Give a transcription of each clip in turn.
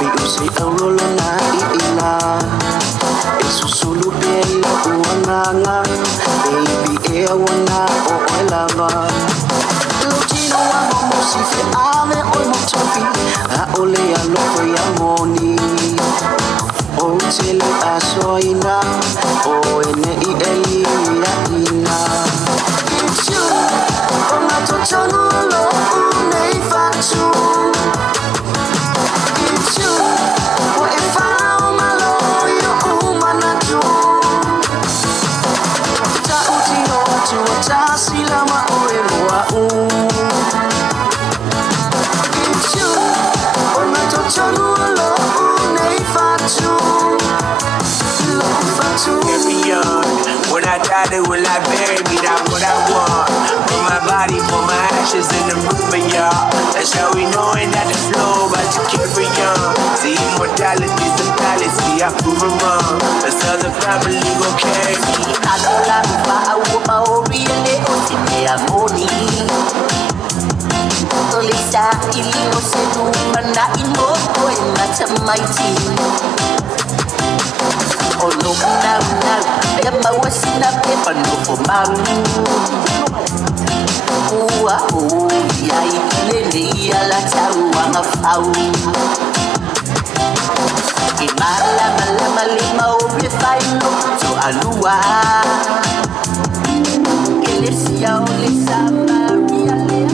Piusi aurolo na iila Esusulu pela uanganga Baby ea wana o elava Lutino wa momusife ave oi motofi A ole a loko ya moni O tele asoina O ene I eli ya ina It's you O matotonolo unei fatu It's you O e whanau malo yo umanatu Ta uti o atu o ta silama o e moa It's you O matotonolo unei fatu Every young, when I die, they will not bury me. That's what I want. For my body, for my ashes in the movement, y'all. That's how we knowing that the flow about to carry on. See, immortality's the fallacy. I prove it wrong. That's how the family gon' carry me. Adola rufa awupa oriele otine amoni. Olisa ili osenu mana imoto emata mighty. Oh no, I am a wasina paper no for maru. Ya ilene ya la taruanga fau. Imala malama lima obi faino to alua. Elesia olisa maria lea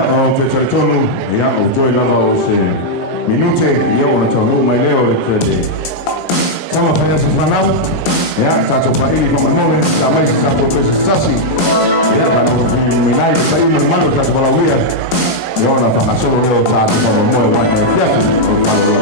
o te tonu ia o toi lava o se minute ia o tonu mai leo le te kama fanya se fanau ia tato pai no manole sa mai sa po pesa sasi ia ba no minai sai no mano tato para uia ia ona fa solo leo tato para mo e wana e fiatu o palo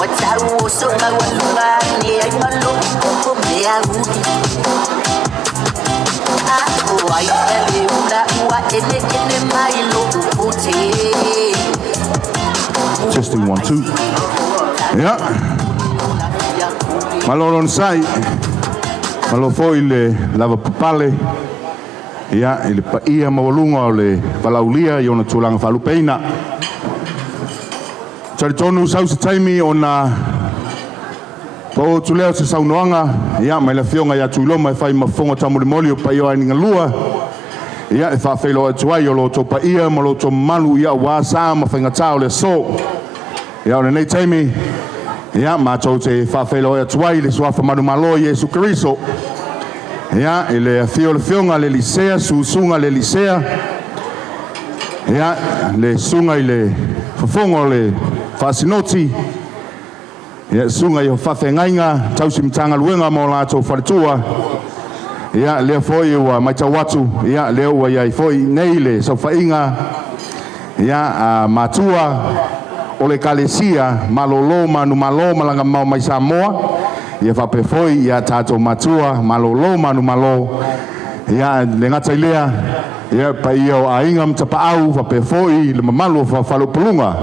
Watau so mawalunga ni ay malo ko mea udi. Why ele una ua ele mai lo uti. Testing 1 2. Yeah. Malo on sai. Malo foi le lava papale. Ya, ele pa ia mawalunga o le palaulia i ona tūlanga whalupeina. Tari tonu sau se taimi o na po tuleo se saunoanga. Ya, mai la fionga ya tuiloma e whai mafonga tamurimoli o pa io aininga lua. Ya, e whawhelo e tuai o lo tō pa ia ma lo tō malu ia wā sā ma whainga tāo le so. Ya, o nei taimi. Ya, mātou te whawhelo e tuai le suafa manu malo Jesu Keriso. Ya, ele fio le fionga le lisea, susunga le lisea. Ya, le sunga i le whafonga le whasinoti. Ya, sunga i o whawhengainga, tausimitanga luenga mo lātou wharetua. Ya, lea foi ua maitawatu. Ya, lea ua iai foi nei le sauwhainga. Ya, matua o le kalesia, malolo manu malo malanga mau mai Samoa. Ia whape foi, ia tātou matua, malolo manu malo. Ia le ngata ilea, ia pa ia o ainga mtapa au, whape foi, le mamalu whawhalo pulunga.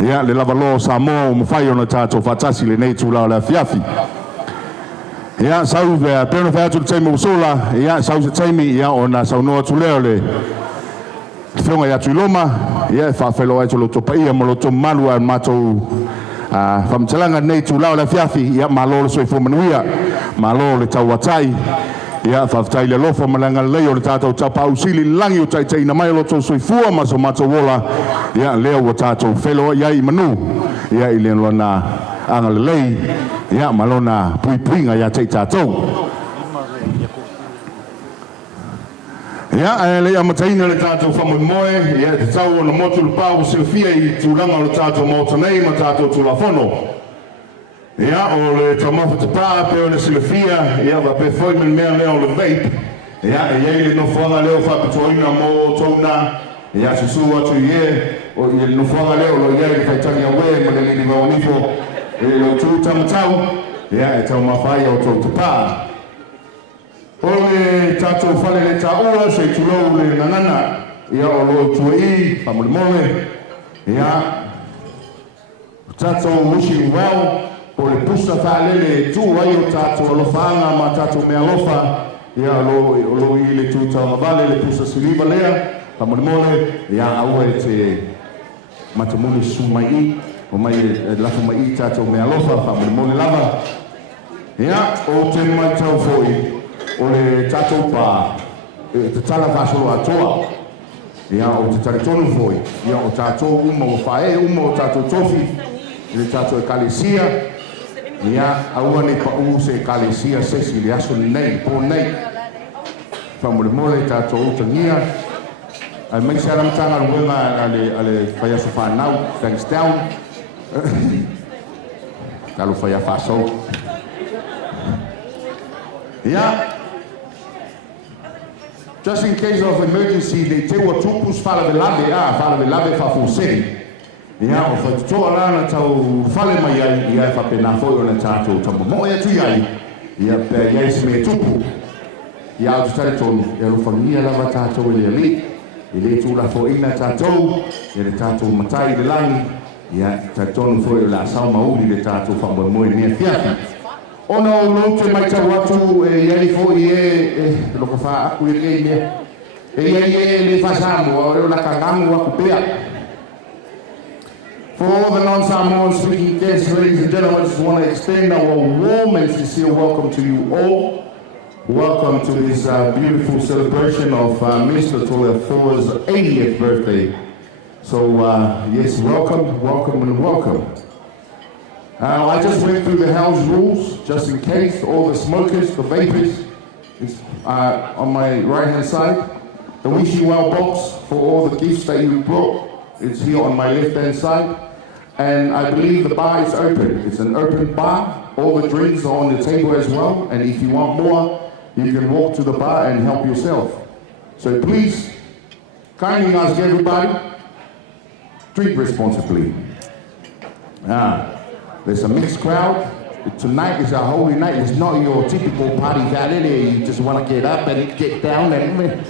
Ia le lavalo Samoa o mwhai ona tātou whatasi le nei tūlau le fiafi. Ia sau pēna whaiatu le taimi usola, ia sau se taimi, ia ona sau noa tūleo le whionga ia tuiloma, ia whawhelo ai tolo topa ia mo lo to malu a mātou whamtalanga nei tūlau le fiafi, ia malo le soifo manuia, malo le tauatai, ia whawtai le lofa malanga leo le tātou tapa usili langi o taitai na mai lo to soifua maso mātou wola, ia leo o tātou whelo ia i manu, ia i leno na anga le lei, ia malona pui puinga ia tei tātou. Ia, le amataina le tātou whamoimoe, ia te tau o na motu le pāu silfia i tūranga o le tātou mautanei ma tātou tūlafono. Ia, o le taumafa te pā, pe o le silfia, ia, wa pe foi men mea leo le vape. Ia, e iei le nofuanga leo whapitoina mo tōna, ia, susu atu i e, o i le nofuanga leo lo iei le whaitangi a we, ma le lini maonifo, e lo tū tamatau, ia, e taumawhai o tō te pā. O le tātou whale le tāua, se tūlou le ngangana, ia o lo tuai, pamulimole, ia tātou wishing well, o le pusa whaalele tū ai o tātou alofaanga ma tātou mea lofa, ia o lo i le tūtau mawale le pusa siliva lea, pamulimole, ia aua e te matamuni sumai i, o mai e lafu mai i tātou mea lofa, pamulimole lava, ia o te maitau foi, o le tātou pā, te tala whasolo atoa, ia o te taritonu foi, ia o tātou uma o whae, uma o tātou tofi, le tātou e kalesia, ia aua nei pa se kalesia sesi le aso nei, po nei, whamole mole tātou utangia, ai mai se aramtanga ruenga ale whaiaso whanau, thanks down, kalu whaia whasau. Ia, just in case of emergency, le te ua tupus whalavelave whafuseri. Ia, o whaitoa rana tau whale mai ai, ia e whapena foi o na tātou tamamo e atu iai, ia pe iai se me tupu. Ia au tare tonu, ia ruwhangia lava tātou e le ali, i le tūla fo ina tātou, ia le tātou matai le langi, ia tare tonu foi o la sao mauri le tātou whamoe mea fiafi. Ona o lote mai tau atu e iai fo i loko wha aku e kei mea. E iai le whasamu o reo na kangamu aku pea. For all the non-Samoan speaking guests, ladies and gentlemen, I just want to extend our warm and sincere welcome to you all. Welcome to this beautiful celebration of Mr. Tolefo's 80th birthday. So yes, welcome, welcome and welcome. I just went through the house rules, just in case, all the smokers, the vapors, is on my right-hand side. The Wish You Well box for all the gifts that you brought is here on my left-hand side. And I believe the bar is open. It's an open bar. All the drinks are on the table as well. And if you want more, you can walk to the bar and help yourself. So please, kindly ask everybody, drink responsibly. There's a mixed crowd. Tonight is a holy night. It's not your typical party Galilee. You just want to get up and get down and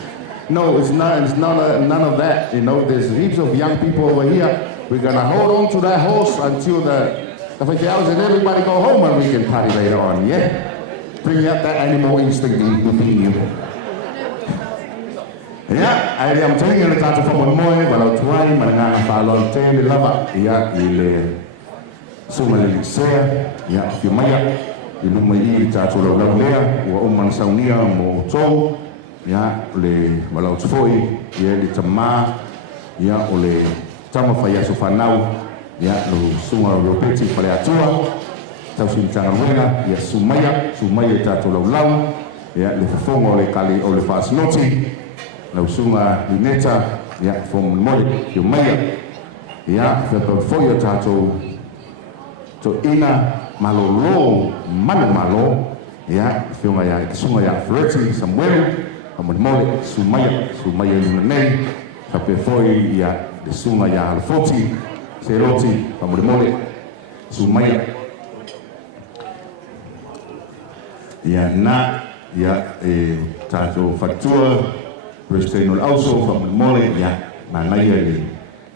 no, it's not. It's none of that. You know, there's heaps of young people over here. We're gonna hold on to that horse until the hours and everybody go home and we can party later on. Yeah, bring out that animal instinct within you. Yeah, I'm telling you the tato from Moy, but I'll try mananga falon te lava. Yeah, ile suma le sea. Yeah, if you maya, you know my tato la lea, wa oman saunia mo to. Yeah, le malau foi, yeah, le tama, yeah, ole tama faya sofanau, yeah, lo suma lo peti pale atua, tau sintanga wena, yeah, sumaya tato lau, yeah, le fongo le kali ole fas noti, lo suma luneta, yeah, from mole, yumaya, yeah, fepa foya tato, to ina malolo, malo, yeah, filma ya, sunga ya, freti, samwelu, Amun mole sumaya lunanei kape foi ya de sunga ya alfoti seroti amun mole sumaya ya na ya tato fatua presteno also amun mole ya manaya le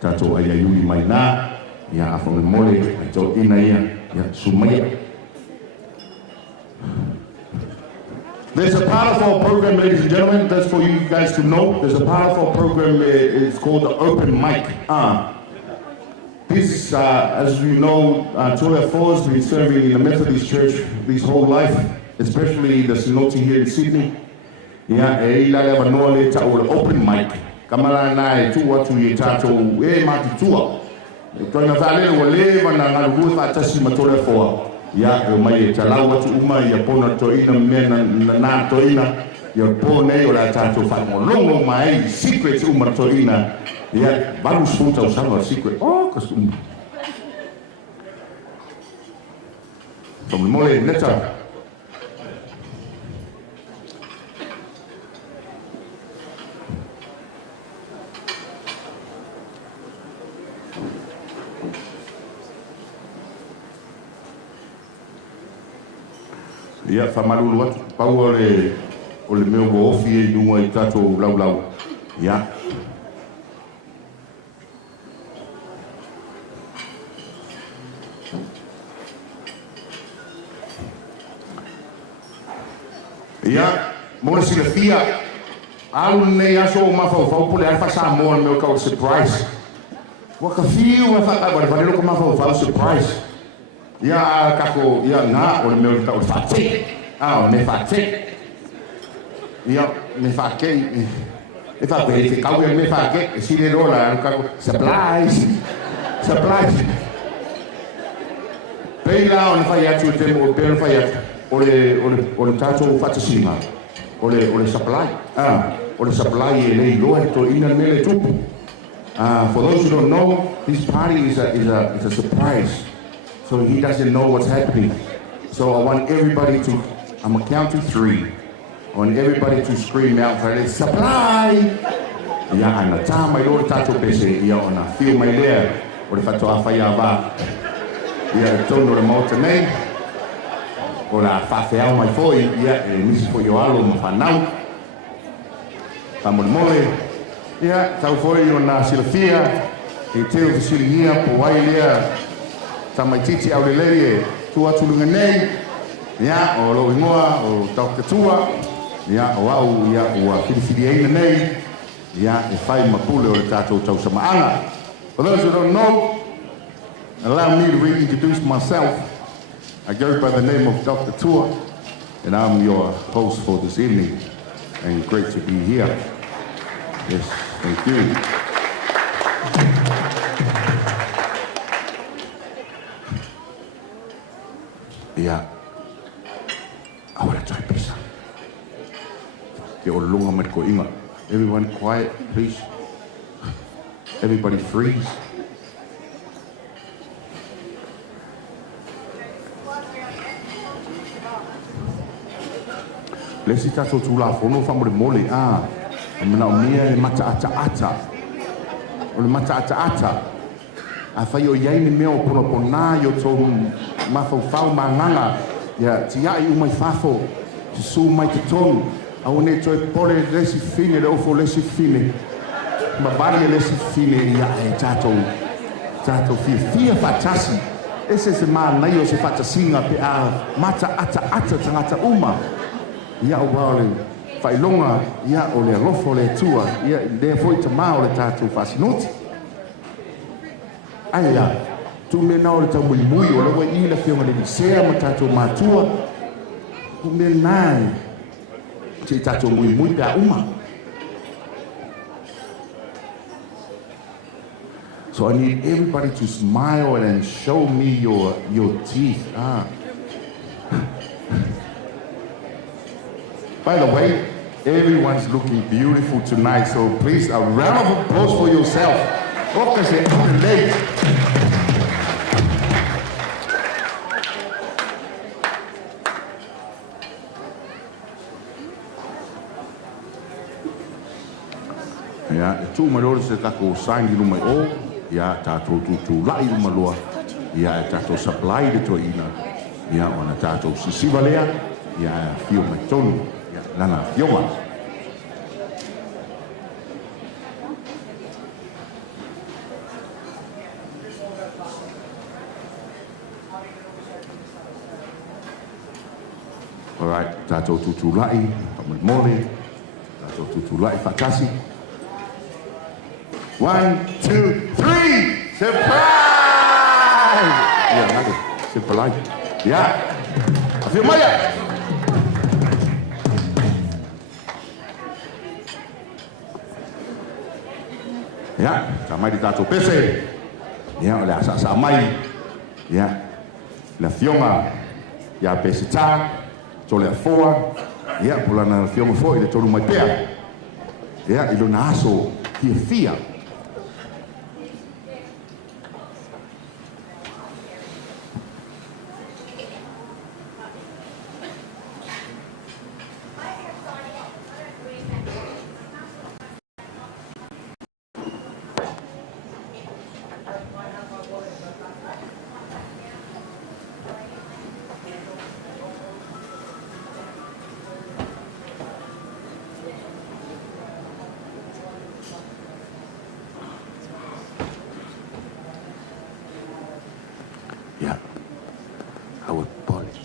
tato ayayuli maina ya amun mole to inaya ya sumaya. There's a powerful program, ladies and gentlemen, that's for you guys to know. There's a powerful program, it's called the Open Mic. This, as you know, Toya Four's been serving in the Methodist Church his whole life, especially the Sinoti here in Sydney. Yeah, Open Mic. Kamala na tuwa tu yetato, mati tuwa. Tuna vale wale wana ngaluhu fatasi Toya Four. Ya mai talau watu uma ya pona toina mena na toina ya pona yo la tato fa molongo mai secret uma toina ya baru sunta usanga secret kasum from mole neta ia famalulu atu pau ole meu go ofi e nunga I tato lau ia mona silafia alu nei aso mafau pule alfa Samoa meu kau surprise waka fiu waka wale ko mafau surprise. Ya kako ya na o meu ta o fate me fate ya me fate e fa verifica o me fate si le rola kako supplies peila on fa ya tu temo per fa ya ole tato fate sima ole supply ole supply le lo to ina mele tupu. For those who don't know, this party is a surprise. So he doesn't know what's happening. So I want everybody to, I'm gonna count to 3. I want everybody to scream out for this supply. Yeah, and the time I don't touch your base, yeah, on a feel my there, or if I talk for Yava, yeah, don't know the motor name, or I fail my boy, yeah, and this is for your album for now. I'm on Mole, yeah, tell for you on Silafia, he tells the Silia, Powailia. Tamai titi au lelere tua tulunga nei ya o lo ingoa o Dr. Tua ya o au ya o filifili nei ya e fai mapule o le tatou tau samaanga. For those who don't know, allow me to reintroduce myself. I go by the name of Dr. Tua, and I'm your host for this evening, and great to be here. Yes, thank you. Yeah, I want to try this. Everyone quiet, please. Everybody freeze. Lesi tato tula fono famole mole amena mia le mata ata. O le mata ata. a whai o iai ni mea o pona i o tō mawhau manganga, ia tiai umai whafo, te su mai te tonu, a one toi pole lesi fine, le ofo lesi fine, ma vari e lesi fine ia e tātou fia whatasi, ese se mānai o se whatasinga pe a mata ata tangata uma, ia o wale, whailonga, ia o le rofo le tua, ia le foi te mā o le tātou whasinoti. Ai ia, tu me na o le tau mui o le wai ila whionga le nisea ma tātou mātua, tu me nai, te tātou mui pe a uma. So I need everybody to smile and show me your teeth. By the way, everyone's looking beautiful tonight, so please a round of applause for yourself. Fóquense en el ley. Ya, tu malor se tako sangi lumai o, ya tato tu lai lumaloa, ya tato supply de to ina, ya ona tato sisivalea, ya fio metonu, ya lana fioma. All right, tato tu lai, pamole, tato tu lai fatasi. 1, 2, 3! Surprise! Yeah, another surprise. Yeah. Afirmaya. Yeah, samai di tato pese. Yeah, oleh asak samai. Yeah. La fioma. Ya pese ta. Tole foa. Yeah, pulana la fioma foa ile tolu mai pea. Yeah, ilo na aso kia fia. Yeah, I would polish.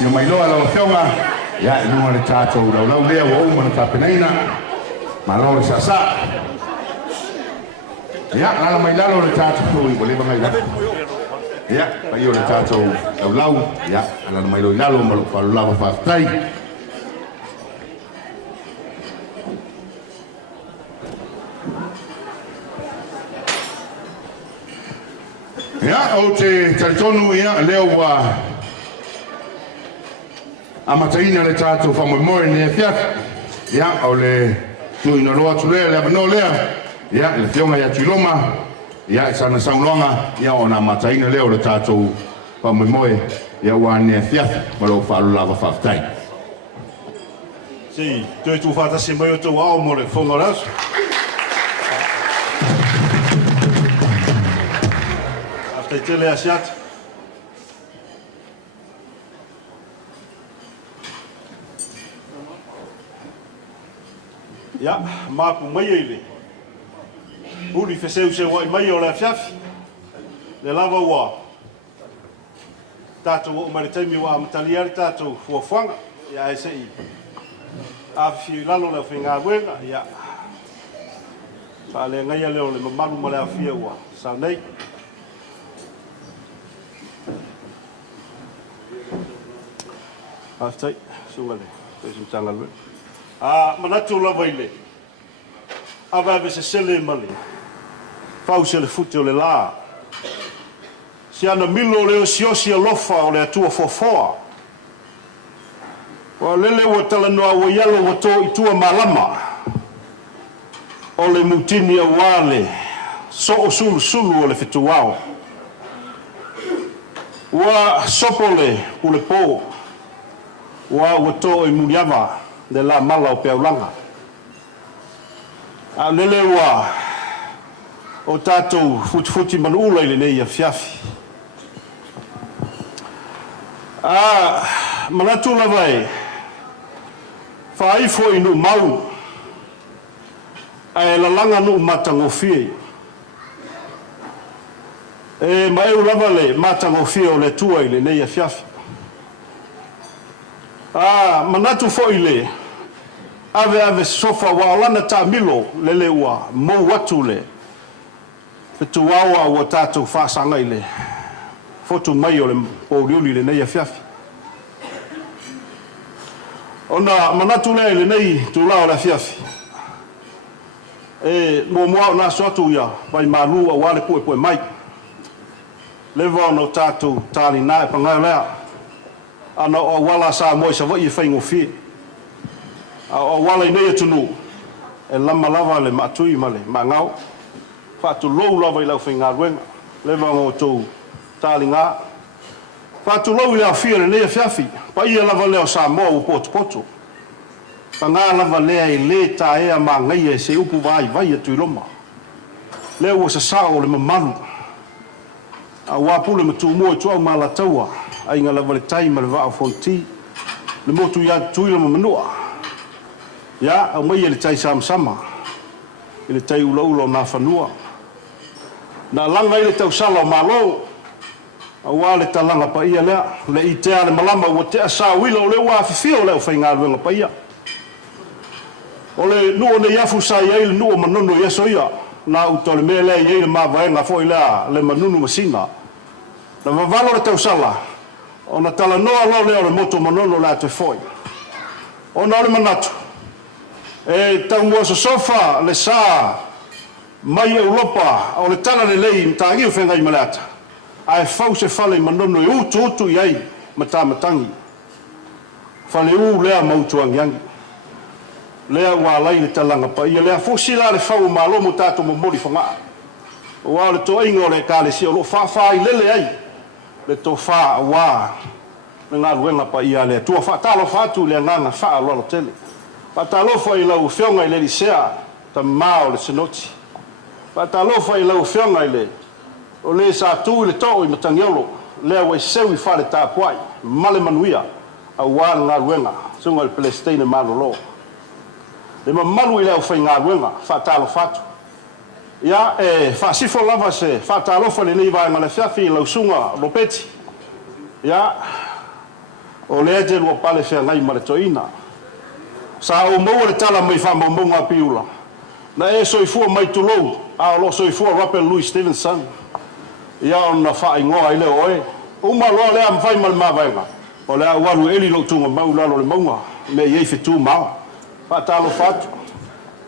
Ia mai loa lau whionga. Ia inunga le tātou lau lea wa umana tāpenaina. Ma lau le sasa. Ia lala mai lalo le tātou i wale bangai la. Ia pai o le tātou lau. Ia lala mai loi lalo ma lo whalu lava whaftai. Ia o te taritonu ia leo wa amataina le tātou whamoimoe ne fiat. Ia o le tuina roa tulea le abano lea. Ia le whionga ia tuiloma. Ia sana saunoanga. Ia o na amataina leo le tātou whamoimoe. Ia wa ne fiat ma lo whalu lava whaftai. Si, tui tu whatasi mai o tau ao mo le whongaras. After tele asiat. Ja, mapu mai ele. Uli feseu se wai mai o le fiafi. Le lava wa. Tātou o maritaimi wa amataliari tātou fuafanga. Ia e se i. Afi lalo le whinga wenga. Ia. Wha le ngai leo le mamalu ma le awhia wa. Sa nei. Aftai. Sungale. Tesim tangalwe. Manatu lava ile. Ava se sele mali. Pau se le fute o le la. Si ana milo leo siosi alofa o le atua fofoa. O lele o talanoa o yalo o to itua malama. O le mutini a wale. So o sulu sulu o le fituao. Ua sopole o le po. Ua o to i muniava. De la mala o peaulanga. A lele ua o tātou futi manula i le nei a fiafi. Manatu lava e whaifo i nu mau e lalanga nu matangofie. E maeu lava le matangofie o le tua i le nei a fiafi. Manatu fo i le ave sofa wa olana ta milo lele ua mo watu le fetuawa wa tātou whaasanga i le fotu mai o le pōriuli le nei a fiafi. Ona manatu le le nei tu lao la fiafi. E mo na soatu ia vai malu a wale pu mai. Leva no tātou tali na e pangai lea. Ana o wala sa mo sa vai faingo fi. O wala i nei tunu. E lama lava le matui male mangau. Fa tu lou lava i lau whinga ruenga. Leva o tō tali ngā. Fa tu lou i lau fia le nei fiafi. Pa ia lava leo sa mo u potu. Pa ngā lava lea i le tā ea ma ngai e se upu vai atu i loma. Leo o sa sao le mamalu. A wapule ma tu mua i tuau ma la taua. A inga lava le taima le vaa fonti. Le motu ia tui lama manua. Ya, au mai e le tai sama. I le tai ula na whanua. Na langa i le tau sala o malo. A wā le talanga pa ia lea. Le i tea le malama ua tea sa wila o le ua awhifia o leo whainga ruenga pa ia. O le nuo ne iafu sa iei le nuo manono iaso ia. Na utole mea lea iei le mawaenga fo i lea le manunu masina. Na wawalo le tau sala. O na tala noa lo leo le moto manono la te foi. O na ole manatu. E tau mua sofa le sa mai Europa o le tala le lei mta ngiu whenga i malata. Ai fau se fale manono i utu iei matangi. Fale lea mautu angiangi. Lea ua lai le talanga pa ia lea fosila le fau malomo tato momori whangaa. Ua le to ingo le ka le si o lo wha i lele ai. Le to wha wā. Le ngā ruenga pa ia lea. Tua wha talo whatu lea nganga wha aloalo tele. Pa talofa i lau whionga i le lisea ta mao le senoti. Pa talofa i lau whionga i le o le sa tu i le to i matangiolo. Lea wai sewi wha le tāpuai. Male manuia. A wā ngā ruenga. Sunga le Palestine malolo. Le mamalu i leo whainga ruenga, whaatalo whatu. Ia, whaasifo lava se, whaatalofa le nei vaenga le fiafi i lausunga lopeti. Ia, o lea te lua pale fea ngai ma le toina sa o mau le tala mai fa mau nga piula na e soifua mai tulou a lo soifua Robert Louis Stevenson ia ona fa ingoa ile oe uma lo le am fai mal mavaenga o le walu eli lo tunga mau lalo le maunga me ye fitu ma fa talo fatu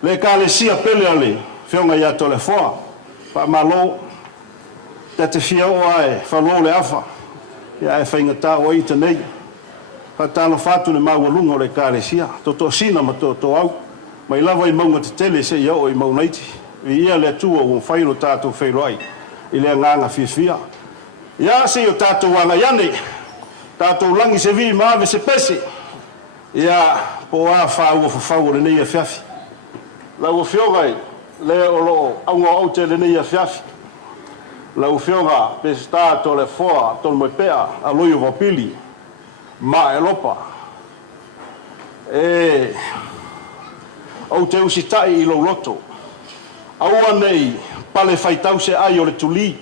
le kale sia pele ale feonga ia tole foa fa malo te fia o ai fa lo le afa ia e fainga ta o ita nei fa talo fatu le mau lungo le kale sia to sina ma to au mai lava I maunga te tele se ia o I maunaiti ia le tua o failo tato failo ai ile nganga fia ia se o tato wanga yane tato langi se vi ma se pese ia po a fa o fa le nei fiafi la o fioga le o lo au te le nei fiafi la o fioga pe stato le foa tol mo pea a loio vapili ma elopa o te usitai I lo loto aua nei pale faitau se ai o le tuli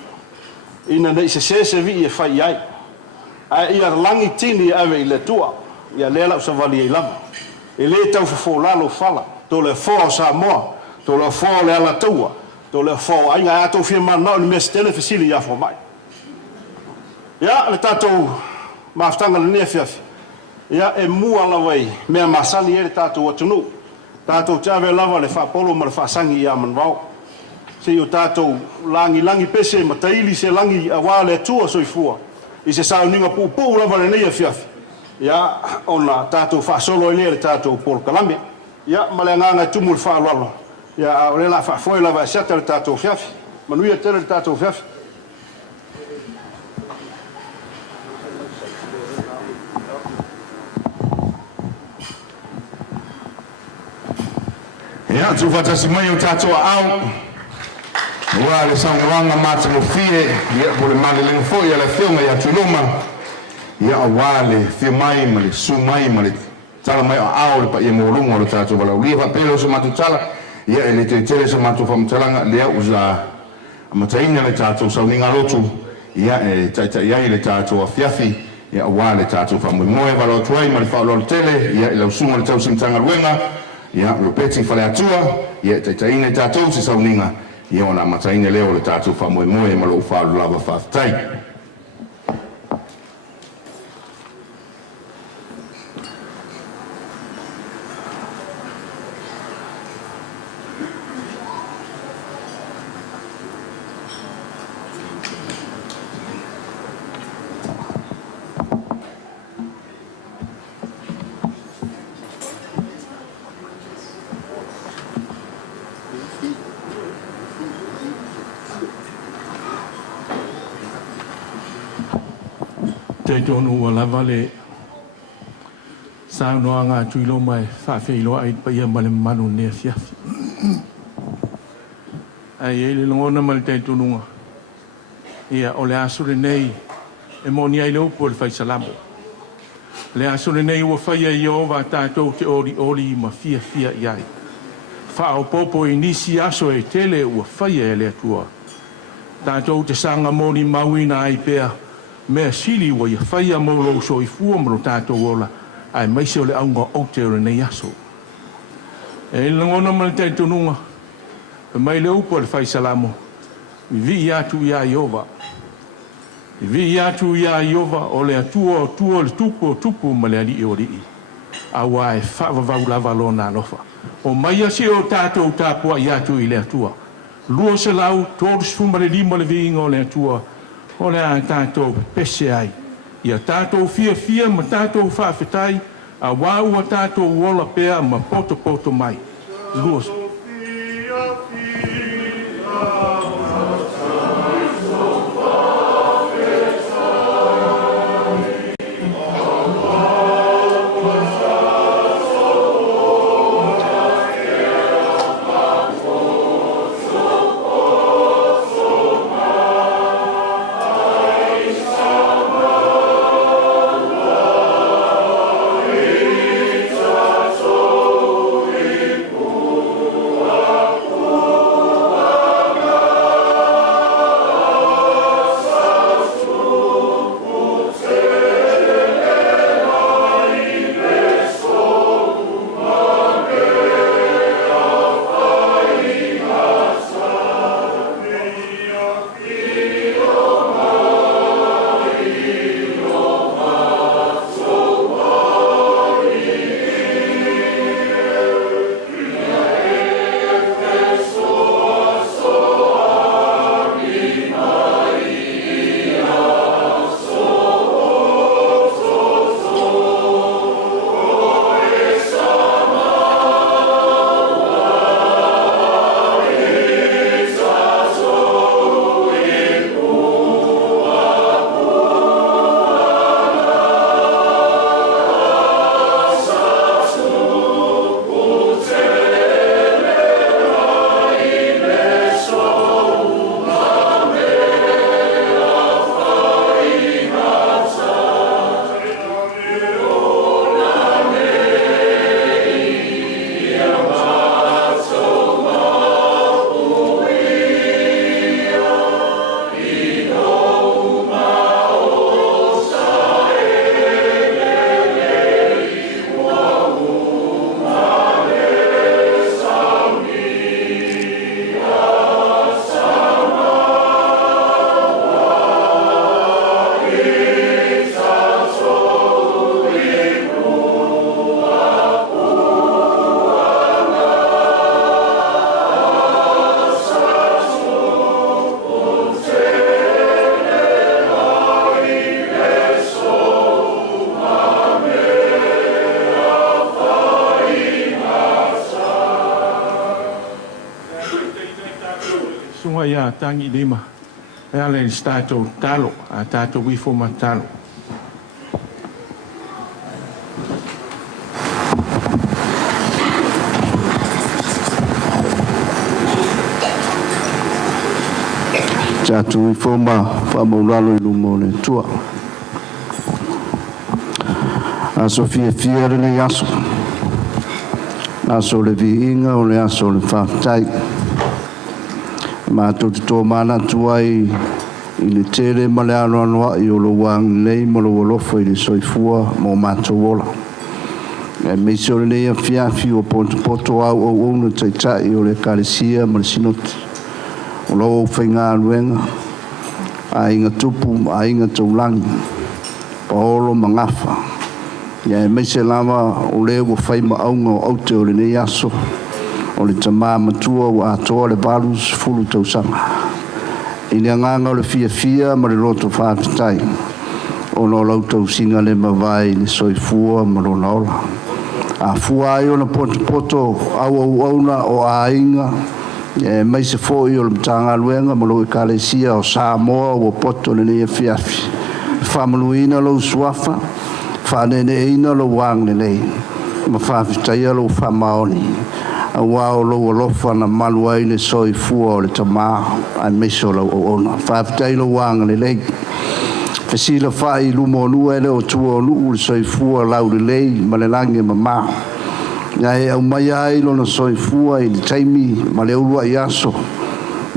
ina nei se vi e fai ai a ia langi tini ave I le tua ia lela o sa vali I lama e le tau fo lalo fala to le fo sa moa to le fo le ala tua to le fo ai nga ato fi ma no me stele fasili ia fo mai ia le tato maftanga le nefiafi ia e mua la vai me masani e tato o tunu tato tave lava le fa polo ma le fa sangi ia manvao se o tato langi pese mataili se langi awa le tua soifua I se sauninga pu lava le nei fiafi ia ona tato fa solo le tato por kalame ia malenganga tumul fa lalo ia o le la fa foi lava seta le tato fiafi manuia tele le tato fiafi ia tu fatasi mai o tato au wa le sangwanga mata no fie ia bole male le fo ia le filma ia tuluma ia wale fi mai male su mai male tala mai au le pa ia molungo le tato wala lia pa pelo so matu tala ia ele te tele so matu fam talanga le uza mataina le tato sa ninga lotu ia tata ia le tato afiafi ia wale tato fam moe wala tuai male fa lo tele ia le usunga le tato simtanga luenga ia lo peti fale atua ia tata ina tato se sa ninga ia ona mataina leo le tato fam moe ma lo fa lava fa tai te tonu o lava le saunoa ngā tuilo mai whawhilo ai pa ia male manu nea fiafi. Ai e le longona male te tonunga. Ia o le asure nei e moni ai leo po le whaisalamo. Le asure nei ua whaia I ova tātou te ori ma fia iai. Whao popo I nisi aso e tele ua whaia e le atua. Tātou te sanga moni mawina ai pea mea sili wa ia whaia molo so I fua maro tātou ola ai maise o le aunga o te ora nei aso. E langona male te tonunga e mai le upo le whaisalamo vi I atu ia Iova. Vi I atu ia Iova o le atua le tupu ma le ali o rii. Awa e whaavavau lava lo nā nofa. O mai asi o tātou tāpua I atu I le atua. Lua se lau, tōru sfuma le lima le viinga o le atua. O le a tātou pese ai. Ia tātou fia ma tātou whaafetai. A wāua tātou wola pea ma poto mai. Lua se. ia tangi lima. E ale stato talo, a tato wifo matalo. Tato wifo fa maulalo i lumone tua. Aso fia le yaso. Aso le viinga o le aso le whaftai. Ma to to mana tuai i le tere ma le anoa i o lo wang nei ma lo wolofo i le soifua mo mato wola. E me se o le nei a fiafi o poto au o unu taitai o le karesia ma le sinoti. O lo o whainga aluenga a inga tupu a inga taulangi paolo mangafa. Ia e me se lama o le o whaima aunga o aute o le nei aso. O le tamā matua o atoa le valus fulu tausanga. I le anganga o le fia ma le roto whaafitai. O no lau tausinga le mawai le soifua ma lo naola. A fua ai o na poto au na o ainga. E mai se foi o le mtanga luenga ma lo ekalesia o Samoa o poto le nea fiafi. Whamaluina lo suafa. Whanene eina lo wang le nei. Ma whaafitai lo whamaoni. A wao lo lofa na malu ai le soifua o le tamā ai meso lo ona whaafitai lo wanga le lei fesila whai lumo lua ele o tua o luu le soifua lau le lei ma le lange mamā ia e au mai ai lo na soifua i le taimi ma le ulua i aso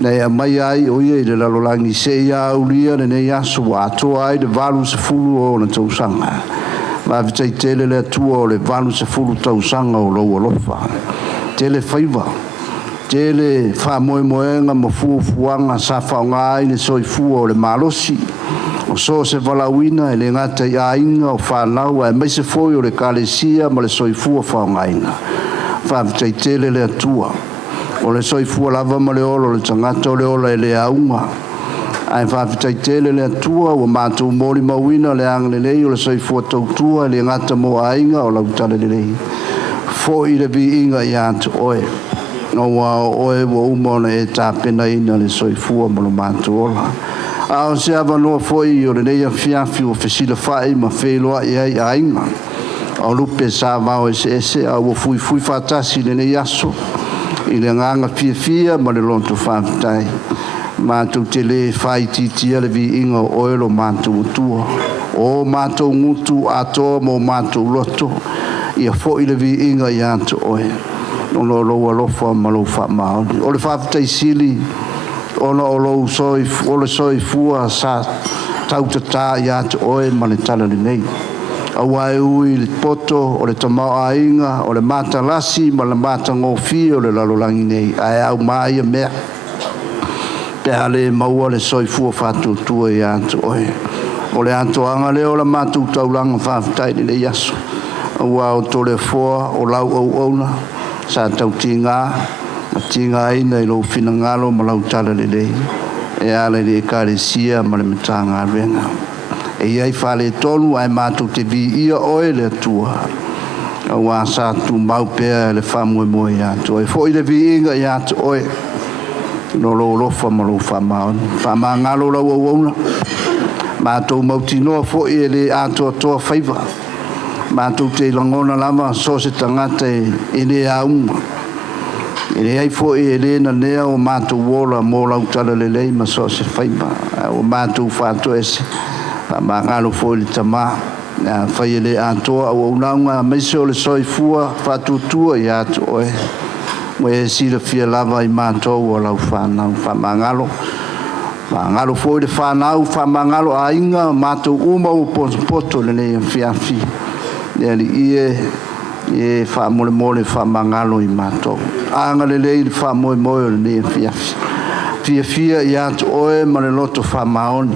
ia e au mai ai o ia i le lalolangi se ia ulia le nei aso wa atoa ai le valu se fulu o na tausanga whaafitai tele le atua o le valu se fulu tausanga o lo lofa tele faiva tele fa moenga mo fuanga sa faunga ai le soifua o le malosi o so se valawina le ngata ia inga o fa lau e mai se foi o le kalesia ma le soifua faunga ina fa tele le atua o le soifua lava ma le olo le tangata o le ola e le aunga ai fa tele le atua o matu moli mawina le angle le o le soifua tautua le ngata mo ainga o la utale le lei fo i le viinga i atu oe. No wa oe wa umona e tāpena ina le soifua mo lo mātu ola. A o se ava noa fo i o le neia fiafi o fesila whae ma wheloa i ai a inga. O lupe sa vau ese a o fui whatasi le nei aso. I le nganga fia ma le lonto whaafitai. Mātu te le whai titia le viinga o oe lo mātu utua. O mātu ngutu atoa mo mātu loto. Ia fo i le viinga i atu oe. No lo alofa ma lo whaamaoni. O le whaafitai sili, o le soifua sa tautata i atu oe ma le tala le nei. A wae ui le poto, o le tamau a inga, o le mata lasi, ma le mata ngofi, o le lalolangi nei. Ai au mai a mea. Pea le maua le soifua whatutua i atu oe. O le atoanga leo la matu taulanga whaafitai ni le yaso. Ua o tole foa o lau au auna sa tau tinga ina i lo fina ngalo ma lau tala le lei e ale le karesia ma le matanga venga e iai whale tonu ai mātou te vi ia oe le atua ua sa tu mau pēa le whamue moe i atu e fo i le vi inga i atu oe no lo lofa ma lo whama ngalo lau au auna mātou mautinoa fo i le atu atoa whaiva Mātou te langona lama so se tangata e le aunga. E le ai fo e le na nea o mātou wola mō lautala le lei ma so se whaima. O mātou whātou ese. Ma ngalo fo le tamā. Whai le atoa o unaunga meise o le soifua whātou tua i atu oe. Mo e sila fia lava i mātou o lau whānau. Ma ngalo. Ma ngalo fo le whānau ma ngalo a inga mātou uma o poto le nei fiafi. Neli e fa mole fa mangalo i mato anga le fa mo le fia ya oe ma le loto fa maoni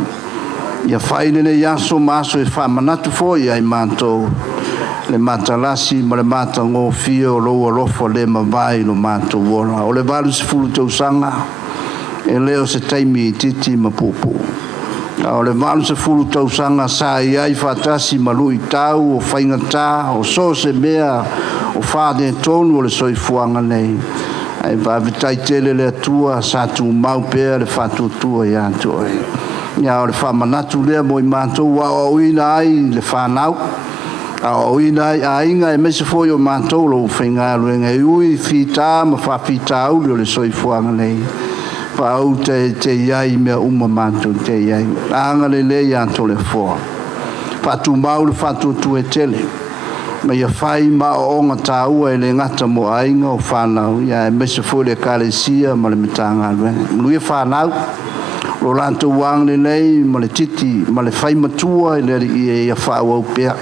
ia faile le yaso maso e fa manatu fo ia i mato le matalasi ma le mata ngo fio lo lofo le mavai lo mato wona o le valu se fulu tau sanga e leo se taimi titi mapupu o le valu se fulu tau sanga sa iai fatasi malui tau o whaingata o so se mea o whade tonu o le soifuanga nei ai va vitai tele le tua sa tu mau pe le fatu tua ya to ya o le fa manatu le mo i mato wa o ina ai le fa nau a o ina ai inga e mese foi o mato lo finga lo ngai ui fita ma fa fita u le soi fuanga nei fa u te yai me uma mato te yai anga le ya to le fo fa tu mau le fatu tu e tele ma ia fai ma o nga tau e le ngata mo ainga o whanau ia e mese foi le kalesia ma le metanga lui e whanau lo lanto wang le nei ma le titi ma le fai matua i le ia whau au pia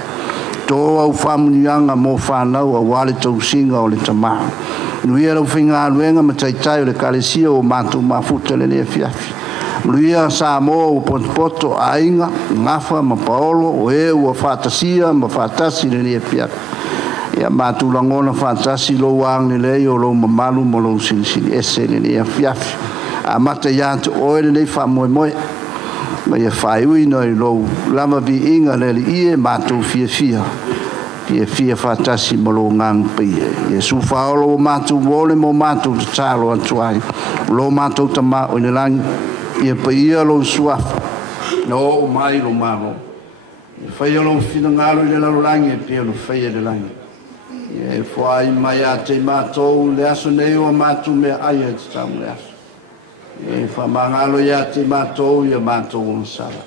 tō au whamunianga mo whanau a wale tau singa o le tamā lui e lau whinga aluenga ma taitai o le kalesia o mātou mafuta le lea fiafi Luia sa mo o poto ainga ngafa ma paolo o e ua fatasia ma fatasi le le pia ia matu langona fatasi lo wang le o lo mamalu mo lo sili ese le le fiafi a mata ya to o le fa mo ma ia fai ui no lo lama bi inga le ie matu fia fatasi mo lo ngang pe ia su faolo matu vole mo matu tsalo atuai lo matu tama o le lang ia pa ia lo suaf no mai lo malo fai lo fina ngalo le lo langi e pe lo fai le langi e foi mai a te mato le aso nei o matu me ai e tsa me aso e fa mangalo ia te mato ia mato un sala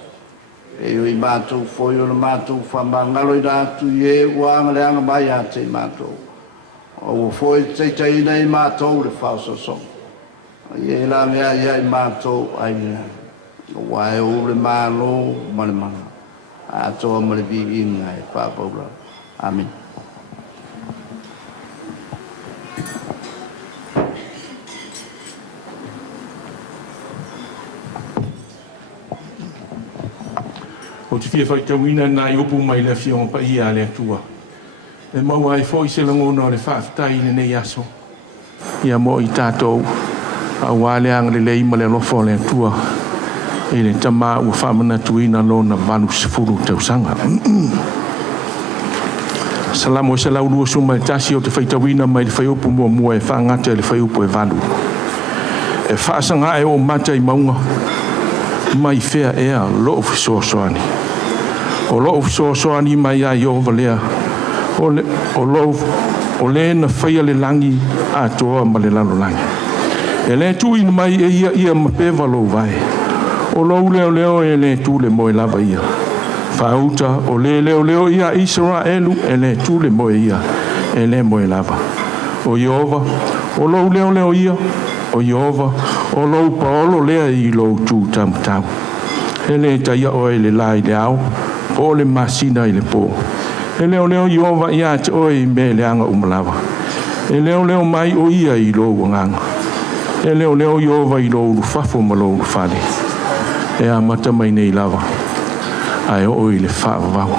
e o i mato foi o mato fa mangalo ida tu ye wa le anga mai a te mato o foi te nei mato le falso so ye la mea ia I mato ai wai o le malo male mana a to male bi inga e pa paula amen o te fia whaitawina na I upu mai le fiong pa ia le atua e mau ai foi se langona o le whaafitai le nei aso ia mo I tātou a wale ang le lei ma le lofo le atua e le tama ua whamana tuina lona manu sifuru tausanga salamo e salau lua suma e tasi o te whaitawina mai le whaiupu mua e whaangata e le whaiupu e valu e whaasanga e o mata I maunga mai fea ea loo fisoasoani o loo fisoasoani mai a Iova lea o le na whaia le langi a toa ma le lalo langi e le tu in mai e ia ma peva lo vai o lo leo e le tu le mo lava ia fauta o le leo ia Israelu e le tu le mo ia e le mo lava o Iova o lo leo ia o Iova o lo Paolo le I lo tu tam e le taia o le lai le au o le masina I le po e leo Iova ia te o me le anga umlava e leo mai o ia I lo nganga e leo Iova I lo fafo ma lo fale e a mata mai nei lava ai o I le whaavau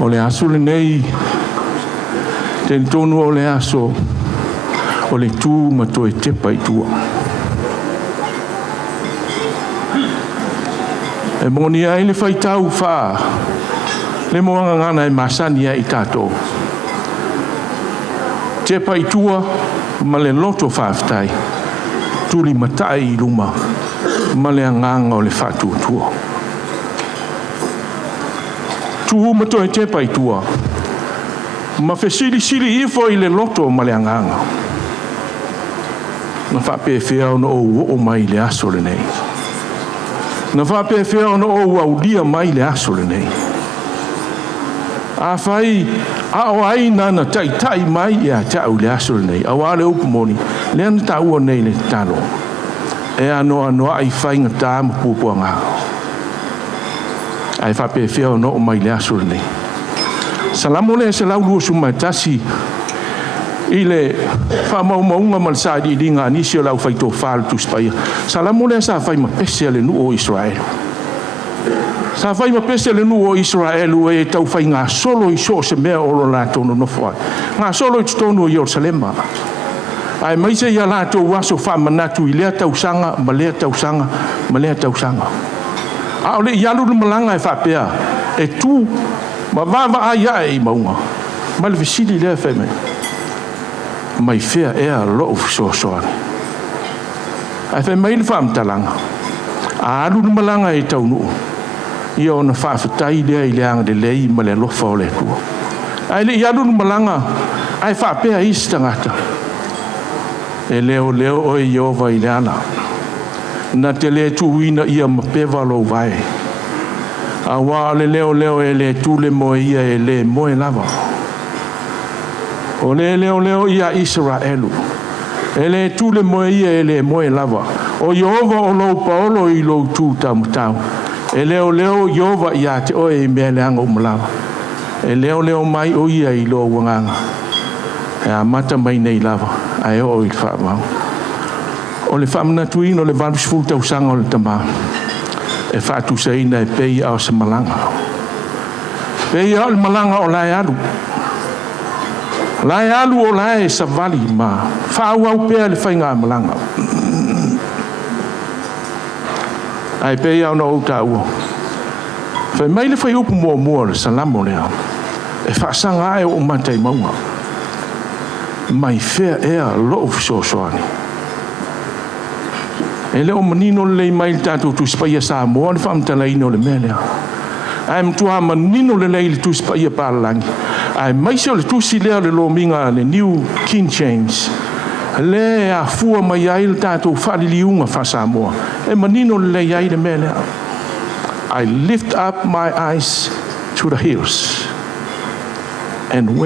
o le aso le nei te tonu o le aso o le tū ma to e tepa I tua e moni ai le whaitau wha le moanga ngana e masani ai tātou te pai tua ma le loto whaafitai tuli matai I luma ma le anganga o le whaatua tua tuhu mato e te pai tua ma whesiri ifo I le loto ma le anganga na whapewhea ono o mai le aso le nei na whapewhea ono o aulia mai le aso le nei a whai a o ai nana tai mai ia tau le aso nei a wale upu moni le ana tau nei le talo e ano ai whainga tā ma pupuanga ai whape whia no mai le aso nei salamo le se lau lua suma tasi I le whamaunga malsa I ringa nisi o lau whaito whāle tu spaia salamo le sa whai ma pese le nu o Israel sa fai ma pese le nu o Israelu e tau fai ngā solo I so se mea olo la tono no fai ngā solo I tono I Jerusalema ai mai se ia la tau waso wha manatu I lea tau sanga ma lea tau sanga ma lea tau sanga a o le ialu le malanga e whapea e tu ma vava ai ai maunga ma le visili lea wheme mai fea ea lo soasoani. Ai whai mai le whaamtalanga. A alu na malanga e tau nuu. Ia ona whaafatai lea I leanga de lei ma le lofa o le tua. Ai le I alu na malanga ai whaapea isi tangata. E leo o e Iova I leana. Na te le tuina ia ma pewa lo vai. A wā le leo e le tule mo ia e le moe lava. O le leo ia Israelu. E le tule mo ia e le moe lava. O Iova o lo paolo I lo tu tamutau. E leo Iova ia te oe I mea leanga o malawa. E leo mai o ia I lo wanganga. E a mata mai nei lava. Ai o I whaamau. O le whaamana tuina o le valus tau sanga o le tamā. E whaatu saina e pei au sa malanga. Pei au le malanga o lai alu. Lai alu o lai sa vali ma. Whaau au pea le whainga malanga. Ai pei au na outa ua. Whai mai le whai upu mua le salamo lea. E whaasanga ai o matai maunga. Mai whea ea loo fisosoani. E leo manino le mai tātou tu spaia sa moa le whaamtala ino le mea lea. Ai mtua manino le le tu spaia pāralangi. Ai maise o le tusi lea le lo minga le New King James. Le a fua mai ai le tātou whaliliunga wha sa moa. E manino le ai le mea lea. I lift up my eyes to the hills. And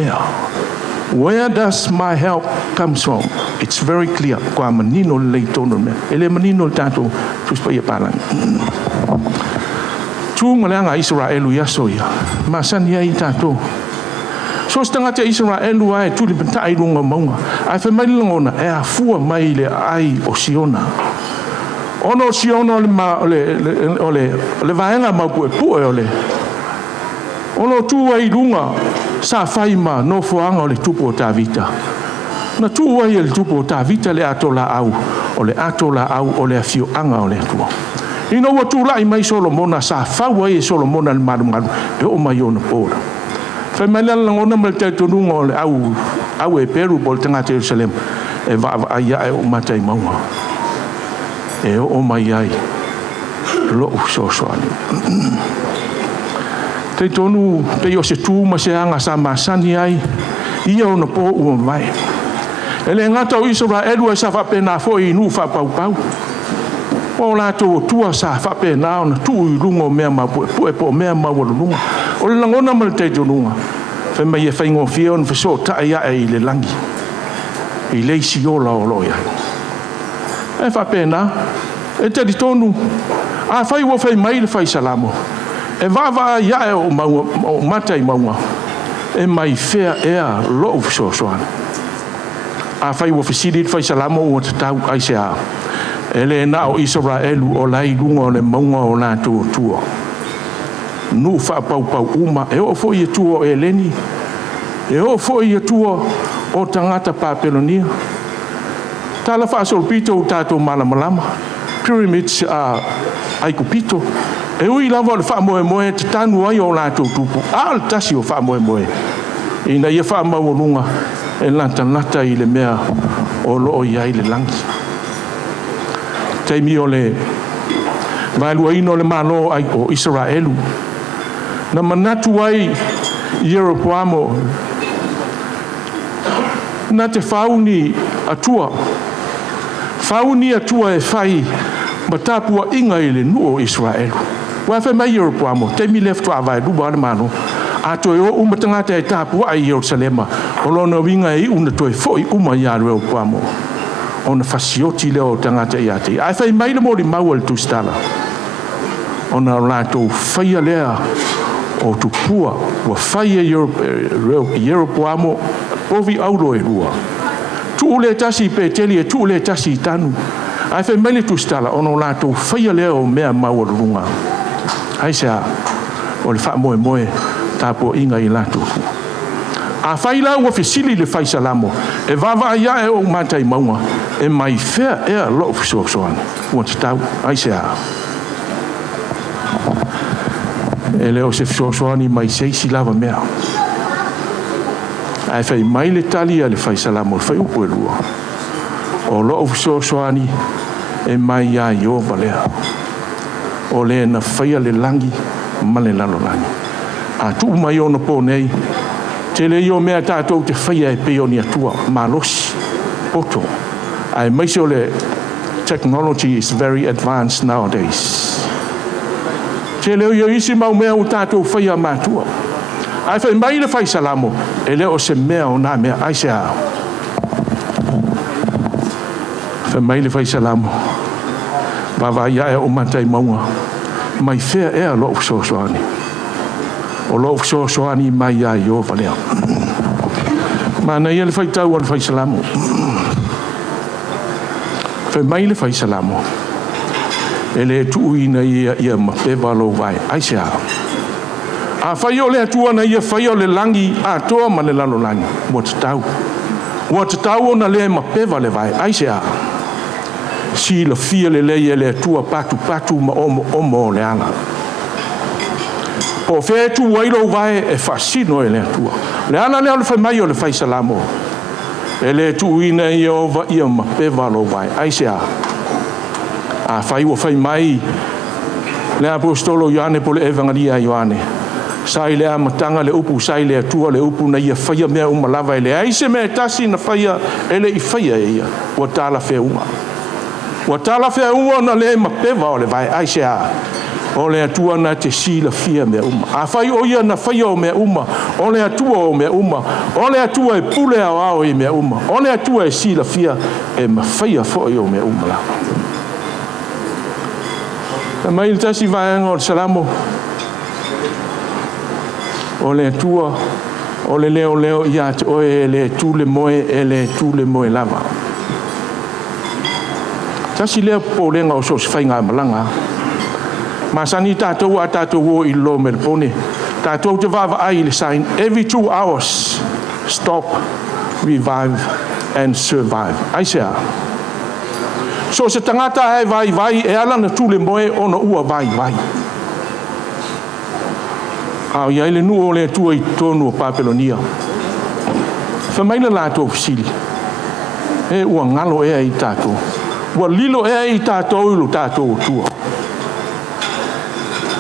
where does my help comes from? It's very clear. Kwa manino le tono me. Ele manino tato tuspa palang. Tu malanga Israelu yasoya. Masan ya tato. So stanga te Israelu ai tu le bentai lunga monga. Ai fe mai longona e a fua mai le ai o Siona. Ono Siona le ma le vaenga ma pu ole. Ono tu ai lunga. Sa faima no foanga o le tupo Tavita. Na tu ai le tupo Tavita le atola au o le afio anga o le tua. Ino wa tu lai mai Solomona sa fawa e Solomona le maru e o mai ona pora. Fa mai la ngona mal te tonu o le au e Peru bol tanga Jerusalem e va ia e o matai maua. E o mai ai lo so ani. Te tonu te yo se tu ma se anga sa masani ai ia ona po o mai. Ele ngata o Israelu e sa fa pena fo I nu fa pau. O la to tua sa fa pena ona tu I lungo mea ma po mea ma wo lunga. O le langona mal te tonu. Fe mai e faingo fie on so ta ia e le langi. I le si ola o loia. E fa pena e te tonu. A fai wo fai mai le fai salamo. E vava ia e o matai maunga. E mai fea ea lo soan. A fai wo fisiri fai salamo o te tau ai se a. E le na o Israelu o lai lunga o le maunga o la tua. Nu fa pau uma e o fo i tua e leni. E o fo i tua o tangata Papelonia. Tala fa sol pito tato malama. Pyramids ai kupito. E ui lava le wha moe te tanu ai o lātou tupu. Al tasi o wha moe. Ina ia wha maurunga e lantanata I le mea o loo iai le langi. Teimi o le vailua ino le malo ai o Israelu. Na manatu ai Jeroboamo. Na te fauni atua. Fauni atua e whai matapua inga I le nuo Israelu. Wa fe mai Jeroboamo te mi left wa vai du ba mano a to yo matanga te tapu ai Jerusalema o lona winga I una to foi uma ya Jeroboamo ona fasioti le o tanga te ia te ai fe mai le mo di mawal tu stala ona la to faia lea o tu pua wa faia Jeroboamo ovi aulo e rua tu le tasi pe teli e tu le tasi tanu ai fe mai le tu stala ona la to faia lea o mea mawal runga ai sa o le wha moe tapo inga I latu. A whaila ua fisili le whai salamo. E vava ia e o matai maunga. E mai whea ea lo fisosoani. Ua te tau, ai sa. E leo se fisosoani mai seisi lava mea. ai fai mai le tali ale fai salamo fai upo e lua o lo so soani e mai ya yo valea o le na fai le langi male lalo langi a tu mai ona po nei te le yo mea tātou te fai e peoni atua malos poto ai mai se le technology is very advanced nowadays te le yo isi mau mea o tātou fai a matua ai fai mai le fai salamo e le o se mea o nā mea ai se a fai mai le fai salamo Bava ia e o matai maunga mai fea e a lo soani o lo soani mai ia yo valea mana ia le fai tau al fai salamo fai mai le fai salamo e le tuina ia ma peva lo vai ai se a fai o le atua na ia fai o le langi a toa ma le lalo langi what tau na le ma peva le vai ai se si la fia le le tua patu ma omo le ana o fe tu wailo vai e fascino le tua le ana le fai mai o le fai salamo e le tu ina io va ia ma peva lo vai ai sia a fai o fai mai le apostolo Ioane po le evangelia Ioane sai le matanga le upu sai le tua le upu na ia fai me uma lava le ai se me tasi na fai ele I fai ia o tala fe uma Wa tala fea ua na le ma peva o le vai ai se a. O le atua na te sila fia mea uma. A fai o ia na fai o mea uma. O le atua o mea uma. O le atua e pule au au I mea uma. O le atua e sila fia e ma fai a fo o mea uma la. Ta mai le tasi vaenga o le salamo. O le atua o le leo ia te oe le tu le moe e le tu le moe lava. Tasi lea po lenga o so se fai ngā malanga. Masani tātou a tātou o I lo melpone. Tātou te vava ai le sign. Every 2 hours, stop, revive and survive. Ai sea. So se tangata ai vai e ala na tūle moe ona ua vai. Au iai le nu o le tua I tonu o Papelonia. Whamaila lātou fisili. E ua ngalo ea I tātou. Ua lilo ea I tātou ilu tātou tua.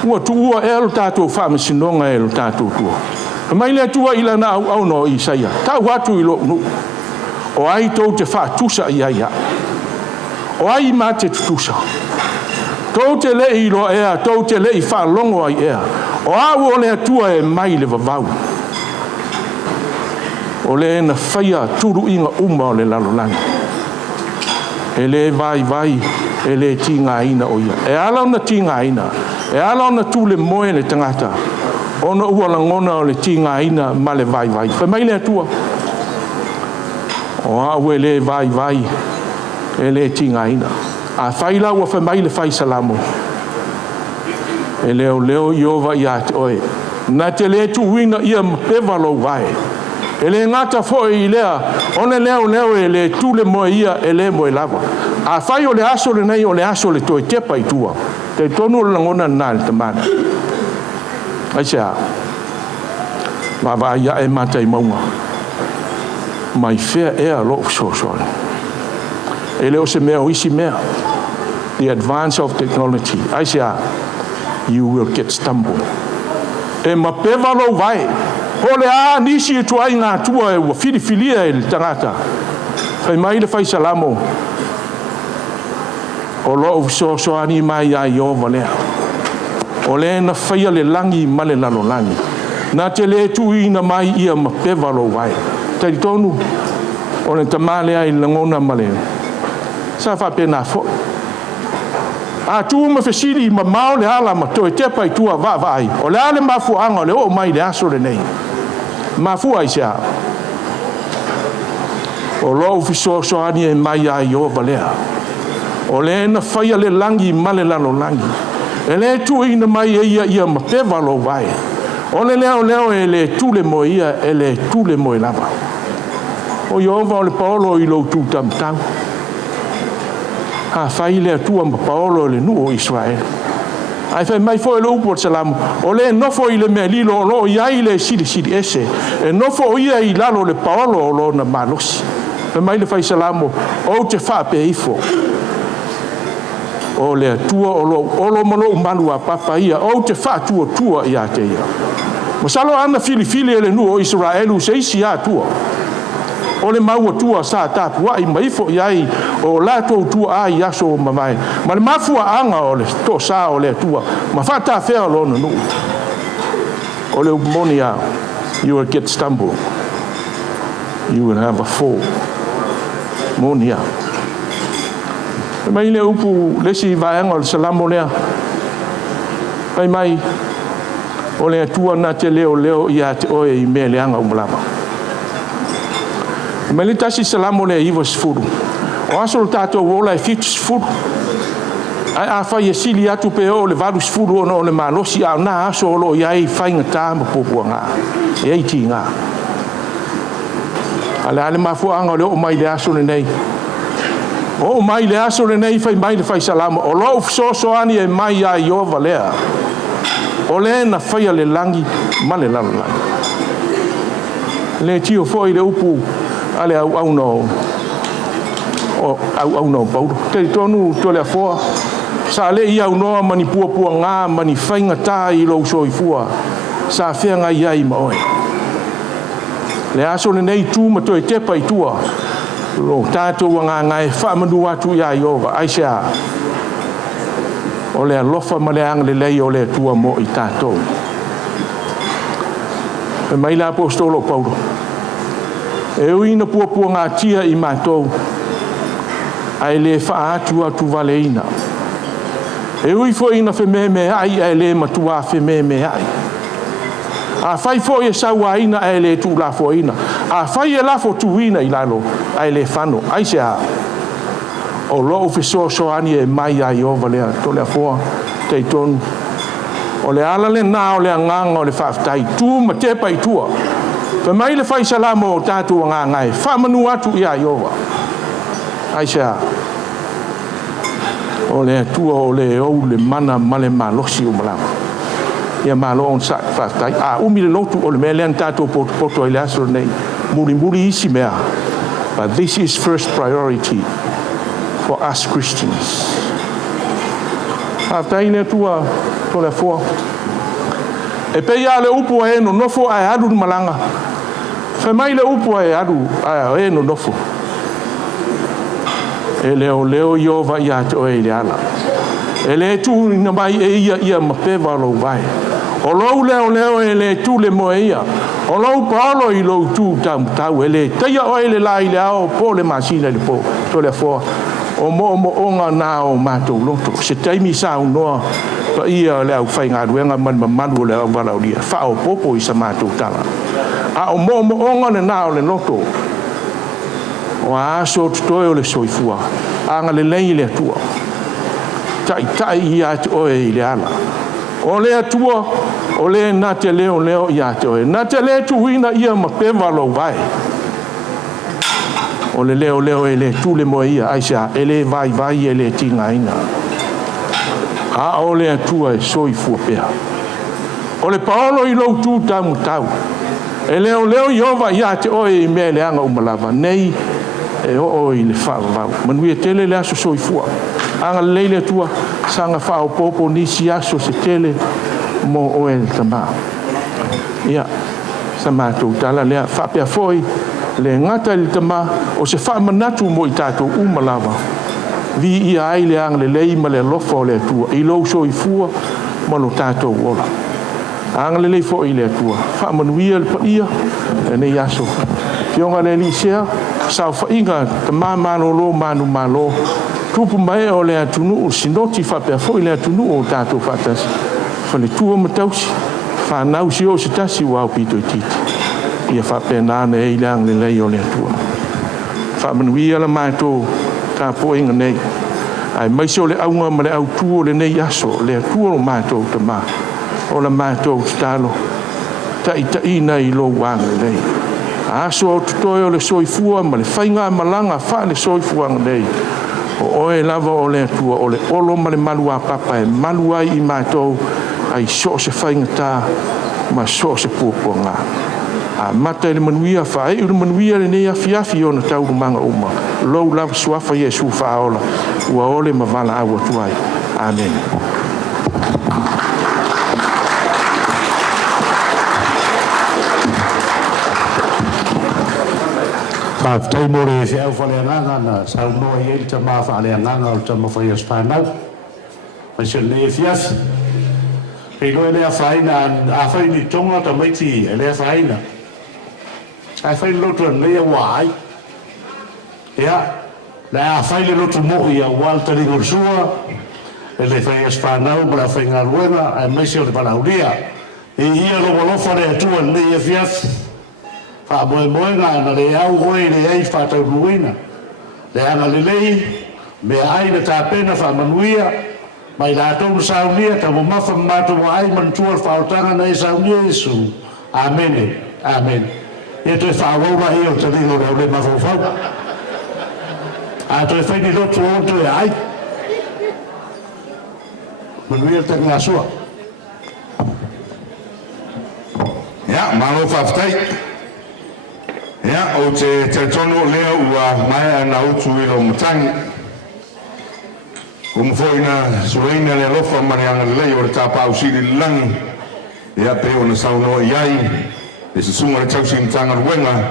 Ua tuua ea lu tātou whamasinonga e lu tātou tua. Mai lea tua ila na au no Isaia. Tau atu ilo nu. O ai tau te whatusa I aia. O ai ma te tutusa. Tau te le ilo ea, tau te le I whalongo ai ea. O au o lea tua e mai le vavau. O le na whaia turu inga uma o le lalolanga. E le vai, e le tinga ina o ia. E ala na tinga ina. E ala na tūle moe le tangata. Ona ua langona o le tinga ina ma le vai. Wha mai le atua. O au e le vai, e le tinga ina. A whaila ua wha mai le whai salamo. E leo iova ia te oe. Na te le tu wina ia pevalo vai. E le ngata fo I lea, o le leo e le tūle moe ia e le moe lava. A whai o le aso le nei o le aso le toi tepa I tua. Te tonu o langona nā le tamana. Ai sea, wawa ia e mata I maunga. Mai whea ea lo sosoane. E leo se mea o isi mea. The advance of technology. Ai sea, you will get stumbled. E ma pevalo vai. O le a nisi tu ai ngā tua e ua filifilia e le tangata. Whai mai le whai salamo. O lo soani mai a Iova lea. O le na whaia le langi ma le lalo langi. Nā te le tu ina mai ia ma pevalo vai. Tari tonu. O le tamalea I langona ma le. Sa whapena fo. A tu ma fesili ma mao le ala ma toe tepa I tua vai. O le ale mafuanga o le o mai le aso le nei. Mafua I sea. O lo soani e mai a Iova lea. O le na whaia le langi ma le lalo langi. E le tu ina mai e ia ma pevalo vai. O le leo e le tūle moe ia e le tūle moe lava. O Iova o le paolo I lo tu tamtau. Ha whai le atua ma paolo le nu o Israel. ai fai mai fo le upo salam o le no fo ile me li lo ia ile sili ese e no fo ia I lalo le paolo lo na malos pe mai le fai salam o te fa pe ifo o le tua o lo malo manu a papa ia o te fa tua ia te ia mo salo ana fili ele nu o Israelu se sia tua o le mau tua sa ta pua I mai fo iai o la tua ai aso mamai ma le mafua anga o le to sa o le tua ma fa ta fe lo no o le monia you will get stumble you will have a fall monia mai le upu le si vaanga o le salamo lea mai o le tua na te leo ia te oe I me leanga umlama mai le tasi salamo le iwa sifuru o aso le tato wola e fitu sifuru ai a fai e sili atu pe o le valu sifuru ono o le malosi a na aso o lo iai fainga tama popua ngā e eiti ngā ale mafua anga o le o mai le aso le nei o mai le aso le nei fai mai le fai salamo o lo so ani e mai a Iova lea o le na fai le langi ma le lalo langi le tio foi le upu ale au no o au no paulo te tonu to le fo sa le ia no mani pua ngā mani fainga tā I lo soifua sa fenga ia I maoi le aso le nei tu ma to e te pai tua lo tato ngā e wha manu atu ia Iova aisha o le alofa ma le ang le lei o le tua mo I tato e mai la apostolo Paulo e uina pua ngā tia I mātou ai le wha atu valeina e ui fo ina fe me ai ai le matua fe me ai a fai fo e saua ina ai le tu la fo ina a fai e la fo tu ina I lalo ai le fano ai se a o lo fe so ani e mai ai o vale to le fo te ton o le ala le na o le nganga o le fa tai tu ma te pai tua pe mai le fai salamo tatu nganga e fa manu atu ia Iova ai se a o le tua o le mana male malosi o malama ia malo on sa fa tai a umi le lotu o le mele tato poto ile aso nei muri isi mea but this is first priority for us Christians a tai le tua to le fo e pe ia le upu e no nofo ai adu malanga fe mai le upu ai adu ai no nofo e leo Iova ia te oe le ala e le tu ina mai e ia ma peva lo vai o lo leo e le tu le mo ia o lo Paulo I lo tu tau e le teia oe le lai le ao po le masina le po to le fo o mo onga na o matou loto se taimi sa unoa pa ia le au fai ngā ruenga manu le au wala o lia fa o popo I sa matou tala a o mo onga le na o le loto o aso tutoe o le soifua anga le lei le atua tai ia te oe I le ala o le atua o le na te leo ia te oe na te le tuina ia ma peva lo vai o le leo e le tu le mo ia aisha e le vai e le tinga ina a o le atua e soifua pea o le Paolo I lo tu tau e leo Iova ia te oe I me le anga umalava nei e o I le whaavau manui e tele le aso soifua anga leile tua sanga whao popo nisi aso se tele mo o e tama ia sa mātou tala lea whapea foi le ngata I le tama o se whaamanatu mo I tātou umalava vi ia ai le anga le lei ma le lofa o le tua I lo soifua ma lo tātou ola anga le lei fo I le tua whaamanuia le pa ia e nei aso fionga le lisea sa whainga te māmano lo manu malo tupu mai o le atunu o sinoti whapea fo I le atunu o tātou whatasi whale tua matausi whanau si o se tasi wau pito I titi ia whapea nāna e ilang le lei o le atua whamanuia la mātou tā poinga nei ai maise o le aunga ma le au tuo le nei aso le atua o mātou te mā o la mātou te talo ina I lo wang le nei aso o tutoe o le soifua ma le whainga malanga wha le soifua nei O oe lava o le atua o le olo ma le malu a papa e malu ai I mātou ai so se whaingata ma so se pūponga. A mata le manuia whae, uru manuia le nei afi o na tauru manga uma. Lou lava suafa Iesu whaola, ua ole ma vala awa tuai. Amen. Whaftai more e whiau whaleanganga na sau noa I eil ta maa whaleanganga o ta mawhai as whanau. Mai se le fias. Hei loe lea whaina a whaini tonga ta maiti e lea whaina. Ai whaini lotu an lea wai. Ea, lea whaile lotu mo I a walta ringur sua. E le whai as whanau ma la whainga ruenga a meisi o le palauria. E ia lo walofa lea tua lea fias. Fa moe ngā na le au hoi le ei whātau ruina. Le anga le lei, me ai na tā pena wha manuia, mai rātou na saunia, ka mo mawha mātou wa ai mantua whaotanga na e saunia Jesu. Amen. Amen. E toi whawaura I o te ringo reo le mawhau. A toi whaini lotu o tu e ai. Manuia te ngā sua. Ja, malo whaftai. Ja, o te tono lea ua mai ana utu I lo matangi. O mfoina sureina le lofa marianga lei o le tāpau siri langi. Ia pe o na sauno iai. Le se sunga le tausi mtanga ruenga.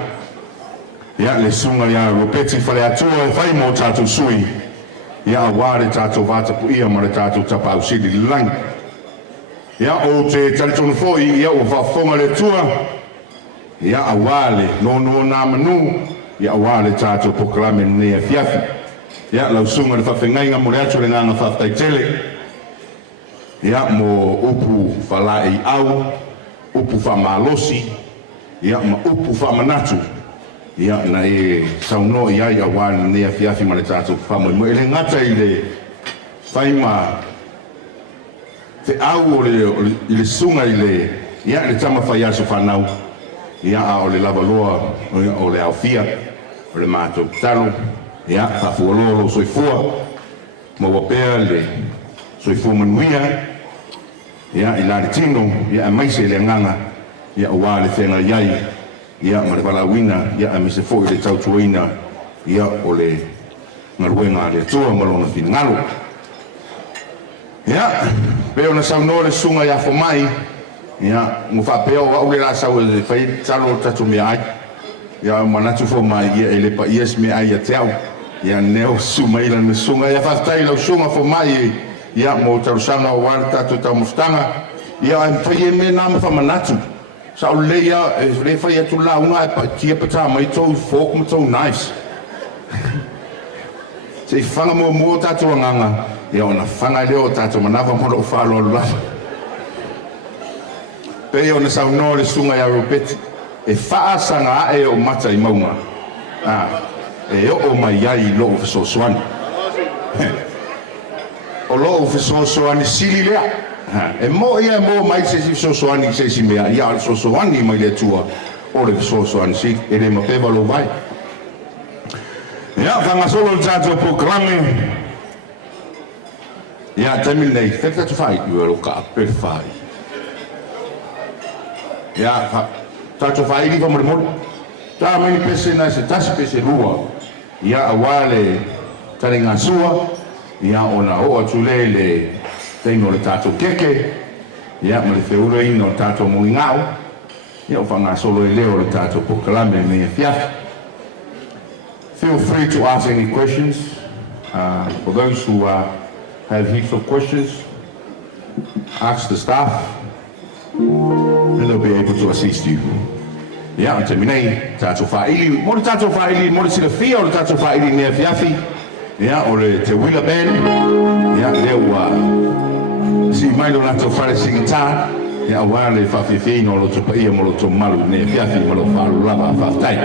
Ia le sunga ia ropeti whale atua e whai mo tātou sui. Ia awa le tātou vātapu ia ma le tātou tāpau siri langi. Ia o te tono foi ia o whafonga le tua. Ia awale no na manu ia awale tātou pokalame nei fiafi ia lau sunga le whawhengainga mo le atu le nganga whaftai tele ia mo upu whalai au upu whamalosi ia ma upu whamanatu ia na e sauno ia ia awale nei fiafi ma le tātou whamoi mo ele ngata I le whaima te au o le sunga I le ia le tama whaiaso whanau ia o le lava loa o le aufia o le mātou talo ia whafualoa lo soifua ma wapea le soifua manuia ia I lari tino ia maise le nganga ia o wā le whenga iai ia ma le walawina ia a mise fo I le tautuaina ia o le ngaruenga le tua malona finangalo ia peo na saunoa le sunga ia fomai ia mo fa peo au le rasa o le fai talo tatu me ai ia manatu fo mai ia ele pa yes me ai atau ia neo suma ila me sunga ia fa tai lo sunga fo mai ia mo talo sanga o war tatu ta mustanga ia fai me na mo fa manatu sa o le ia le fai atu la una pa tia pata mai to fork mo to knives se fanga mo tatu nganga ia ona fanga leo tatu manava mo lo fa lo la Pei o na sauno le sunga ia ropeti e whaasanga e o mata I maunga. E o mai iai lo o fesosoani. O lo o fesosoani sili lea. E mo ia mo mai se si fesosoani se si mea. Ia o fesosoani mai le tua o le fesosoani si. E le mapeva lo vai. Ia whangasolo le tātua programe. Ia tamil nei. Teta tu whai ua lo ka apere whai. Ia tātou whairi wha mori. Tā meni pese na se tasi pese rua. Ia awale tare ngā sua. Ia ona o atu le teino le tātou keke. Ia ma le whiura ina o tātou mui ngāo. Ia o whanga solo e leo le tātou pokalame me e fiafi. Feel free to ask any questions. For those who have heaps of questions, ask the staff. And they'll be able to assist you. Ia, te minei, tātou whaili, mo le tātou whaili, mo le sila fia o le tātou whaili nea fiafi. Ia, o le te wila band. Ia, leo si mailo natou whare singata. Ia, wā le whawhiwhino o lo tupa ia mo lo to malu nea fiafi, mo lo whalu lava whaftai.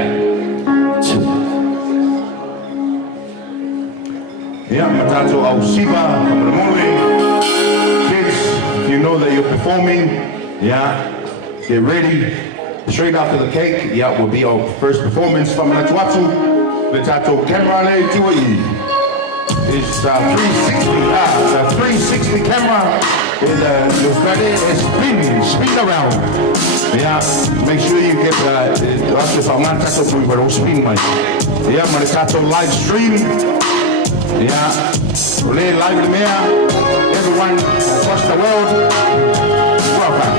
Ia, ma tātou au siva, kamaremole. Kids, if you know that you're performing, yeah, get ready. Straight after the cake, yeah, will be our first performance from Natuatu. The Tato Camera Tuai. is 360 camera. You've got it spin around. Yeah, make sure you get if I'm not talking to you, spin my. Yeah, I'm gonna live stream. Yeah, relay live in there. Everyone across the world, welcome.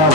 How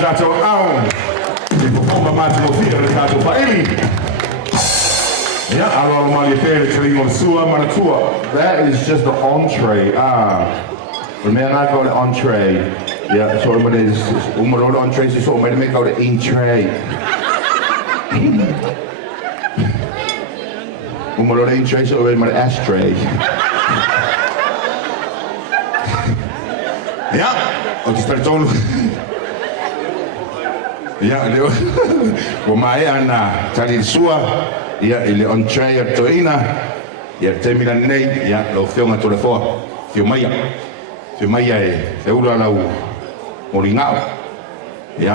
tato au. Di performa Massimo Fia le tato Faili. Yeah, allora mali fere trimo sua manatua. That is just the entree. For me, I call it entree. Yeah, so it is. Umaro entree, so we make out the entree. Umaro entree, so we make ashtray. Ja, og de spiller tål. Ja, det var. Hvor meget han tager det sur. Ja, eller entree og toina. Ja, termina nej. Ja, og filmer til det for. Filmer. Filmer er ude at lave moringau. Ja,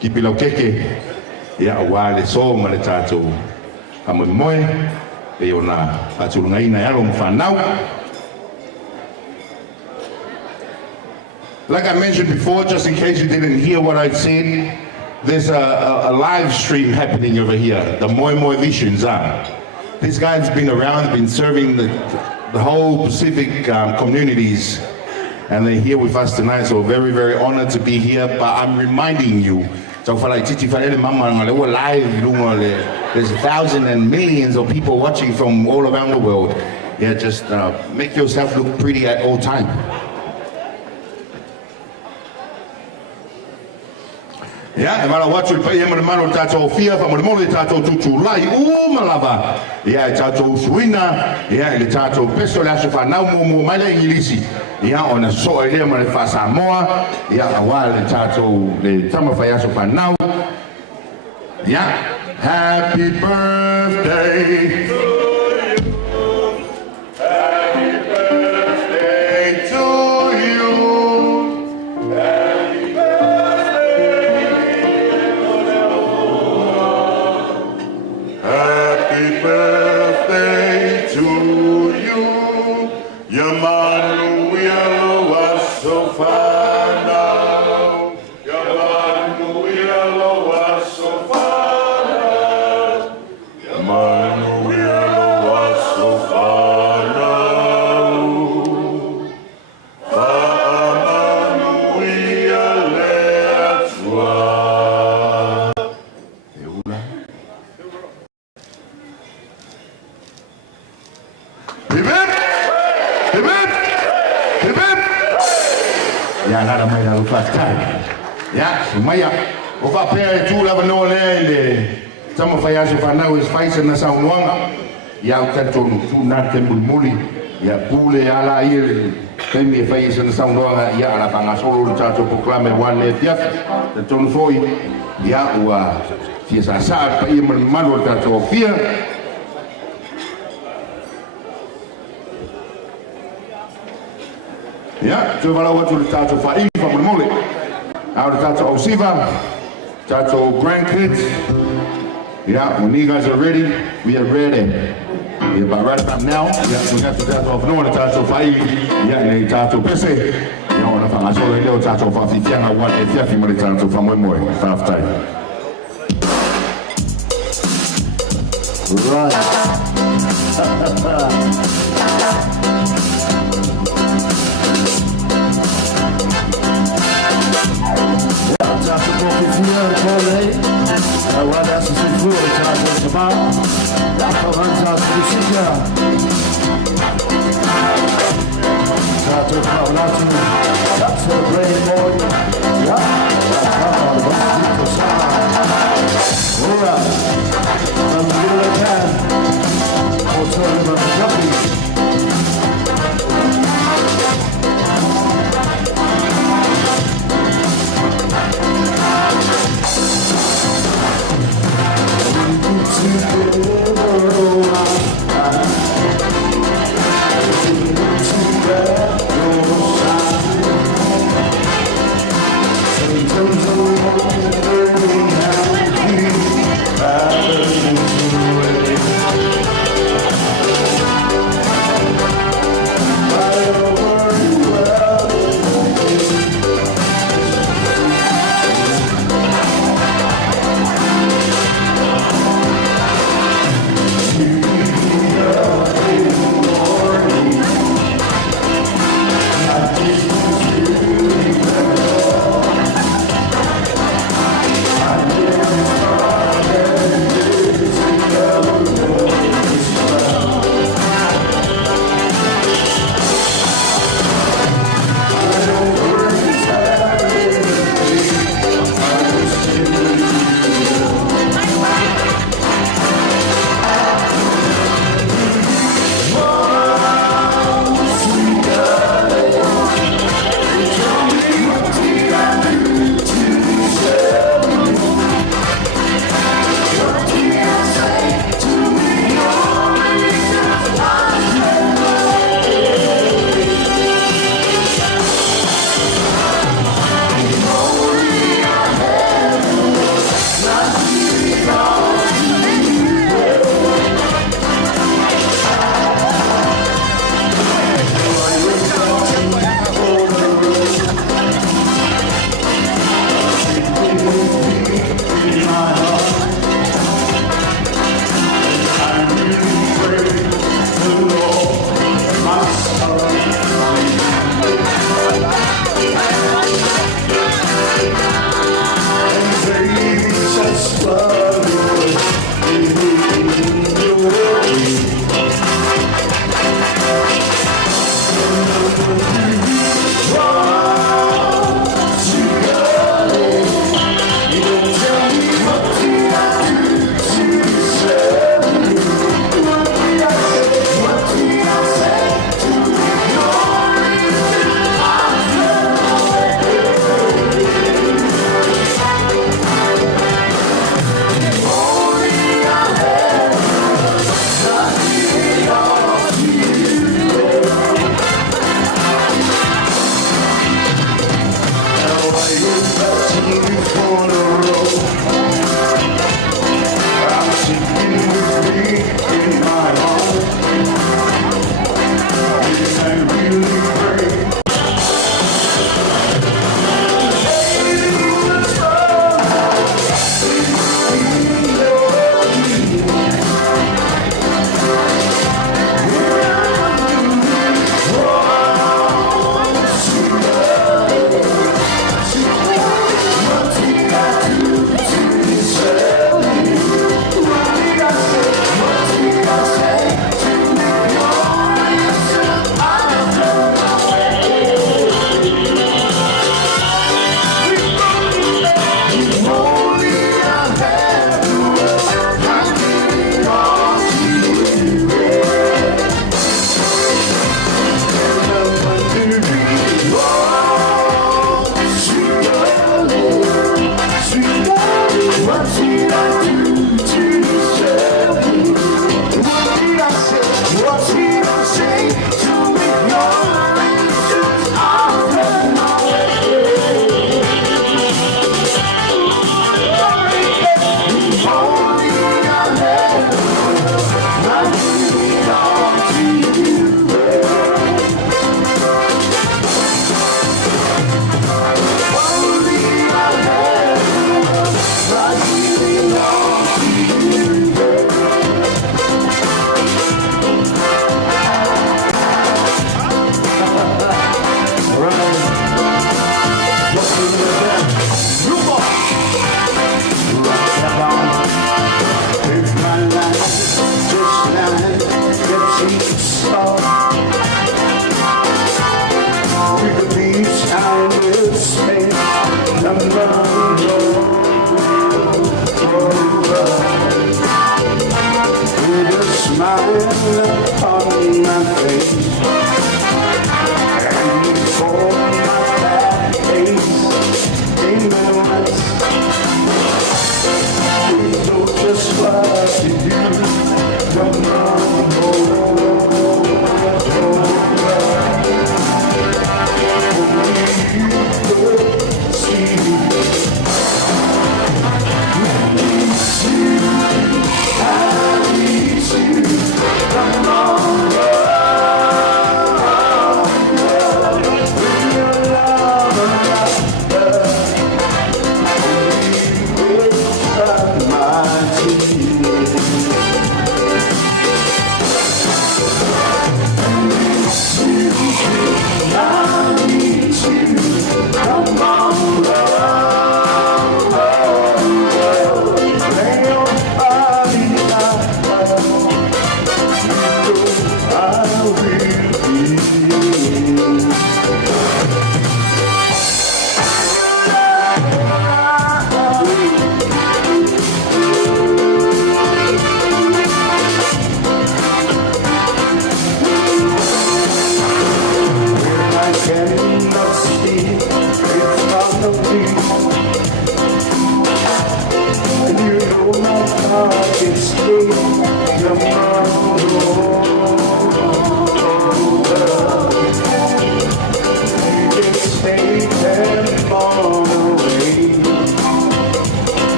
kipilau keke. Ja, og var det så man det tager til ham moi. Det er jo na patulungaina jeg om fanau. Like I mentioned before, just in case you didn't hear what I said, there's a live stream happening over here, the Moi Moi Visions. This guy's been around, been serving the whole Pacific communities, and they're here with us tonight, so very, very honored to be here. But I'm reminding you, so for like we're live, there's thousands and millions of people watching from all around the world. Yeah, just make yourself look pretty at all times. Ja, maar wat soort van iemand man dat zo vier van de moeder dat zo tulai malava. Ja, dat zo swina. Ja, dat zo peso la sofa na mo mala ingilisi. Ja, ona so ile maar fa Samoa. Ja, awal dat zo de tama fa ya sofa now. Ja, happy birthday. Na saunuanga ya utanton tu na tembulmuli ya pule ala ile tembe faisa na saunuanga ya ala banga solo tato proclame one fiat de ton foi ya wa fiesa sa pa ia mano tato fia ya tu vala watu tato fa ifa mole out tato osiva tato grandkids. Yeah, when you guys are ready, we are ready. Yeah, but right about now, yeah, we got to start off knowing the tato fai. Yeah, the tato pese. Yeah, on a fan, I saw the little tato fa fifianga one, if you have the tato from one more, half time. Right. Tato for fifianga, Agora essa se foi, tato chamar, dá para avançar se precisa. Tato Paulato, that's a great boy. Yeah, that's how the people sound. All right, I'm going to can. Also, I'm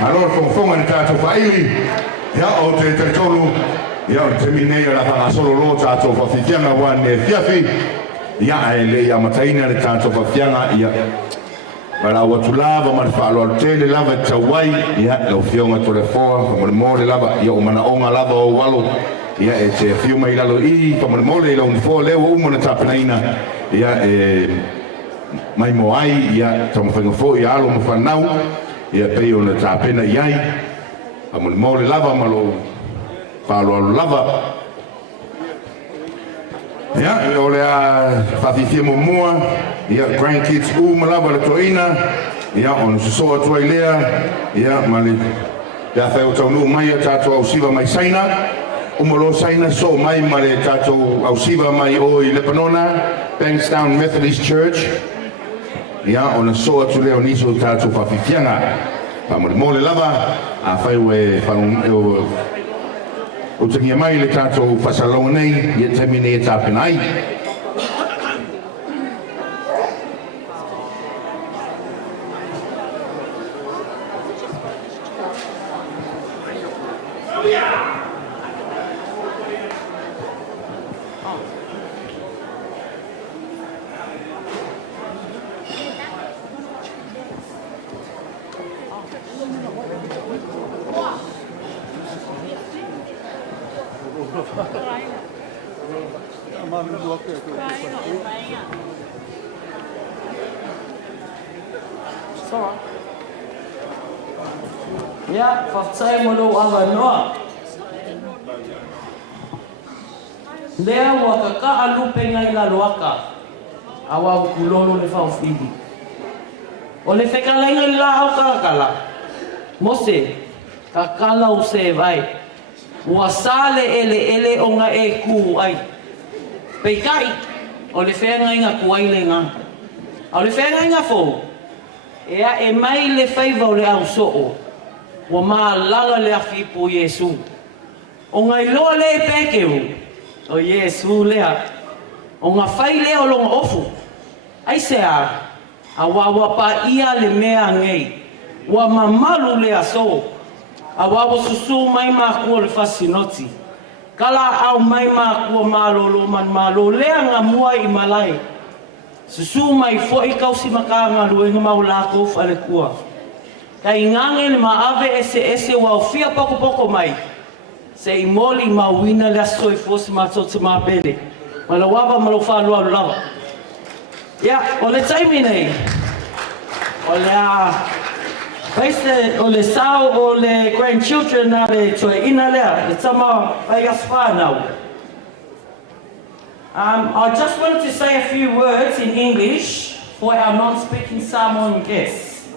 Alor fonga ni tātou whaili, ia o te tolu, ia o te minei o la whanga solo lo tātou whawhiwhianga wane whiawhi, ia e le ia mataina le tātou whawhianga, ia para o atu lava ma le whaaloa tele lava e tawai, ia le o whionga to le whoa, whamare mōre lava, ia o mana onga lava o walo, ia e te whiuma i lalo I, whamare mōre i lau ni whoa leo umana tāpenaina, ia e mai mo ai, ia tamawhinga fo i alo mo whanau, ia pei ona tāpena iai, a mole lava malo whaaloalo lava. Ia, o le a whawhiwhia mo mua, ia grandkids malava le toina, ia ona susoa tua I lea, ia male ia whai o taunu mai a tātou au siwa mai saina, umalo saina so mai male tātou au siwa mai o I Lepanona, Bankstown Methodist Church, ia ona so atu leo niso tātou whawhiwhianga. Mole lava, a whai ue whanau o tangia mai le tātou whasalonga nei, ia te mine e tāpena ai. Ya, whaftai molo awa noa. Lea waka ka alupe ngai la loaka. Awa kulolo le whawhidi. O le whekalenga I la au kakala. Mose, ka kala o se vai. Ua sale ele o nga e ku ai. Peikai, o le whenga inga kuai le ngā. O le whenga inga fo. Ea e mai le whaiva o le au soo. Wa maa lala le afi po Yesu. O ngai loa le pekeu. O Yesu lea. O ngā whai lea o longa ofu. Ai sea, a wawa pa ia le mea ngei. Wa mamalu lea so. A wawa susu mai maa kua le fasinoti. Kala au mai maa kua malolo man malo lea ngā mua I malai. Susu mai fo I kausi maka ngā luenga maulako fale kua. Kai ngange le maave ese wa fia poko mai. Se I moli mawina le asoi fosi matoti mapele. Mala wava malo whalua lava. Ya, o le taimi nei. O le a... Paise o le sao o le grandchildren na le toe ina lea. Le tama vai aswha nau. I just wanted to say a few words in English for our non-speaking Samoan guests.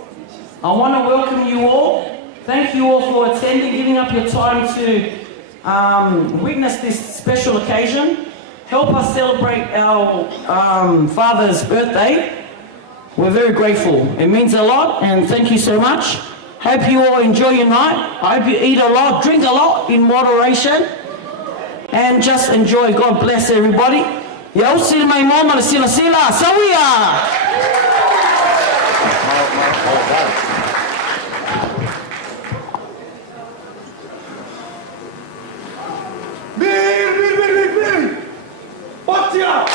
I want to welcome you all. Thank you all for attending, giving up your time to witness this special occasion. Help us celebrate our father's birthday. We're very grateful. It means a lot, and thank you so much. Hope you all enjoy your night. I hope you eat a lot, drink a lot in moderation, and just enjoy. God bless everybody. Yo, sila mai mama, sila sawia. Patia!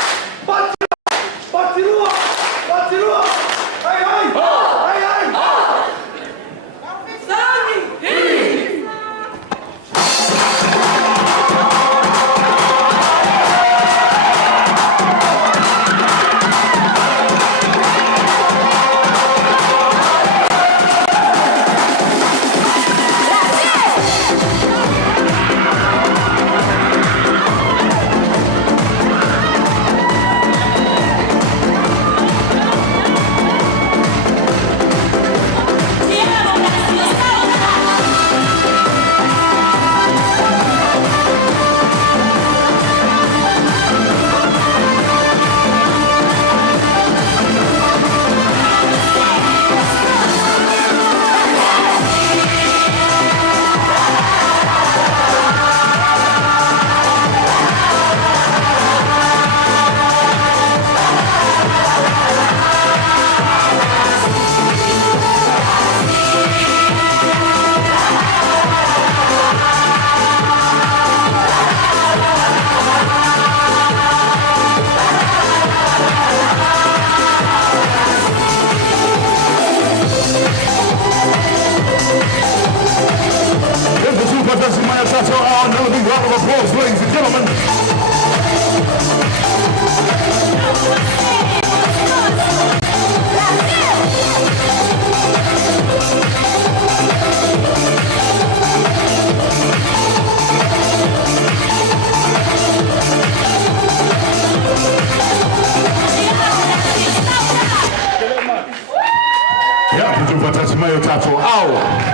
tātou au.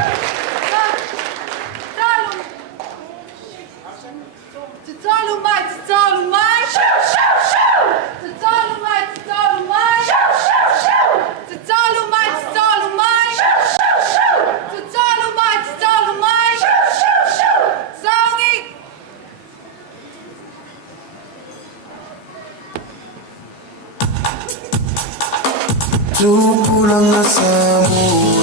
Pulang semua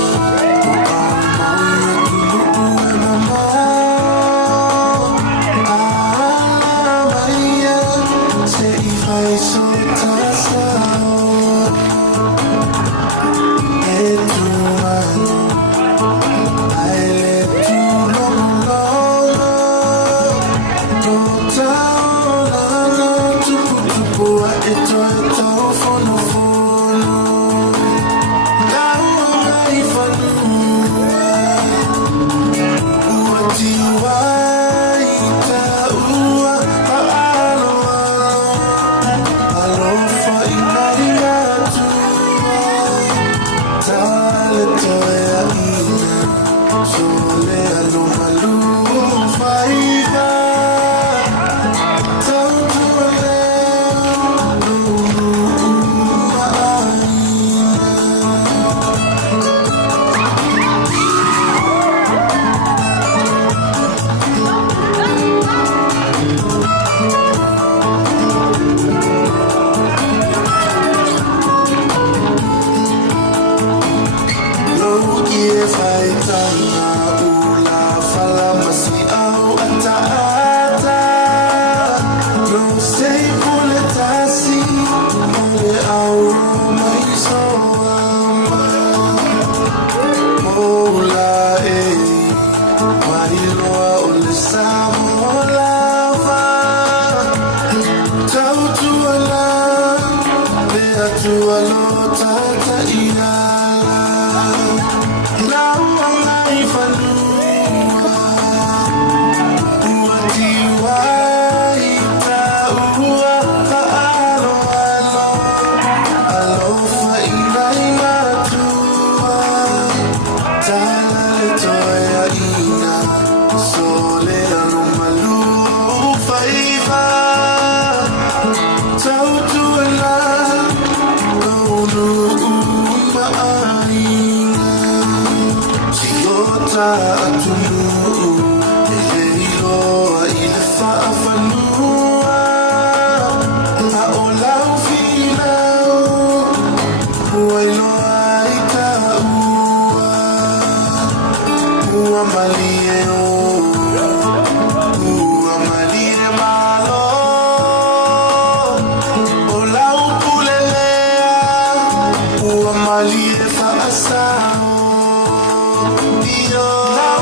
Io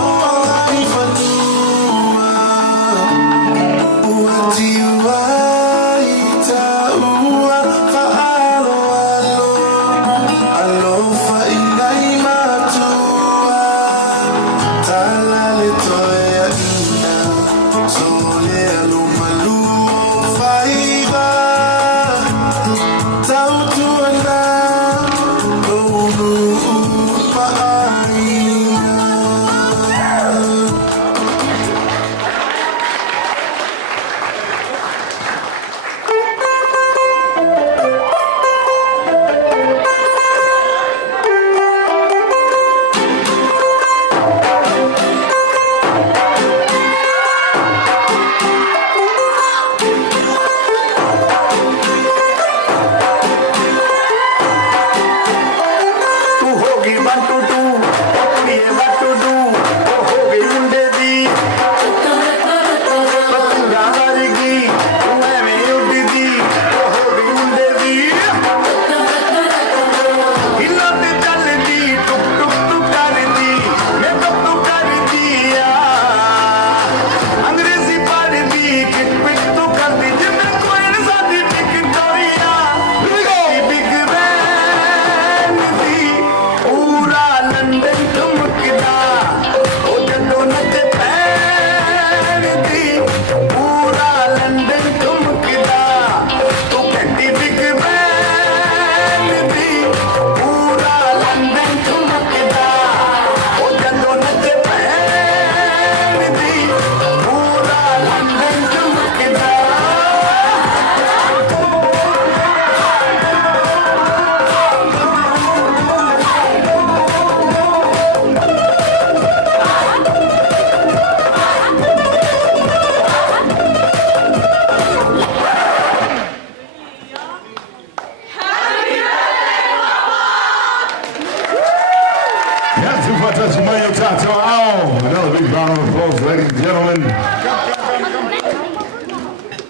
Fatasimayo Tato Ao. Another big round of applause, ladies and gentlemen.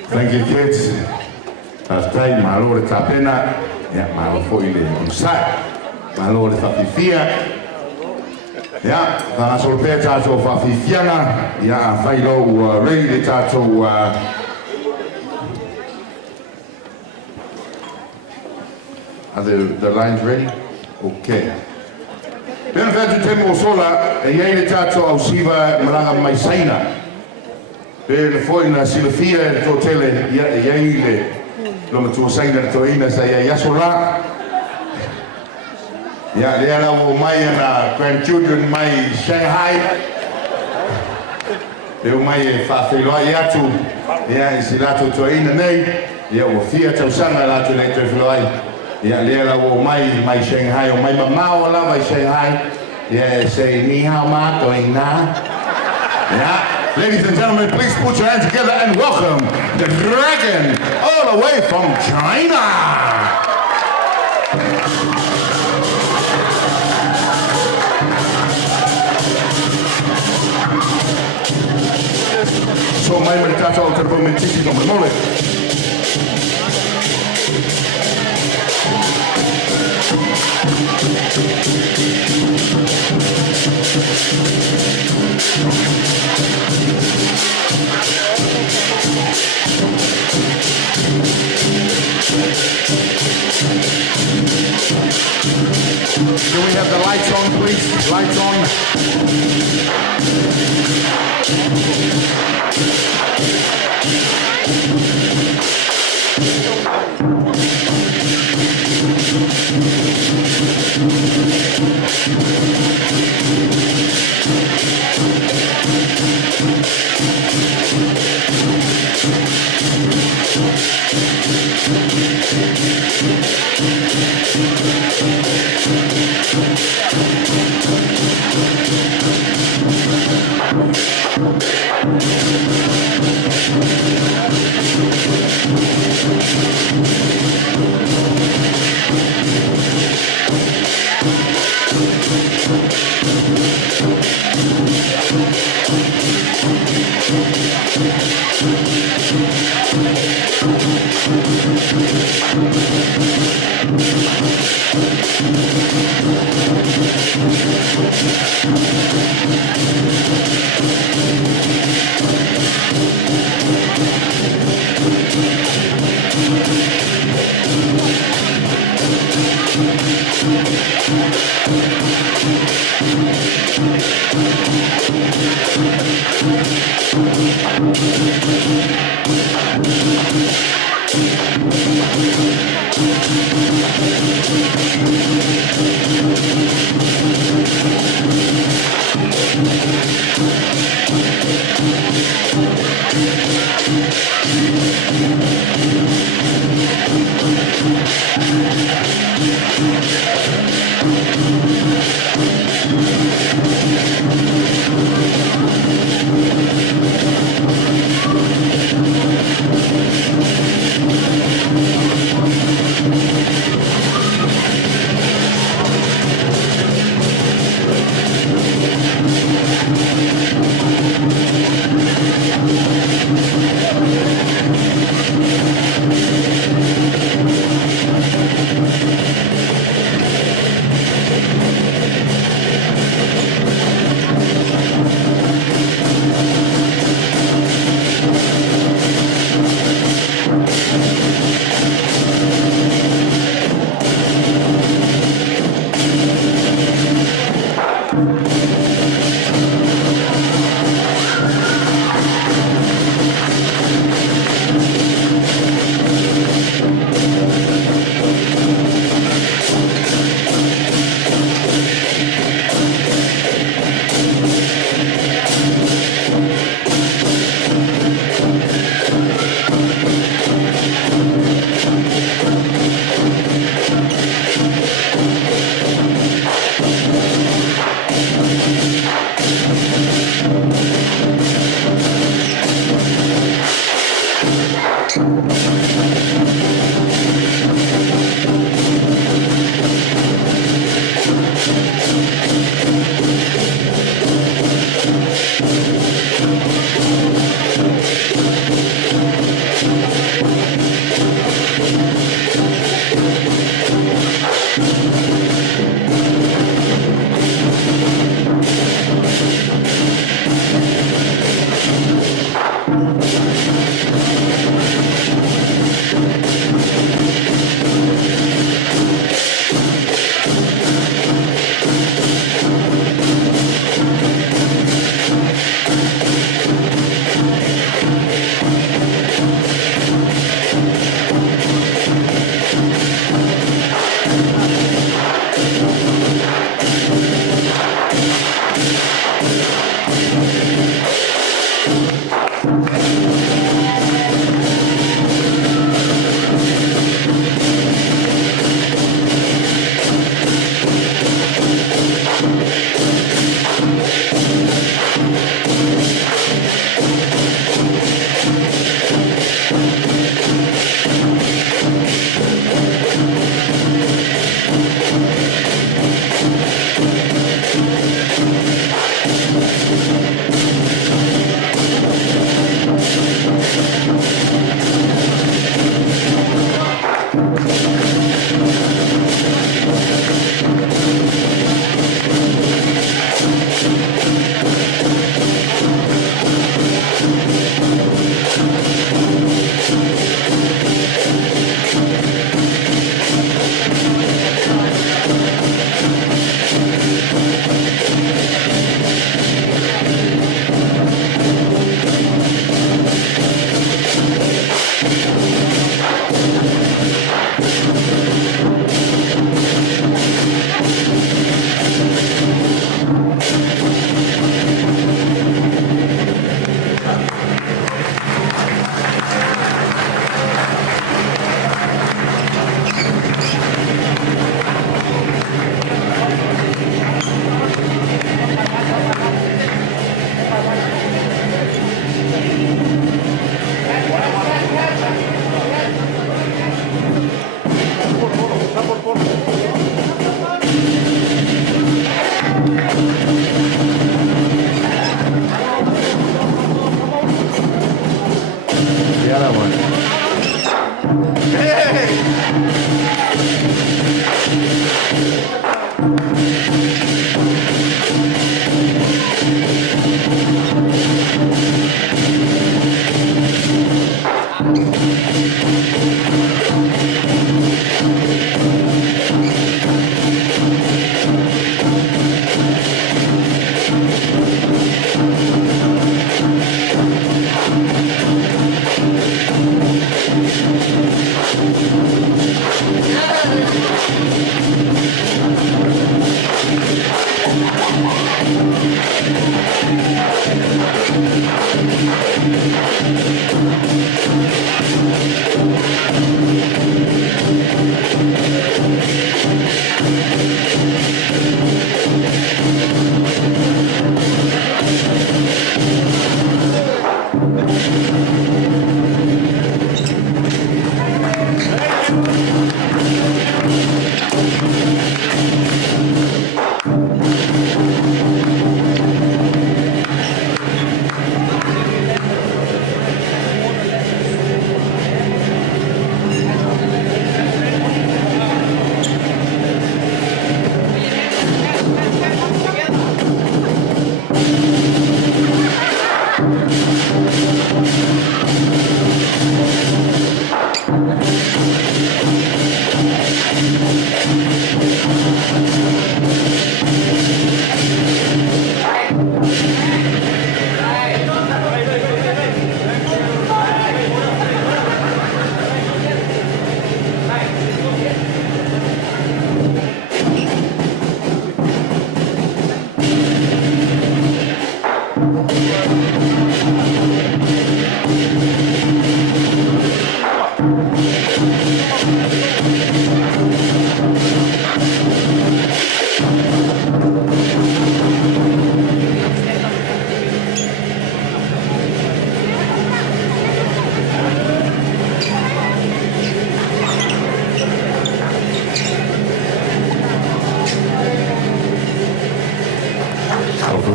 Thank you, kids. Tastai malo le tapena, ya malo foi le onsai, malo le fafifia, ya na solpe tato fafifiana, ya failo rei le tato Are the lines ready? Okay. Pena fatu temo sola, e iei le tato au siva malanga mai saina. Pe le foi na silafia e tō tele, iei le loma tua saina tō ina sa iei asola. Ia le ala o mai ana grandchildren mai Shanghai. Le o mai e whawhiloa i atu, ia i si lato tō ina nei, ia o fia tausanga lato nei tō whiloai. Yeah, lera o mai Shanghai o mai mamao lava i Shanghai. Yeah, say ni hao ma going na. Yeah, ladies and gentlemen, please put your hands together and welcome the dragon all the way from China. So mai meritato al terbo mentiti come mole. Can we have the lights on, please? Lights on.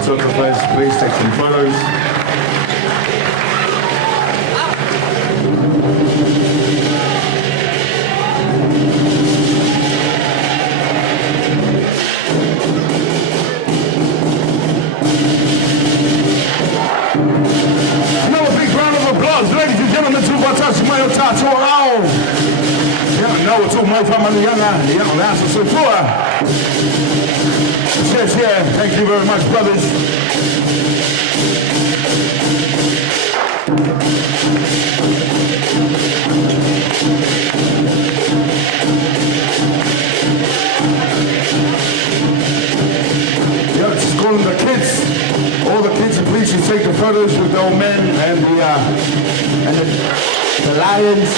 Photographers, please take some photos. Another big round of applause, ladies and gentlemen, to Watasi Mayo Tato Ao. Now to my family, young answer so far. Yes, yeah, thank you very much, brothers. Yeah, just calling the kids, all the kids, please you take the photos with the old men and the lions.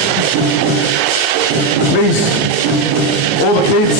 Please, all the kids.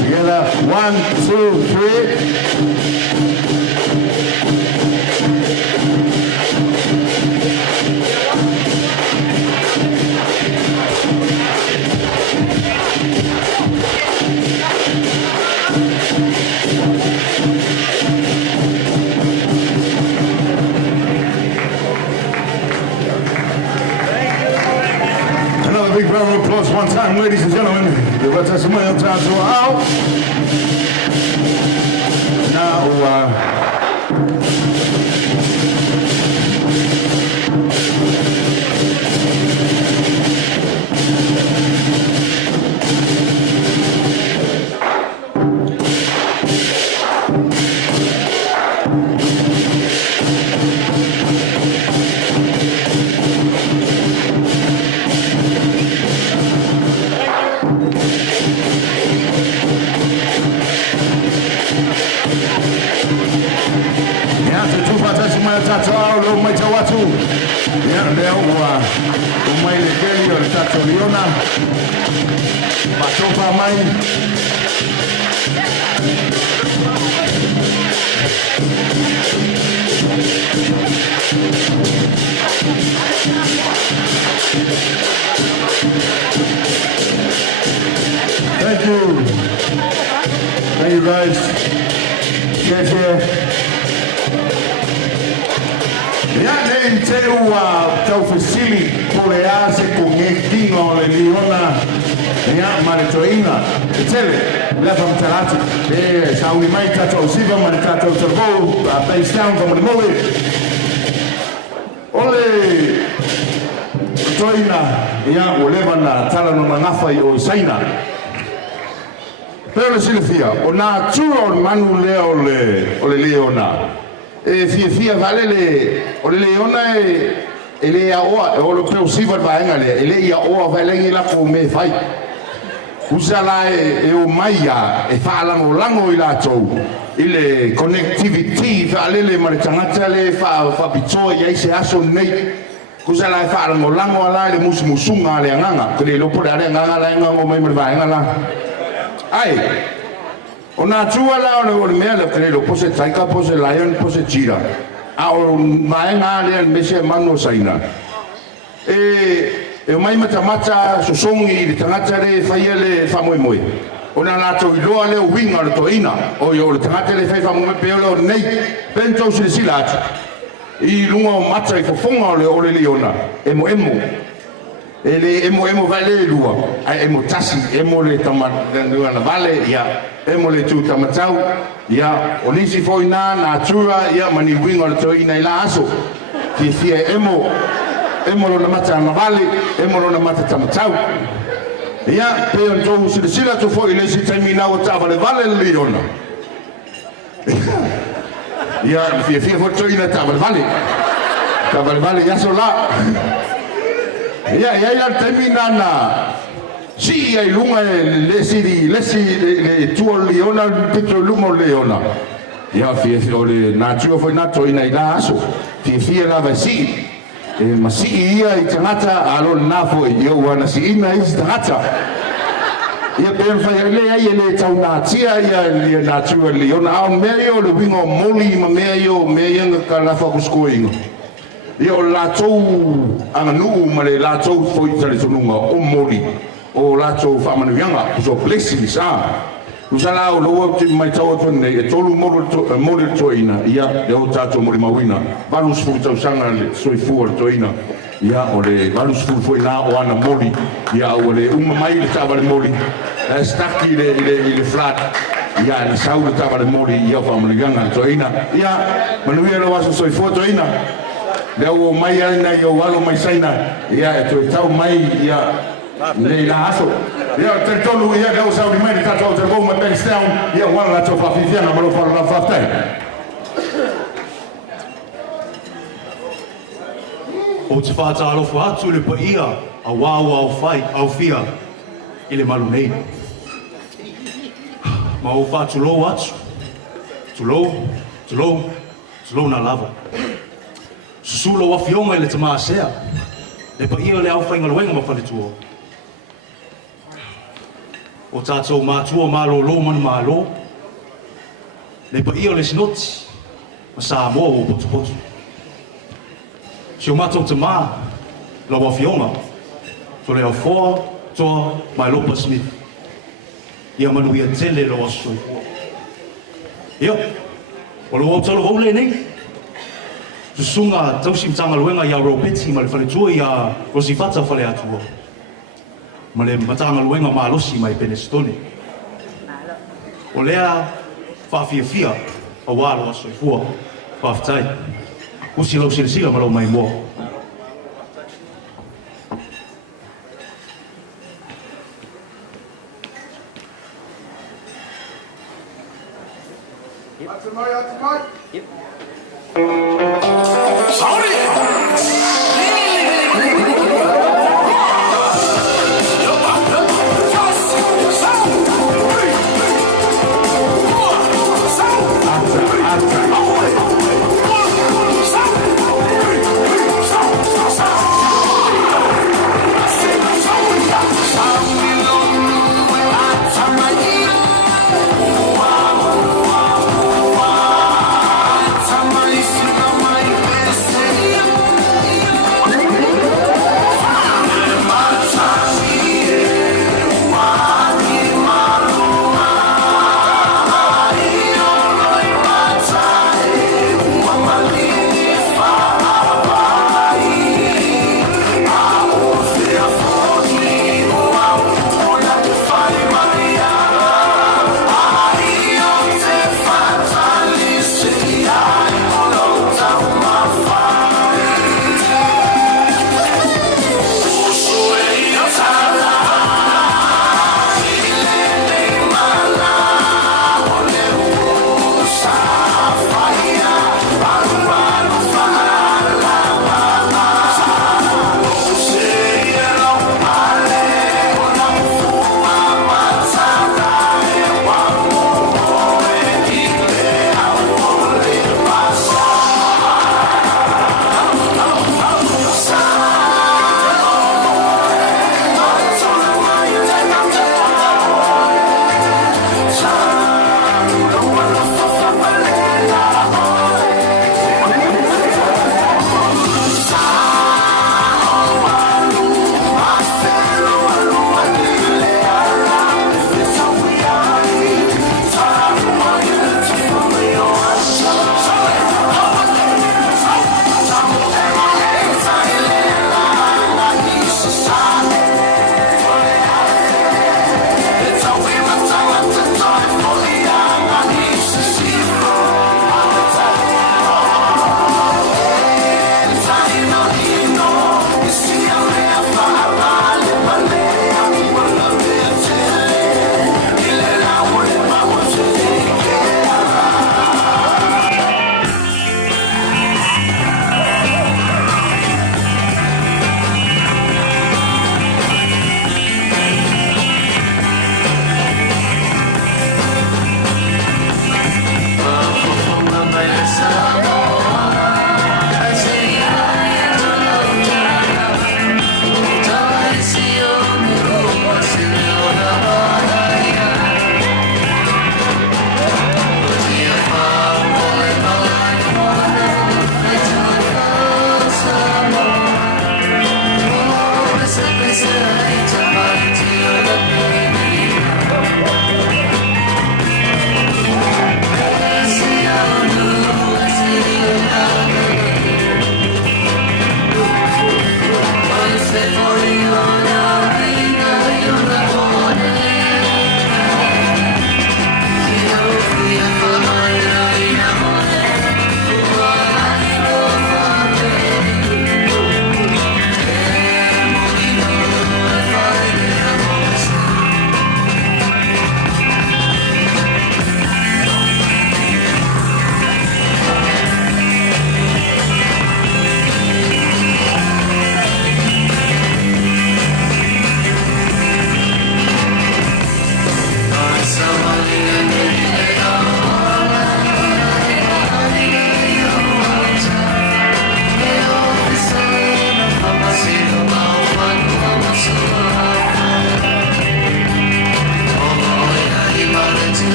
Together, 1, 2, 3. Another big round of applause one time, ladies and gentlemen. The Watasi Mayo Tato Ao. Now, Tato Ao lo mai watu ya leo wa umaile keli o tato liona matopa mai Thank you guys. Yes, yeah. Yani teua taufasili polease con el kino le liona ya maritoina tele lefa mtarati. Sauni mai tato usiva mani tato utarvo, base down kama ni moe. Ole, toina, ia uleva na tala no ngafa I o saina. Pero Silvia, ona tuo manu le ole leona. Fia valele ole leona ele ia oa o lo peu siva vaenga le ele ia oa valengi la ko me fai. Usala o maia e fala no lango I la tou. Ile connectivity valele maritangata le fa bito ia se aso nei. Usala e fala no lango ala le musunga le nganga. Kele lo pora le nganga la nganga mai vaenga la. Ai, ona tua la o mea le crelo pose taika pose lion pose tira a o mai ngale mese mano saina e mai mata sosongi le tangata le faiele famoi ona la to lo ale winga le toina o yo le tangata le fai famoi peolo nei bento silsilat I lunga mata I fofonga o le leona emo ele emo vale lua ai emo tasi emo le tamata na vale ia emo le tu tamatau ia olisi foi na tua ia mani winga le toina I la aso fia emo lo na mata na vale emo lo na mata tamatau ia pe on to sila to foi le si termina o tava le vale le leona ia fia foi toina tava le vale ia so la ia ia termina na si ai lunga le tuo leona petro lumo leona ia fia ole na tuo foi na toina I la aso fia la va si ma si ia I tangata alo na foi io wana si ina I tangata ia ben fa le ai le tauna tia ia na tuo leona au meio le wingo moli ma meio ka la fa kuskoingo ia o lātou anganu ma le lātou foi tale tonunga o mori o lātou whaamanuianga so blessings usala o loa te mai tau atone e tolu mori toina ia le o tātou mori mawina valus fu tau sanga le soifua toina ia o le valus fu foi na o ana mori ia o le mai le tava le mori staki le flat ia le sau le tava le mori ia whaamanuianga toina ia manuia lo waso soifua toina Leo mai ana yo walo mai saina ia to tau mai ia le la aso ia te tolu ia leo sa di mai ta tau te go mai base down ia wala to fa fifiana malo fa la fa tai o te fa ta lo fa tu le pa ia a wa fai au fia ile malu nei ma o fa tu lo atu tu lo na lava Sulo wa fionga le tama sea. Le pa ia le au fainga loenga ma fale tuo. O tātou mātua mālo lo manu mālo. Le pa ia le sinoti. Ma sa moa o potu. Si o mātou te mā, la wa fionga. So le au foa, toa, mai lopa Smith. Ia manu ia tele lo aso. Ia, o lo au talo vaule nei. Sunga tausim tanga luenga ia ropeti ma le fale tua ia rosifata fale atua. Ma le matanga luenga ma alosi mai penestone. O lea whawhiawhia a wālo a soifua whawhitai. Usi lau sila ma lau mai mua. Atamai. Yep. Atamai,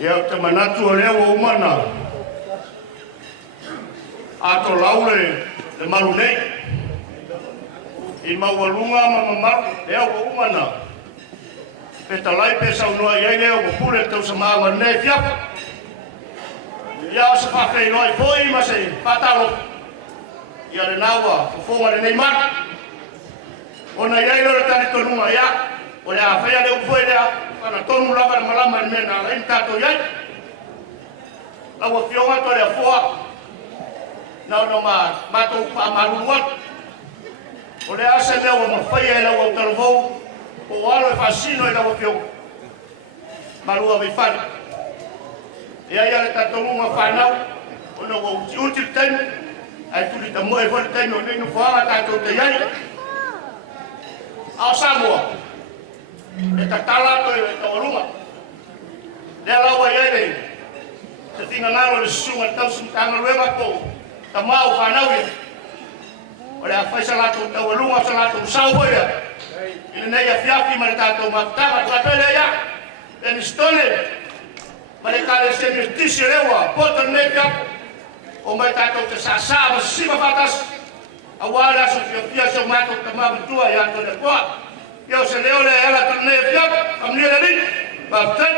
Ia te manatu o leo o umana. Ato laure le malu nei. I maualunga ma mamaru leo o umana. Peta lai pe saunoa iai leo o kure tau sa maanga nei fiapa. Ia sa whakei noi poi ma se patalo. Ia le naua o fonga le nei mara. Ona iai leo le tani tonunga ia. O le a whaia leo poi lea. Kana tonu lava malama mena la intato yai. La wa fionga to le foa. Na no ma to pa maruat. O le asa lea ua mawhaia e lau au talavou, o alo e whasino e lau pio. Marua mai whare. E ai ale tatongunga whanau, o na ua uti taimi, ai tuli ta moe whare taimi o neinu whaanga tātou te iai. Ao Samoa, e ta talato e ta warunga. Lea lau ai ai te tinga ngaro le sunga tausi tanga luenga ko, ta mau whanau ia. O le a whaisa lato ta warunga sa lato sau ia. Ile nei a fiafi ma le tātou maftanga, tua pele ia. E ni stone, ma le kare se ni tisi rewa, poto nei fiafi. O mai tātou te sasa, ma sima fatas. A wala so fia so mato ta mabutua ia to le koa. Ia se leo le ela ta nei fiafi, am ni le ni. Baftet.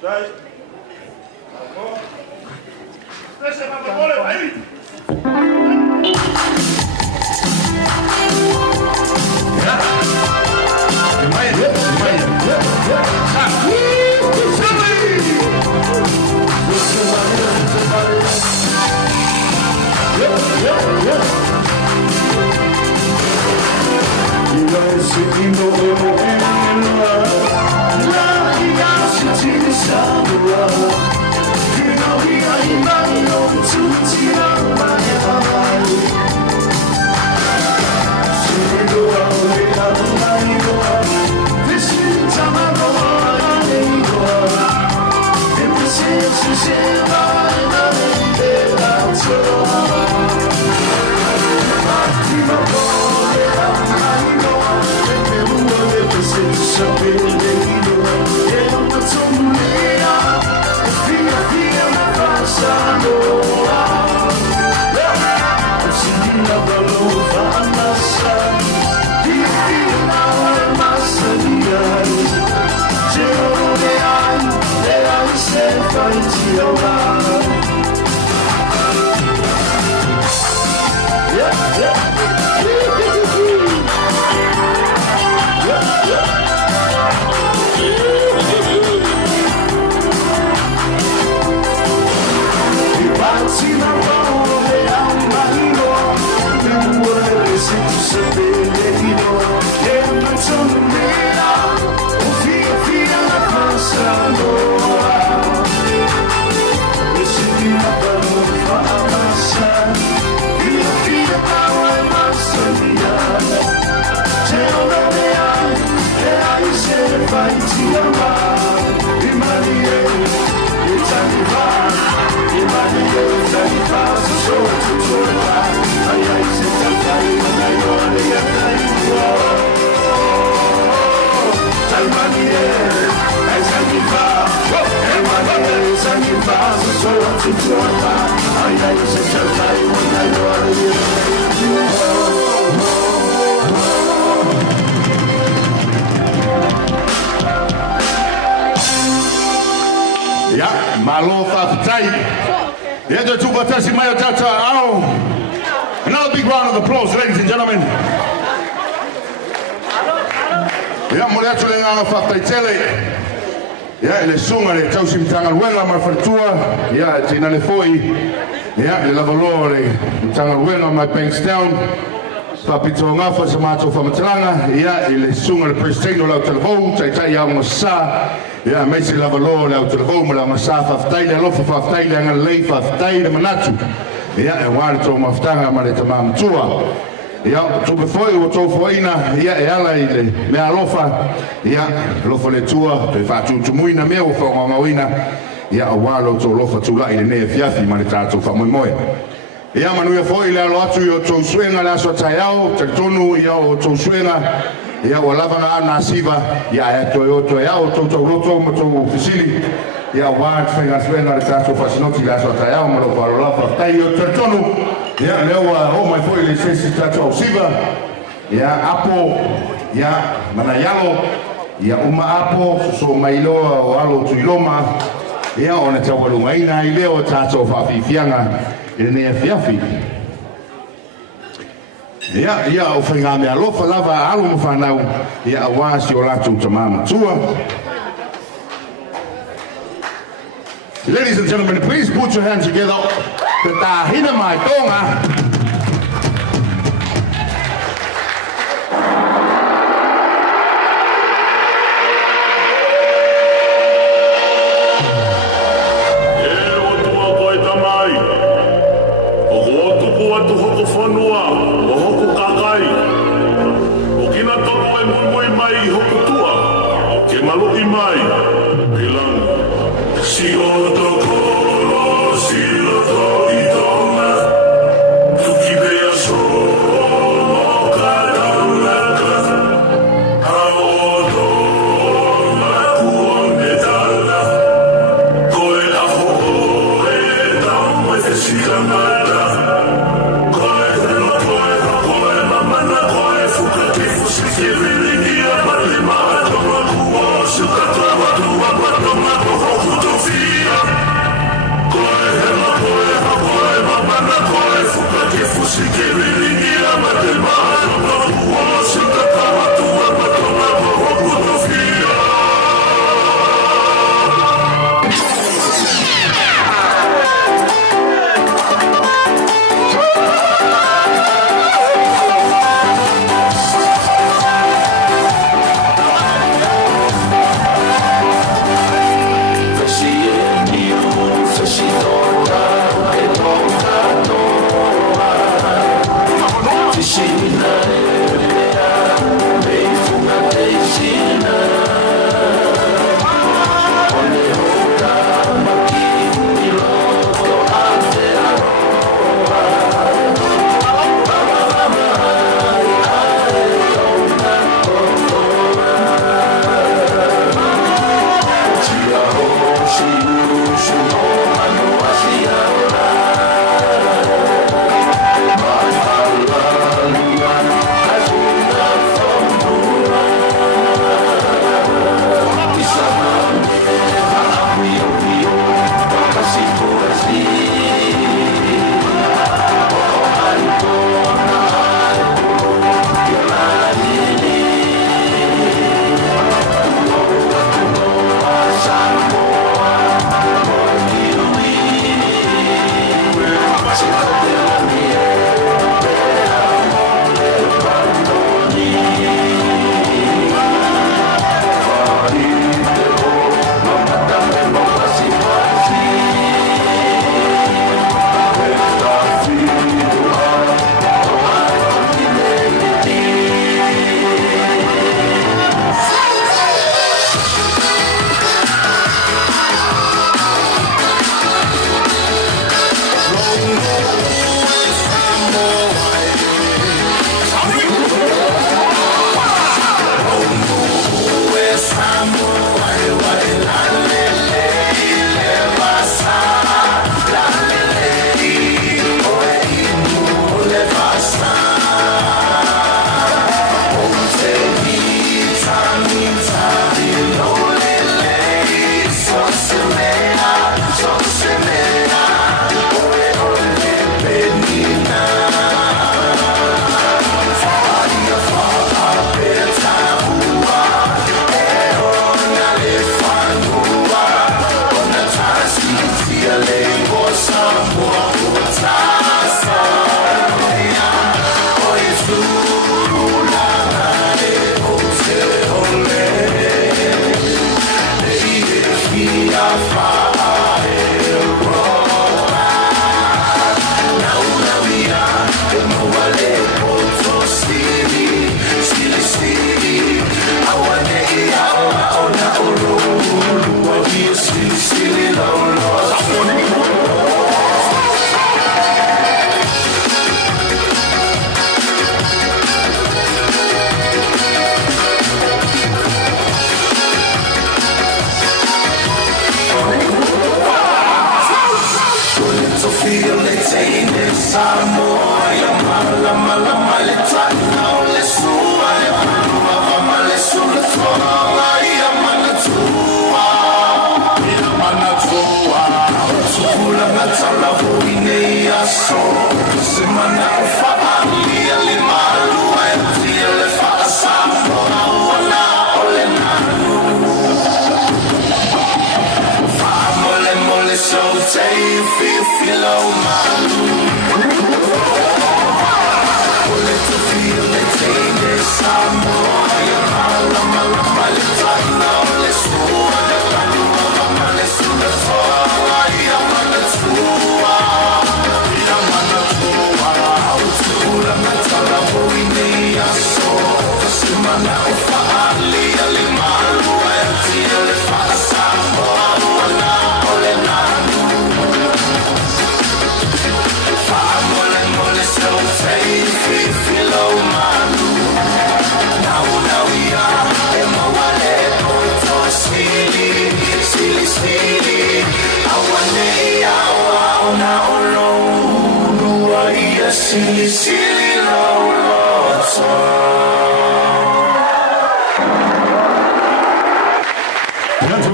Dai. Ese va por vole, vai. Malo Fafatai. Yeto Tubatasi Maya Tata Ao. Another big round of applause, ladies and gentlemen. Ya Muriatu Lenga Fafatai Tele. Ya ele sunga le tausi mtanga luenga mafatua. Ya tina le foi. Ya le lavalore mtanga luenga my Bankstown. Papito ngafa sa mato famatalanga. Ya ele sunga le prestino lau telefon. Tai ya ngasa. Ja, mensen laten loren uit de bomen, maar saaf aftijden, loffen aftijden en leven aftijden, maar naartoe. Ja, en waar het om aftijden, maar het om aan toe. Ja, toen bevoor wat over ina, ja, leide, maar loffen, ja, loffen le toe, de vaart toe mooi naar meer van Mawina. Ja, waar loopt zo loffen toe leide, nee, fiafi, maar het gaat over mooi. Ja, maar nu voor je laat je zo swingen, laat zo jou, te tonu, jou zo swingen. Ja, walava na siva ya Toyota ya Toyota moto fisili ya wat fengas vena de taso fasinoti la sota ya mo lo parola fa tayo tertonu ya leo oh my boy le sesi tato siva ya apo ya manayalo ya apo so mailo walo tuiloma ya ona tawalunga ina leo tato fa fifianga ile fiafi. Ja, of ik ga meer lopen, lava, allemaal van nou, ja, was je laat toe te mama toe. Ladies and gentlemen, please put your hands together. De tahina mai tonga. mai mai hoko tua, ke malo I mai, bilang si oto kolo, si loto I tonga, tuki bea so, moka taunaka, a oto ma kuone tala, koe a hoho e tau mai te sika mata, koe helo koe ha koe mamana koe fuka te fusi ke vilingi a pale maa tonga kua suka toa tua patonga koho kuto fia, koe helo koe ha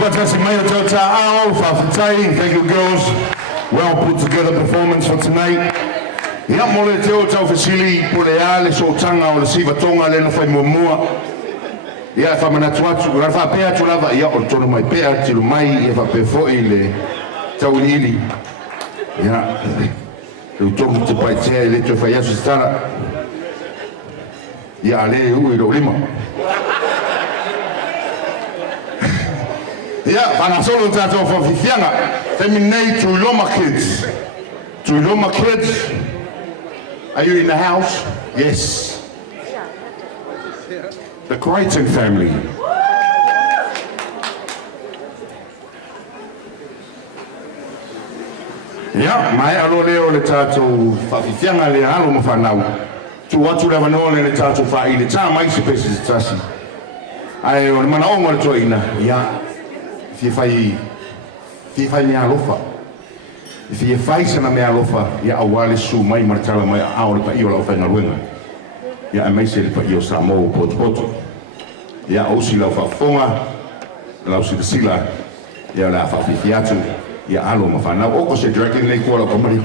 Batasi Mayo Tota Ao, Fafitai, thank you girls. Well put together performance for tonight. Ia mole te o tau fasili poleale so tanga o le siva tonga le na fai mua. Ia fa manatu atu, ra fa pe atu lava ia o tono mai pe atu mai ia fa pe foi le tau ili. Ia le toki te pai te le te fai asu stara. Ia le u i lo lima. Ia pana solo tato fa fifianga. Feminate to Loma kids. To Loma kids. Are you in the house? Yes. The Creighton family. Yeah, mai alo leo le tato fafifianga le alo mafanau. Tu watu le vanole le tato fa ile ta mai se pesi tasi. Ai o mana o mo to ina. Ya. Fi fai me alofa. If you face na me alofa, ya awale su mai martala mai ao le pa io la fa na luenga. Ya mai se le pa io sa mo poto. Ya o si la fa fonga, la si sila, ya la fa fiatu, ya alo ma fa na o ko se dragon le ko la ko mari.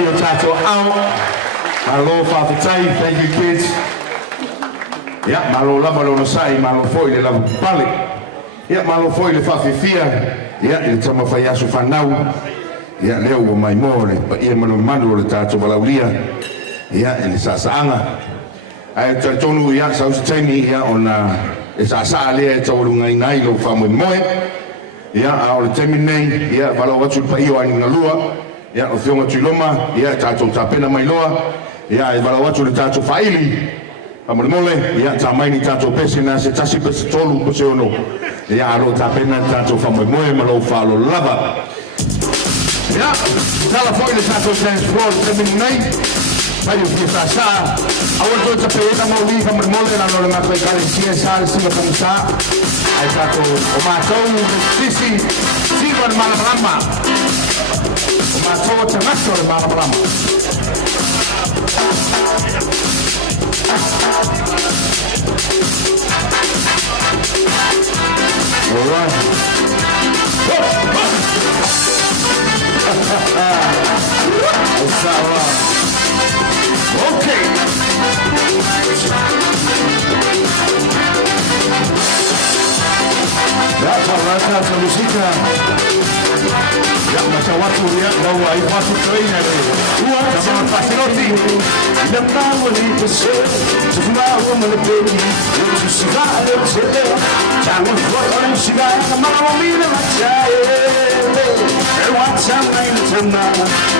mai o tātou au. Malo whawhitai, thank you kids. Ia, malo lava lo nasai, malo foi le lava pale. Ia, malo foi le whawhifia. Ia, le tama whai asu whanau. Ia, leo o mai mōre, pa ia manu manu o le tātou walaulia. Ia, e le sāsaanga. Ai, tonu ia, sausi taimi ia, ona e sāsaa lea e taurungai nai lo whamoe moe. Ia, a o le taimi nei, ia, wala watu pa io ani ngalua. Ia, o whionga tuiloma, ia, tātou tāpena mai loa. Ia, e wala watu le tātou whaili. Amore mole, ia, tā maini tātou pese na se tasi pese tolu po se ono. Ia, aro tāpena tātou whamoe moe, malo whalo lava. Ia, tala foi le tātou transport, taimi nei. Vai o que está sa. Awal tu tapeta mau li kamar mole na lor ma kai kali sia sa sila kamsa. Ai tātou o mātou sisi siwan malamalama. O mātou tamato le malamalama. Alright. Okay. Ya, para esa música. Ya, macam waktu dia bawa air masuk ke ini ada. Sama pasti roti. Dan tahu ni besar. Semua orang melebih. Sudah ada sedih. Jangan buat orang sudah mau minum macam. Macam lain macam.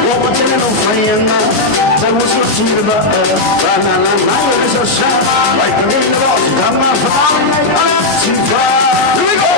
Walaupun jangan ofayana. Jangan suci dah. Banana lain susah. Baik begini dah. Sama sama lain siapa. Here we go.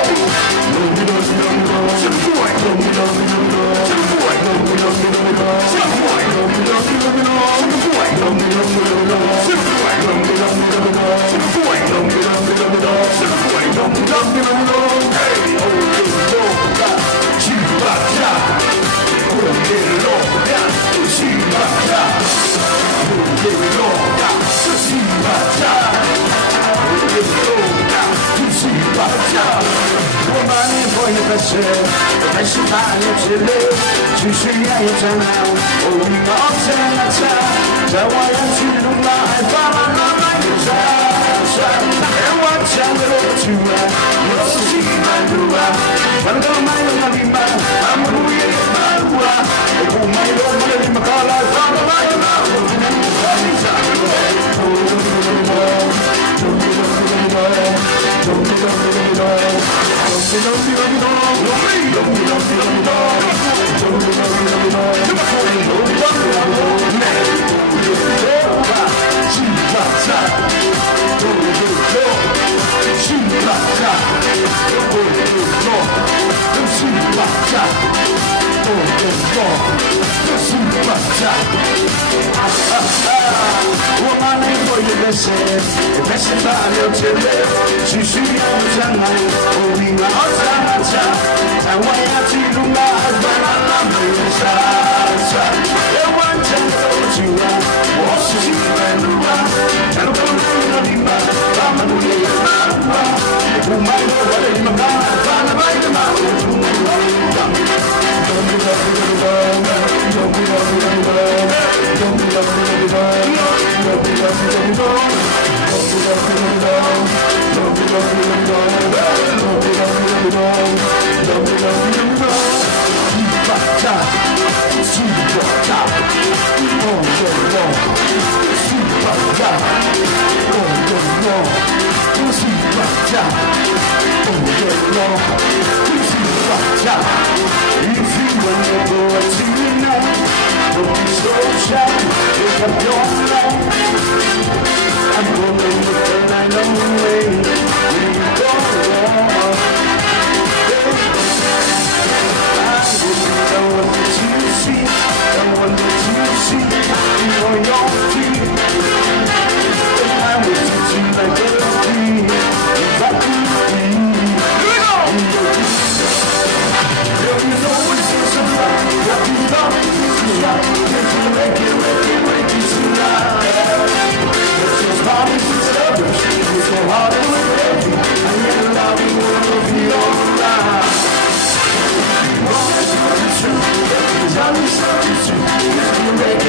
Make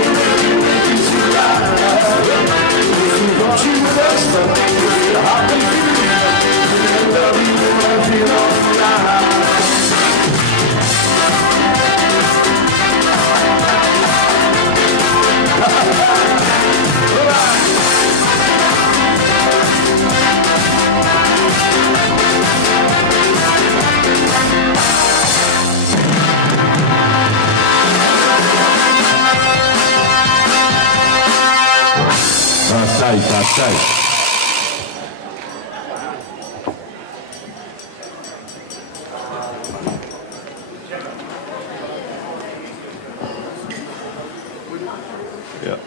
tai tātai.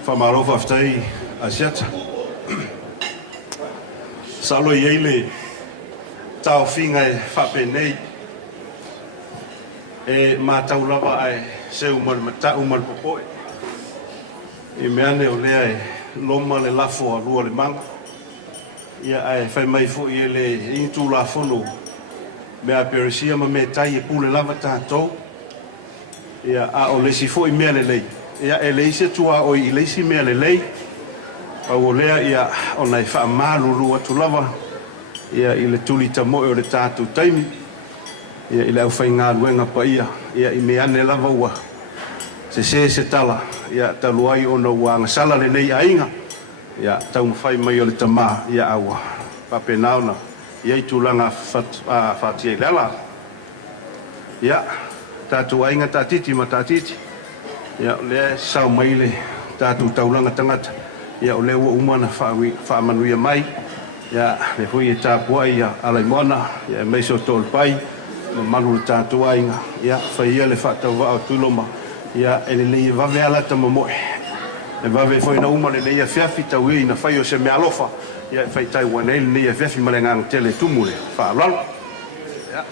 Whamaro whaftai asiata. Salo i eile tau whinga e whapenei e mātau lava ai se umar mata umar popoe. I meane o lea e loma le lafo a lua le manga. Ia ai whai mai fo i ele intu la fono mea peresia ma me tai e pule lava tātou. Ia a o lesi fo i mea le lei. Ia e leise tua o i leisi mea le lei. Au o lea ia o nei wha māluru atu lava. Ia i le tuli ta moe o le tātou taimi. Ia i le au whai ngā ruenga pa ia. Ia i meane lava ua. Se tala. Ia taluai o na ua ngasala le nei ainga. Ia tau mwhai mai o le tamā. Ia aua. Pape nauna. Ia i tūlanga whatia i lela. Ia tātou ainga tātiti ma tātiti. Ia le sau mai le tātou taulanga tangata. Ia o le ua umana whaamanuia mai. Ia le hui e tāpua ia alai moana. Ia e meiso tōl pai. Ma manu le tātou ainga. Ia whaia le whatau wao tūloma. Ia e le lei vave alata mamoe. E vave foi na uma le lei a fiafi tau i na whai o se mea alofa. Ia e whai tai wana le lei a fiafi ma le ngang tele tumule. Whaalalo. Ia.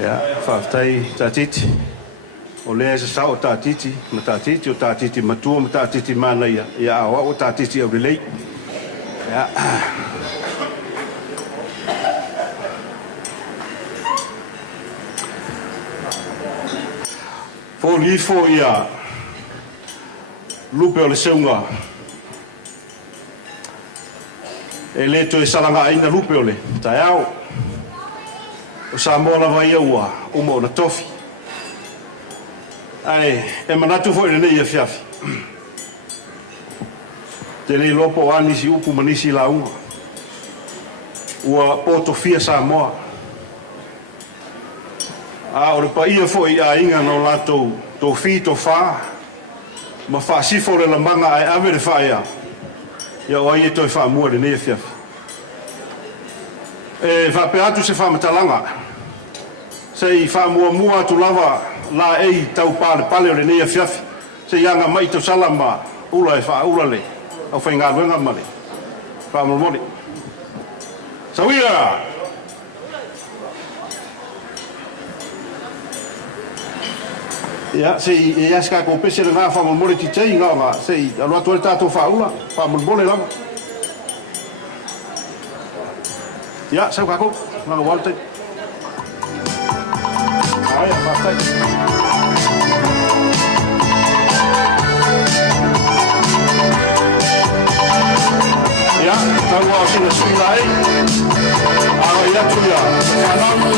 Ia, whaftai tātiti. O lea se sao tātiti, ma tātiti o tātiti matua, ma tātiti mana ia. Ia awa o tātiti au lelei. Ia. Fo lifo ia lupe o le seunga. E le to e salanga aina lupe o le. Tai au. O sa mola vai ua uma o na tofi. Ai, e manatu fo i le nei a fiafi. Te lei lopo anisi upu manisi la unga. Ua poto fia sa moa. A o le pa ia fo i a inga no lato to fi to fa. Ma fa sifo le lamanga ai ave le fa ia. Ia o ai e toi fa mua le nei a fiafi. E fa pe atu se fa matalanga. Sei fa mua tu lava la ei tau pale o le nei a fiafi. Se yanga mai to salama ula e fa ula le. Au fai ngā ruenga male. Fa mamori. Sawia! Ia, sei e aska ko pese le ngā fa mamori ti tei ngā ngā. Sei aloa tuare tātou fa ula. Fa mamori lava. Ia, sau kako. Ngā waltai. Aia, pastai. Ya, tau au sina sina ai. Ao ia tuia. Mama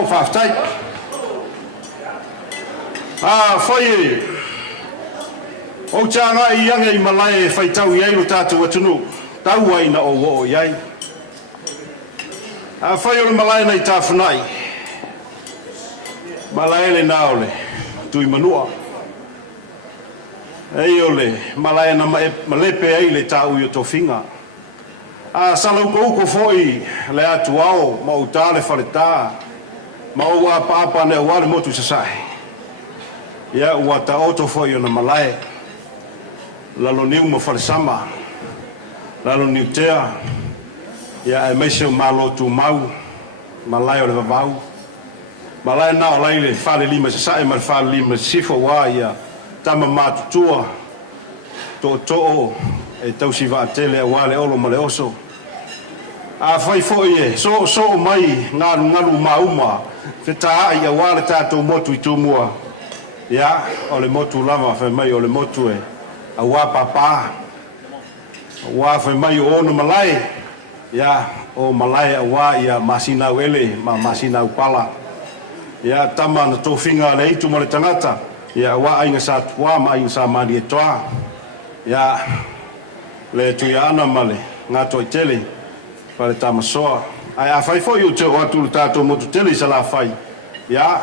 so whaftai. Whai o tanga I ianga I malai e whaitau I airu tātou atunu. Tau ai na o iai. Whai o le malai nei tāwhanai. Malai le naole. Tui manua. Ei ole, malai na malepe ai le tau I o tō whinga. Salau ko foi le atu ao, ma o tāle wharetā. Ma o apa ne wale motu sasai. Ia ua ta oto foi o na malai. Lalo niu ma wharesama. Lalo niu tea. Ia e meise o malo tu mau. Malai o le vavau. Malai na o laile whare lima sasai ma whare lima sifo wā ia. Tama mātutua. To'o e tausi wa tele a wale olo ma le oso. Whai foi e. So mai ngaru mauma. Whitaa I a wale tātou motu I tūmua. Ia, o le motu lava whai mai o le motu e. A wā papa. A wā whai mai o ono malai. Ia, o malai a wā ia masinau ele, ma masinau pala. Ia, tama na tō whinga le itu ma le tangata. Ia, wā ainga sa tua, ma ainga sa mani e toa. Ia, le tui ana male, ngā toi tele, whare tama soa. Ai, a whai foi o te o atu le tātou motu tele sa la whai. Ia,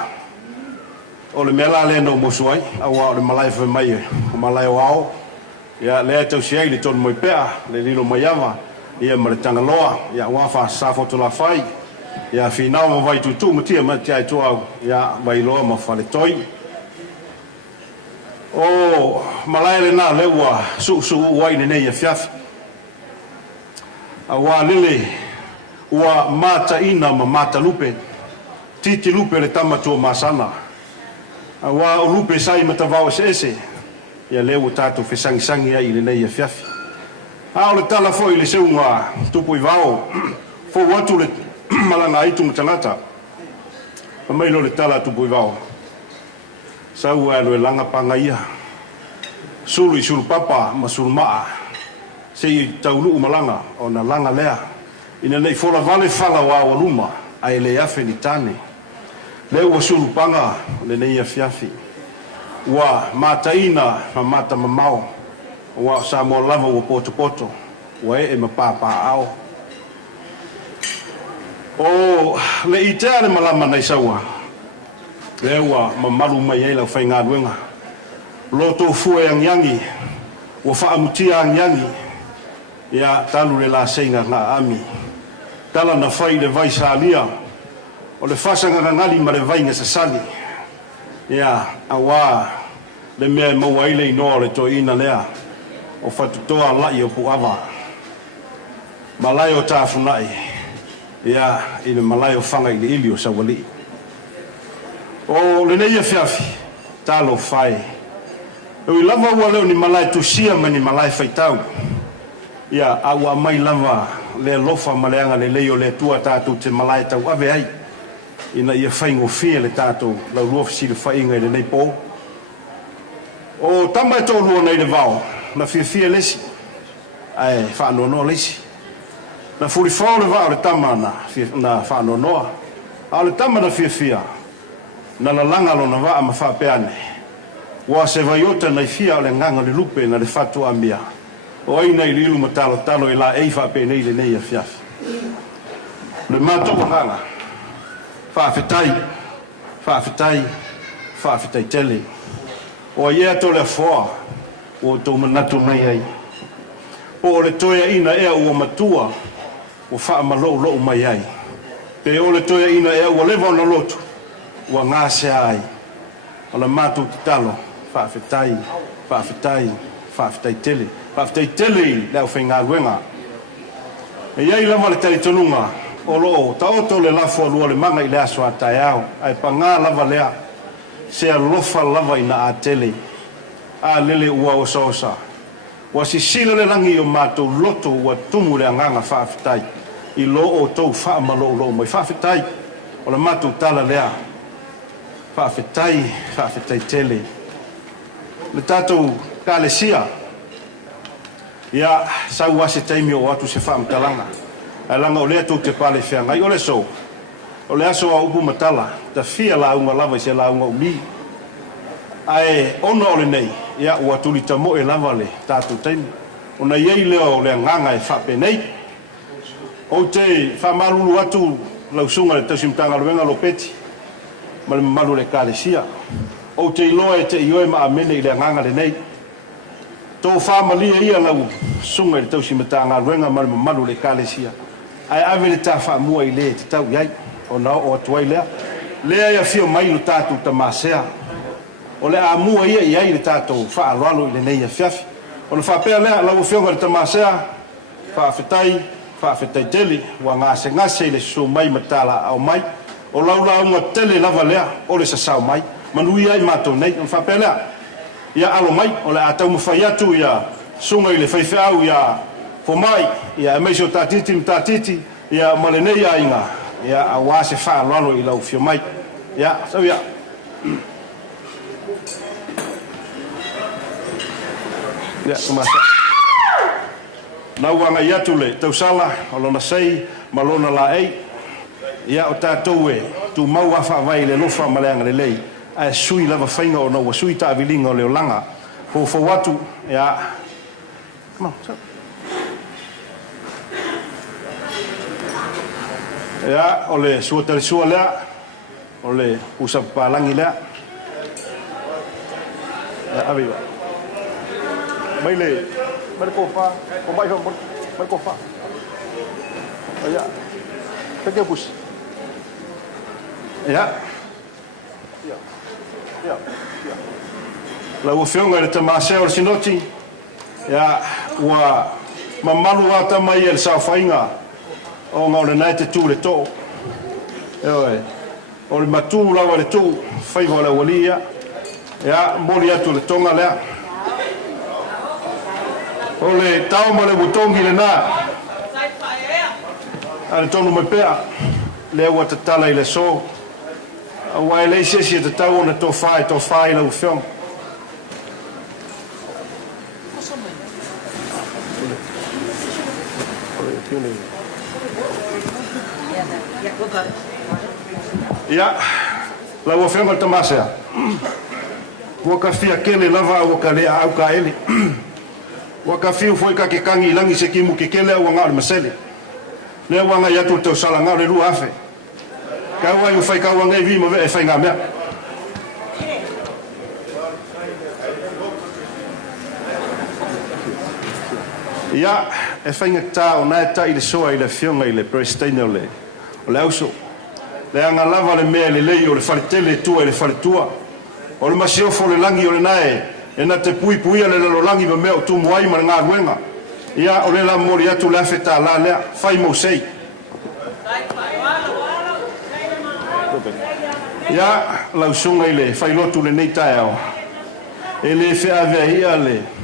o le mela le no mosuai, a wā o le malai whai mai e, o malai o ao. Ia, le tau si ai le tonu moi pea, le lino mai awa, ia ma le tangaloa, ia wā wha safo to la whai. Ia, whinau ma vai tutu, ma tia ma tia i toa, ia, vai loa ma whale toi. O malai le nā leua su uai nei a fiafi. A wā lele ua mata ina ma mata lupe. Titi lupe le tamatua masana. A wā o lupe sai ma tawao ese. Ia leu tātou whesangisangi ai le nei a fiafi. A o le tala foi le seunga tupu I vao. Fo watu le malanga aitu mtangata. Ma mailo le tala tupu I vao. Sau alo e langa pangaia. Sulu I sulu papa ma sulu maa. Se I taulu malanga o na langa lea. Ina nei fola vale fala wa waluma ai le afe ni tane. Le ua sulu panga le nei afiafi. Ua mataina ma mata mamao. Ua sa mo lava ua poto. Ua e mapapa ao. O le itea le malama nei saua. Le ua mamalu mai ei lau whainga duenga. Loto fue yangi. Ua whaamutia yangi. Ia talu le la seinga ngā ami. Tala na whai le vai sālia. O le whasanga ngangali ma le vai nga sasali. Ia awa le mea maua ile inoa le to ina lea. O whatutoa lai o puawa. Malai o tāwhunai. Ia ina malai o whanga I le ili o sawali. O le neia whiawhi. Talo whai. E ui lava ua leo ni malai tusia ma ni malai whaitau. Ia awa mai lava le lofa maleanga le leo le tua tātou te malai tau ave ai. Ina ia whaingo fia le tātou lau luofisi le whainga I le nei pō. O tama e tō lua nei le vao. Na fia lesi. Ai whaanonoa lesi. Na furi whao le vao le tama na whaanonoa. A le tama na fia. Na la langa lo na waa ma whapeane. Wa se vaiota na fia o le nganga le lupe na le whatu amia. O aina I lilu matalo I la ei whape nei le nei a fiafi. Le mātoko nganga. Whaafetai tele. O ia to le foa. O tō manatu mai ai. O le toia ina ea ua matua. O wha malo mai ai. Pe o le toia ina ea ua lewa na lotu. Ua ngase ai. O le mātou te talo. Whaafetai tele. Whaafetai tele leo whainga luenga. E iai lava le tali tonunga. O loo, ta oto le lafo alua le manga I le aso a tai au. Ai pa ngā lava lea. Se a lofa lava ina a tele. A lele ua osa. Wa si sila le langi o mātou loto ua tumu le anganga whaafetai. I lo o tau wha malo mai whaafetai. O le mātou tala lea. Whaafetai tele. Le tātou kālesia. Ia sau ase taimi o atu se whaamtalanga. Ai langa o lea tō te pale whea ngai ole so. o le aso a upu matala ta fia la unga lava se la unga umi ai ono o le nei ia ua tuli tamo e lava le tātou taimi ona iei leo le nganga e whape nei o te whamalulu atu lausunga le tausimtanga luenga lo peti ma le malu le kālesia o te iloa e te ioe ma amene i le nganga le nei tō whamalia ia lau sunga le tausimtanga luenga ma le malu le kālesia ai ave le tā whamua i le te tau iai o na o atuai lea lea ia fio mailu tātou ta masea o le amua ia iai le tātou whaaloalo i le nei a fiafi o le whapea lea lau fionga le ta masea whaafetai tele wa ngase ngase i le so mai matala au mai o laula unga tele lava lea o le sasau mai manui ai mātou nei o le whapea lea ia alo mai o le atau mawhai atu ia sunga i le whaifeau ia pomai ia emeisio tātiti mtātiti ia malenei ainga ia awase whaaloalo i lau fio mai ia sau ia ia kumasa nauanga i atu le tausala o lona sei ma lona la ei ia o tātou e tu mau a whaavai le lofa ma leanga le lei a sui lava whainga o naua sui ta avilinga o leo langa fo watu ia come on so ia o le suatare sua lea o le usapalangi lea ia aviwa mai le mai kofa o mai kofa ia peke bus ia la ufionga le tamaseo le sinoti ia wa mamalu ata mai el safainga o ngau le nai te tū le tō eoi o le matū lawa le tū whaiva le walia ia mori atu le tonga lea o le tau ma le wutongi le nā a le tonu mai pēa le ua te tala i le so a wai le sesi e te tau o na tō whai la uwhiong ia la ua whenga le tamasea ua ka fia kele lava ua ka lea au ka ele ua ka fiu foi ka ke kangi langi se kimu ke kele ua ngā le masele lea ua ngai atu le tau sala ngā le lua afe ka ua iu whai ka ua ngai vi ma ve e whai ngā mea ia e whainga tā o nai ta i le soa i le fionga i le prestaina o le auso le anga lava le mea le lei o le whaletele tua i le whaletua o le masiofo le langi o le nae e na te pui puia le lalo langi ma mea o tumu ai ma ngā ruenga ia o le la mori atu le afe tā la lea whai mo sei ia lausunga i le whailotu le nei tae ao e le whea vea ia le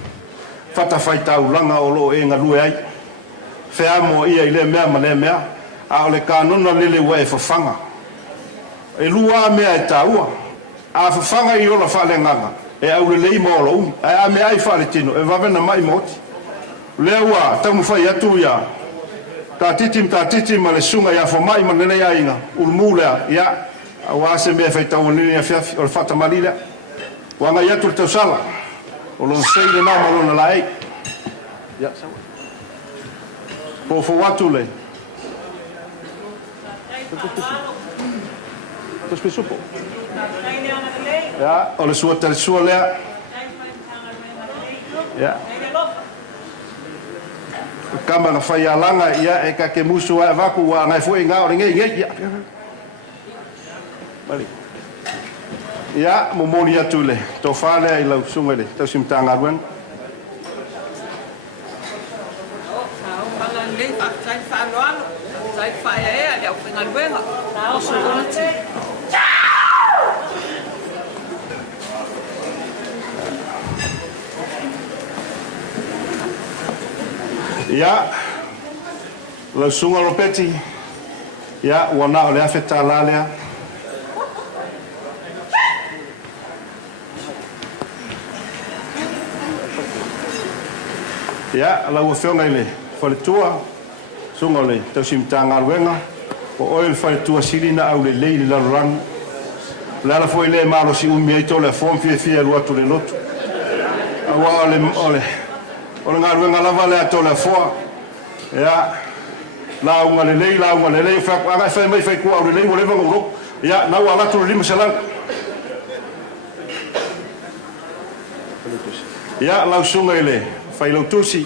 fata fai tau langa o lo e ngalue ai whea mo ia i le mea ma le mea a o le kanona lele wa e whawhanga e lua mea e taua a whawhanga i ola whale nganga e au le lei mo lo umi a mea ai whale tino e wawena mai moti lea ua tau mwhai atu ia ta titi ma le sunga ia whamai ma nene ia inga ulmu lea ia a wase mea whai tau nene ia whiafi o le whata mali lea wanga i atu le tau sala o lo sei le nama lo na lai ya sawa po watu le to spisupo ya o le sua tele sua lea ya kama na fai alanga ya e ka ke musu wa vaku wa ngai fu inga o ngai ya bali ia momoli atu le tō whālea i lau sunga le tau simtanga ruang ia lau sunga ropeti ia wana o le afe tā lalea ia lau o whionga i le whaletua sunga le tau simtanga ruenga o o oil fai tua silina au le leili la rang la la foi le malo si umi ai tole fom fie lu atu le lotu awa ole ngaru ngalava le tole fo ya la unga le leili fa anga fa mai fa ku au le leili le vango ya na wala tu le misala ya la sunga ile fai lo tusi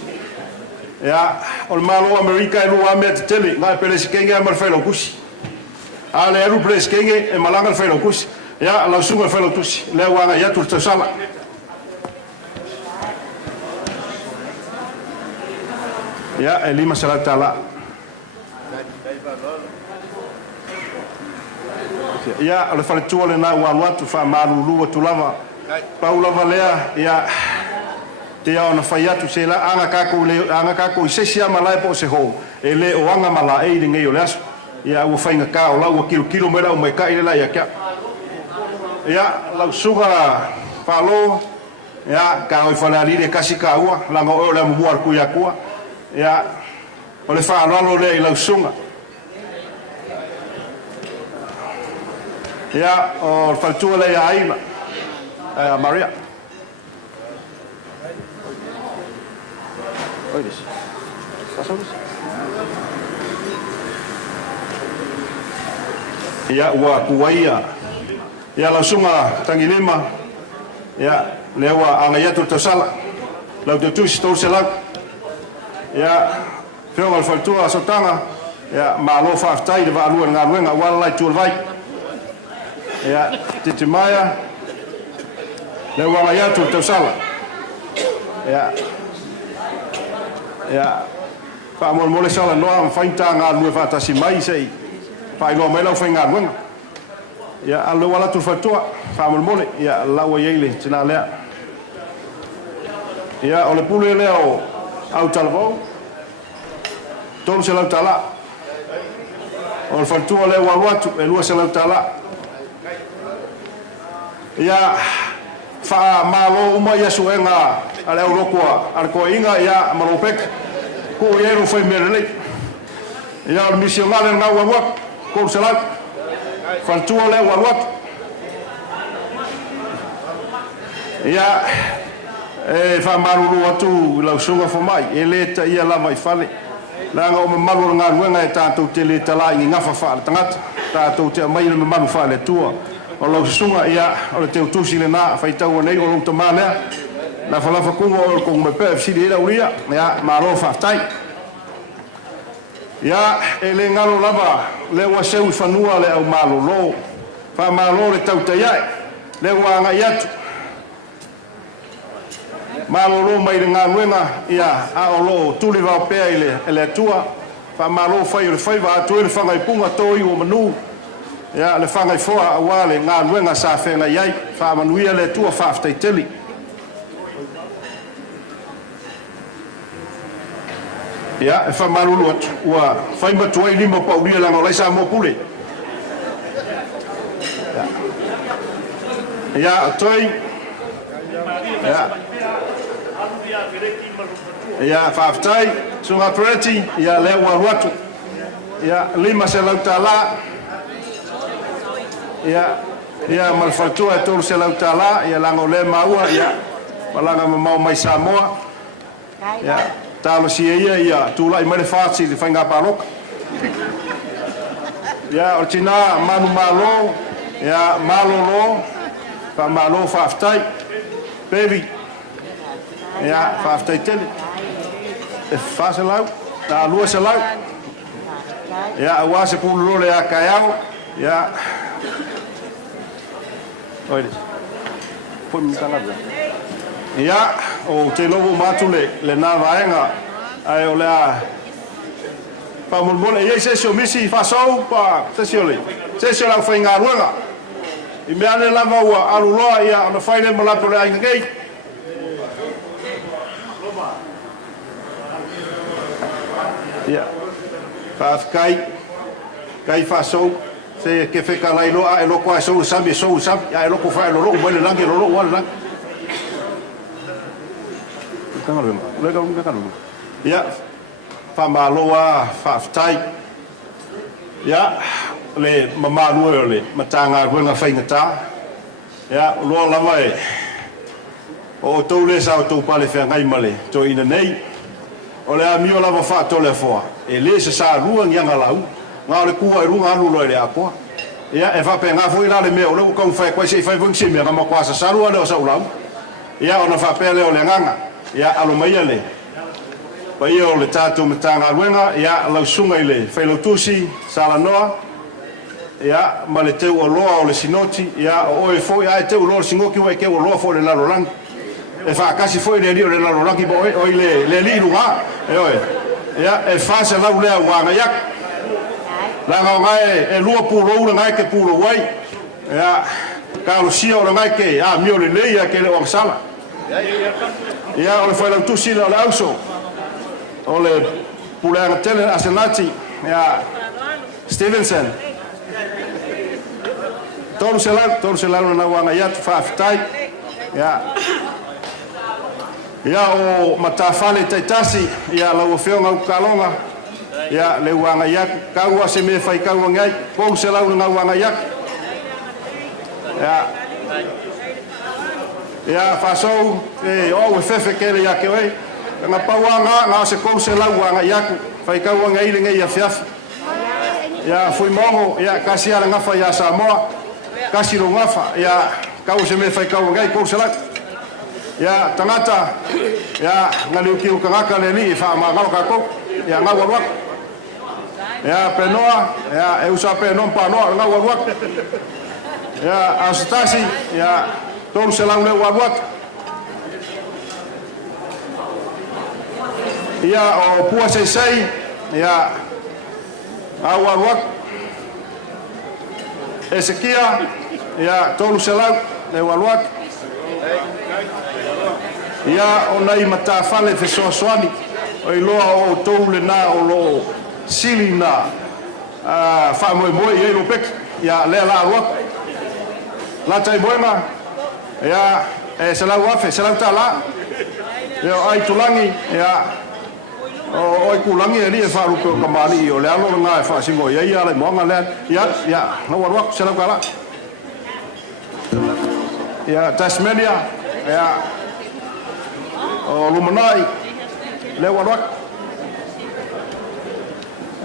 ya ol malo america e lua me tele ngai pele skenge e marfelo kusi ale aru pele skenge e malanga felo kusi ya la sunga felo tusi le wanga ya tu tsala ya elima sala tala ya le fale tu le na wa tu fa malu lu tu lava paula valea ya te ona fai atu se la anga kako i sesia malai po se ho e le o anga mala e ringe o leaso ia ua fainga ka o lau kilo mera o mai ka ile la ia kia ia lau suga palo ia ka o fala ri kasi ka ua langa o le mua ku ia kua ia o le fa lalo le lau sunga ia o faltua le aina Maria ya wa kuwaia ya la sunga tangilima ya lewa anga ya tutasala la de tous tosela ya feo al faltua sotanga ya malo fa aftai de valu nga wenga wala tu vai ya titimaya lewa anga ya tutasala ya pa mo sala no am fainta nga lu fa ta si mai sei pa lo me lo fainga ngwa ya allo wala tu fatua fa mo ya la wa yele tina le ya ole pule le au talvo tom se la tala o fatua le wa watu e lu se la tala ya fa malo uma ya suenga ale urokwa arko inga ya malopek ko yero foi merle ya misionale nga wa ko salat fantua le wa ya fa marulu watu la sunga fo mai ele ta ia la vai fale la nga o malu nga nga e tanto tele tala nga fa fa tangat tanto te mai le malu fale tua o lo sunga ia o le te tusi le na fa tau nei o lo tomale na fala fa kungo o ko me pe si le uria ya maro fa tai ya ele ngalo lava le wa seu fanua le au malo lo fa malo le tau tai le wa nga yatu malo lo mai nga nuenga ya a o lo tuli va pe ele tua fa malo fa yo fa va tu le fanga punga to i o manu ya le fanga fo a wale nga nuenga sa fe nga yai fa manuia le tua fa tai teli ya fa malulu wa fa imba tuai limo pa ulia la ngolai sa mo pule ya toi ya fa aftai sunga preti ya le wa watu ya lima se la tala ya malfatua tol se la tala ya la ngole maua ya malanga mau mai Samoa ya talo si ia tu la mai fasi di fanga palok ya ortina manu malo ya malolo fa malo fa aftai baby ya fa aftai tel fa se lau ta lua se lau ya wa se pulo le akayao ya oide foi me tanga ya o te lobo matule le na vaenga ai o la pa mo mo le se so misi fa so pa se la fa nga ruanga i me ane la va wa aluloa ia ona fa le mo la to le ngai ya fa kai fa so se ke fe kala ilo a lo kwa so sabi ya lo ko fa lo mo le langi lo wala ya fa maloa fa aftai ya le mama no le matanga wenga faingata ya lo lava e o to le sa to pale fe ngai male to ina nei o le amio lava fa to le fo e le se sa rua nganga lau nga le ku ai runga lu lo le apo ya e fa pe nga fo ila le me o le ko fa kwa se fa vung se me nga ma kwa sa rua le o sa ulau ya ona fa pe le o le nganga ya alo mai le pa ia o le tātou matanga luenga ia lau sunga i le whailotusi sala noa ia ma le teu o loa o le sinoti ia o e fo ia e teu loa singoki wa e ke o loa fo le lalolangi e whaakasi fo i le rio le lalolangi bo o i le liru ngā e oe ia e whasa lau lea wanga iak langa o ngai e lua pūro ura ngai ke pūro wai ia ka alo sia o le ngai ke a mio le leia ke le wangsala ia o le whailotusi le o le auso o le puleanga tele Asenati ya Stevenson tolu selau na wanga ya faaftai ya o matafale taitasi ya la ofeonga ukalonga ya le wanga ya kaua se me fai kaua ngai ko selau na wanga ya ya faso e o fefe kele ya ke oi nga pawanga nga se ko se lawanga yaku fai ka wanga ile ngai ya fiaf ya fui mongo ya kasi ala nga fa ya Samoa kasi ro nga fa ya ka se me fai ka wanga ko se la ya tangata ya nga le ki ka ka le ni fa ma nga ka ko ya nga wa ya penoa ya e usa penon pa no nga wa ya astasi ya tolu se la wa ia o pua sei ia awawak Ezekia ia tolu selau le walwak ia onai matafale fe soasoani o iloa o toule na o lo silina fa moi ia lo pek ia le la walwak la tai boema ia e selau afe selau tala ia ai tulangi ia o kulangi ni e fa ruko kamali o le alo nga e fa singo ia ia le monga le ia no wa sela kala ia Tasmania ia o lumanai le wa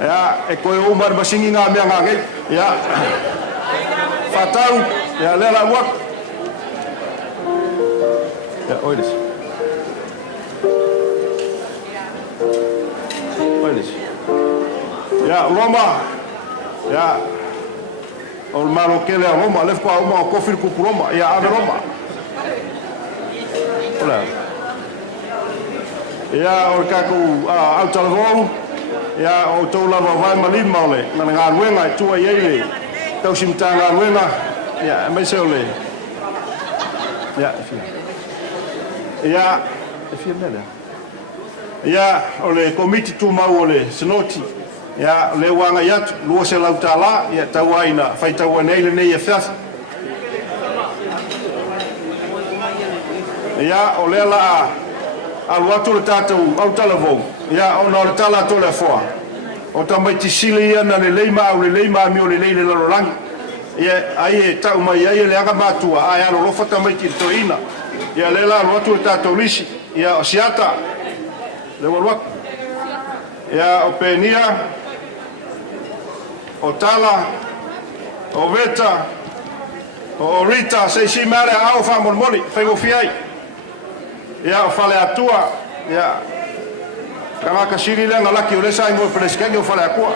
ia e ko o mar basingi nga me nga ngai ia fatau ia le la wa ia oides ya Roma ya o malo kele a Roma le kwa o kofir ku Roma ya a Roma ola ya o kaku au talvo ya o tola va vai mali male na nga wenga tu ai ele tau simtanga wenga ya mai se ole ya mele ya ole komiti tu mau ole sinoti ya le wanga yat lo se lautala ya tawaina fai tawana ile ne yafas ya ole la al watu tatu au talavo ya ona tala to le fo o tamai tisili ya na le leima au le leima mi o le leile lo lang ya ai tau mai ai le anga matua ai alo lo fata mai ki toina ya le la watu tatu lishi ya osiata le walwak ya openia o tala o veta o rita se si mare au fa molmoli fai go fiai ya o fale atua ya kama kasiri le ngalaki o le sai mo preskenge o fale akua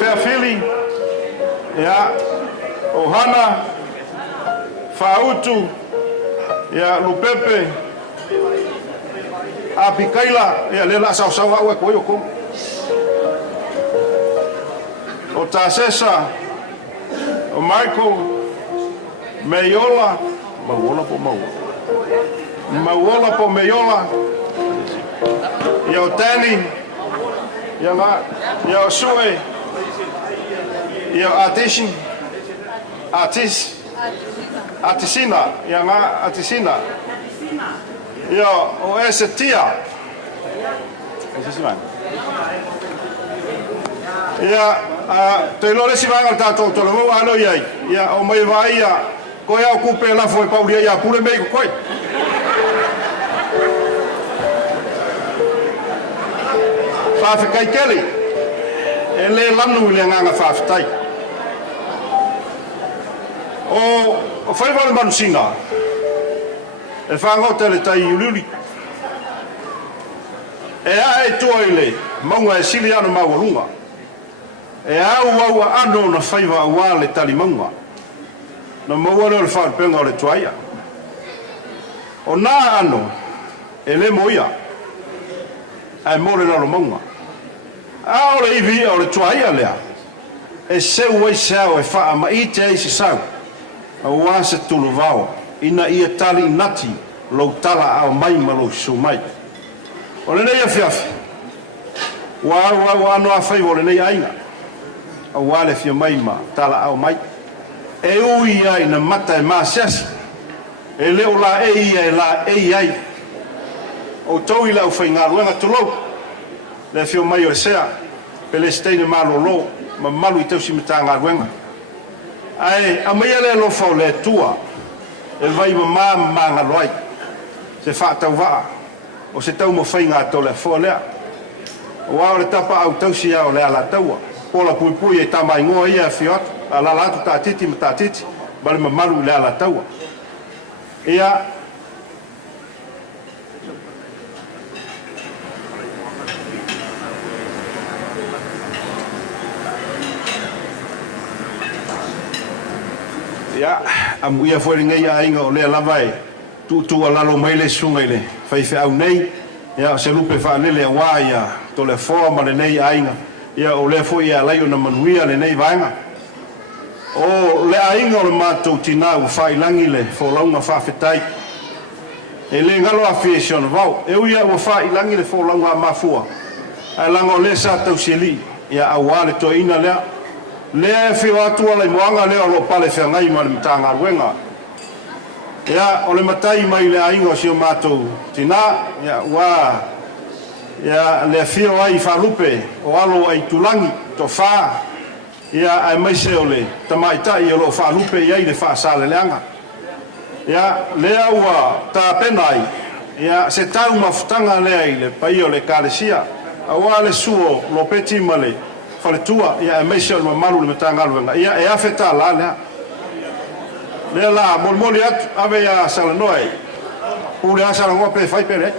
fair feeling ya o hana fautu ya lupepe apikaila ya lela sausawa we ko yoko o tasesa o Michael Meyola Mauola po Meyola ya o Tani ya o Sue ya Atisina ya nga Atisina ya o Esetia Ia, te lore si vanga tato to lo alo ia. Ia o mai vai ia ko ia ku pe la foi paulia ia pure mei ko koi. Fa fe kai keli. Ele lanu le nganga fa ftai. O fai vale manu singa. E fa ngotele tai ululi. E a e toile maunga e siliano maulunga. E au ano na faiva wale tali maunga. Na maua le fa penga o le toia. O na ano e le moia. Ai mole na lo maunga. A o le ivi o le toia lea. E seu e seu e fa ma i te si sau. A wase tulu vao. Ina ia tali nati lo tala au mai ma lo su mai. O le nei a fiafi. Wa no a fai o le nei ainga. A wale fia mai ma tala au mai. E ui ai na mata e maasiasi. E leo la e ia e la e ai. O tau i lau fai ngā ruenga tulou. Le fia mai o le sea. Pele steine malo lo. Ma malu i tausi mita ngā ruenga. Ai, a mai ale lo fau le tua. E vai ma ngā loai. Se wha tau waa. O se tau mo whai ngā tole fo lea. O au le tapa au tausi au lea la taua. Pola pui pui e tamai ngoa ia fiot. A la latu ta titi ma ta titi. Bale ma malu lea la taua. Ia. Ia. Amu ia fueri ngai a inga o lea lavai. Tu alalo mai le sunga ile. Fai fe au nei. Ia se lupe fa lele wa ia. To le foa ma le nei ainga. Ia o le fo ia lai o na manuia le nei vaenga. O le ainga o le mātou tina u whai langi le fo launga whawhetai. E le ngalo a fie siona vau. E uia ua whai langi le fo launga a mafua. A langa o le sa tau se li. Ia a wale to ina lea. Lea e whio atua lai moanga lea o lo pale whea ngai ma le mtanga ruenga. Ia o le matai mai le ainga o si o mātou tina. Ia ua... Ia le fio ai whalupe o alo ai tulangi to wha. Ia ai maise o le tamaitai o lo whalupe iai le wha sale leanga. Ia lea ua ta penai. Ia se tau mafutanga lea i le pai o le kālesia. Awa le suo lo peti ma le whaletua. Ia ai maise o le mamalu le matanga aluenga. Ia e awheta la lea. Lea la molmoli atu ave ia salanoe. Ule a salangoa pe whai pere.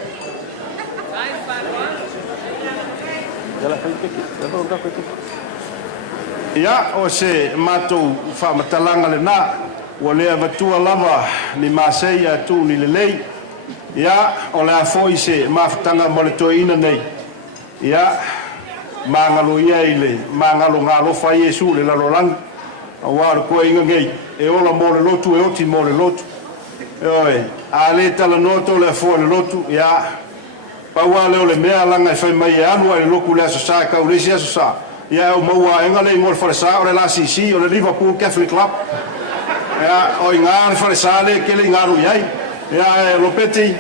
Ia o se mātou whamatalanga le nā. Ua lea vatua lava ni māsei a tū ni le lei. Ia o lea foi se mawhatanga mo le toi ina nei. Ia māngalo ia i le māngalo ngā lofa Iesu le lalorangi. A wāra koe inga ngei. E ola mo le lotu e oti mo le lotu. E oe, a le tala noto le fo le lotu. Ia paua leo le mea langa e whai mai e anua e loku le asosa e kauresi asosa. Ia o maua enga le ngol wharesa o le la CC o le Liverpool Catholic Club. Ia o i ngā le wharesa le kele ngā rui ai. Ia e lopeti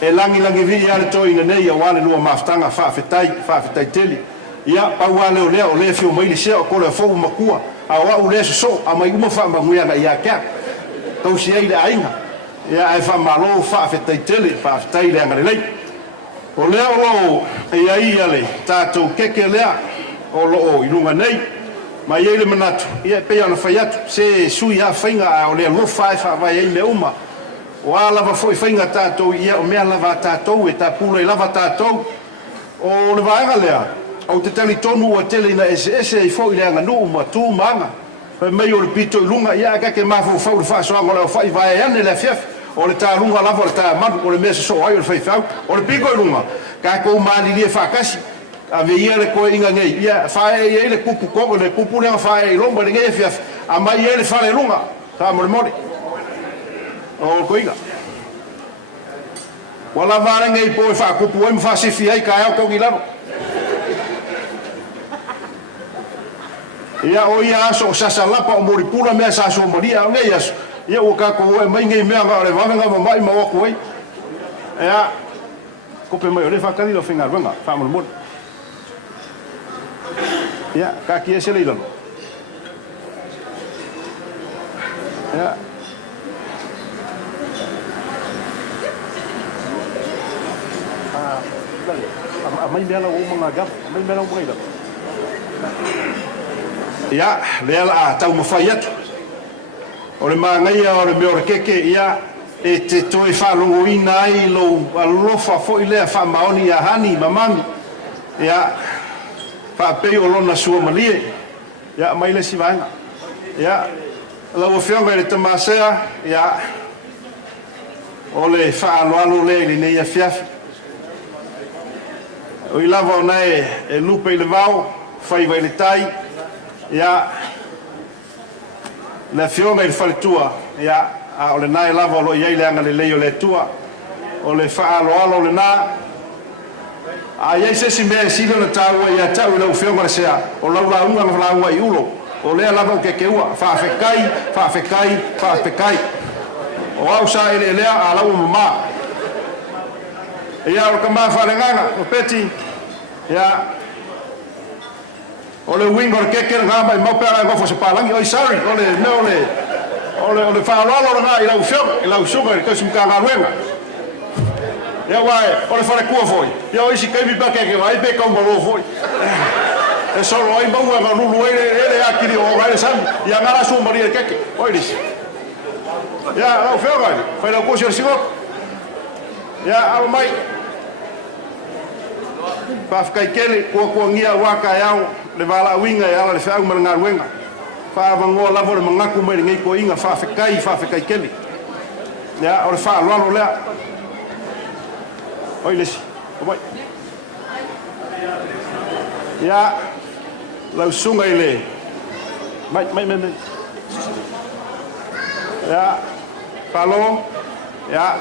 e langi vi ia le toi na nei a wale lua maftanga whawhetai teli. Ia paua leo lea o le fio maili sea o kore a fogu makua. A wau le so a mai uma wha manguianga ia kia. Tausi ei le ainga. Ia e wha malo whawhetai teli, whawhetai le anga le lei. O lea o loo e ia le tātou keke lea o loo i runga nei. Ma iei le manatu, ia e pei ana whai atu. Se sui a whainga o lea lofa e whawai ei me uma. O a lava fwoi whainga tātou ia o mea lava tātou e tā pula i lava tātou. O le vaenga lea, au te tali tonu a tele ina ese i fwoi lea nganu ma tū maanga. Mei o le pito i lunga, ia kake mafu whau le whaasoanga leo whai vai ane le fiafi. O le tā lunga lava o le tā manu, o le mesa so ai o le whaifau, o le piko i lunga. Ka kou maali lia whakasi, a ve ia le koe inga ngei, ia whae ia le kupu koko, le kupu lenga whae i lomba le ngei fiaf, a mai ia le whale lunga, tā mori mori. O ko inga. Wala vare ngei po e whakupu, e mwhasifi ai ka au kongi lava. Ia o ia aso o sasa lapa o mori pula mea sa so maria o ngei aso. Ia o ka ko e mai ngai mea ngā le wawenga ma mai ma wako ei. Ia ko pe mai o le fa ka ni lo finga runga fa mo mo ya ka ki ese le lo ya mai mela o mga gap mai mela o mga ida ya le ala tau mo fai atu o le mangai o le meore keke ia e te toi fa longo ina ai lo alofa fo ile fa maoni ya hani mamami ya fa pe o lona sua malie ya mai le sivanga ya la o fionga le tamasea ya o le fa alo le ni ya fiafi o i lava o nei e lupe i le vau, fai vai le tai, ia le fionga i le whaletua, ia o le nai lava o lo iei le anga le leo le tua, o le wha alo le nā, a iei sesi mea silo na tāua ia tau i lau fionga le sea, o lau la unga na whalaua i ulo, o lea lava o keke ua, whaafekai, o au sa ele lea a lau mama, ia o kama whalenganga, o peti, ia o le wingo o keke nga mai mau pera ngofo se palangi, oi sorry, o le whaaloalo nga i lau suga, i kasi mga ngaruenga. Ia wae, o le whare kua foi, ia o isi kaimi pa keke wai, pe kaumbalo foi. E soro ai maua nga lulu ele akiri o gaire sami, ia ngara sua maria keke, oi lisi. Ia lau whionga, whai lau kosi ar singot. Ia awa mai, whaafikai kele, kua ngia waka iau, le wala winga e ala le whiau mara ngā ruenga. Whaavangoa lavo le mangaku mai ngei ko inga, whaafikai kele. Ia, o le whaaloalo lea. Oi lesi, o mai. Ia, lau sunga i le. Mai. Ia, whaalo, ia,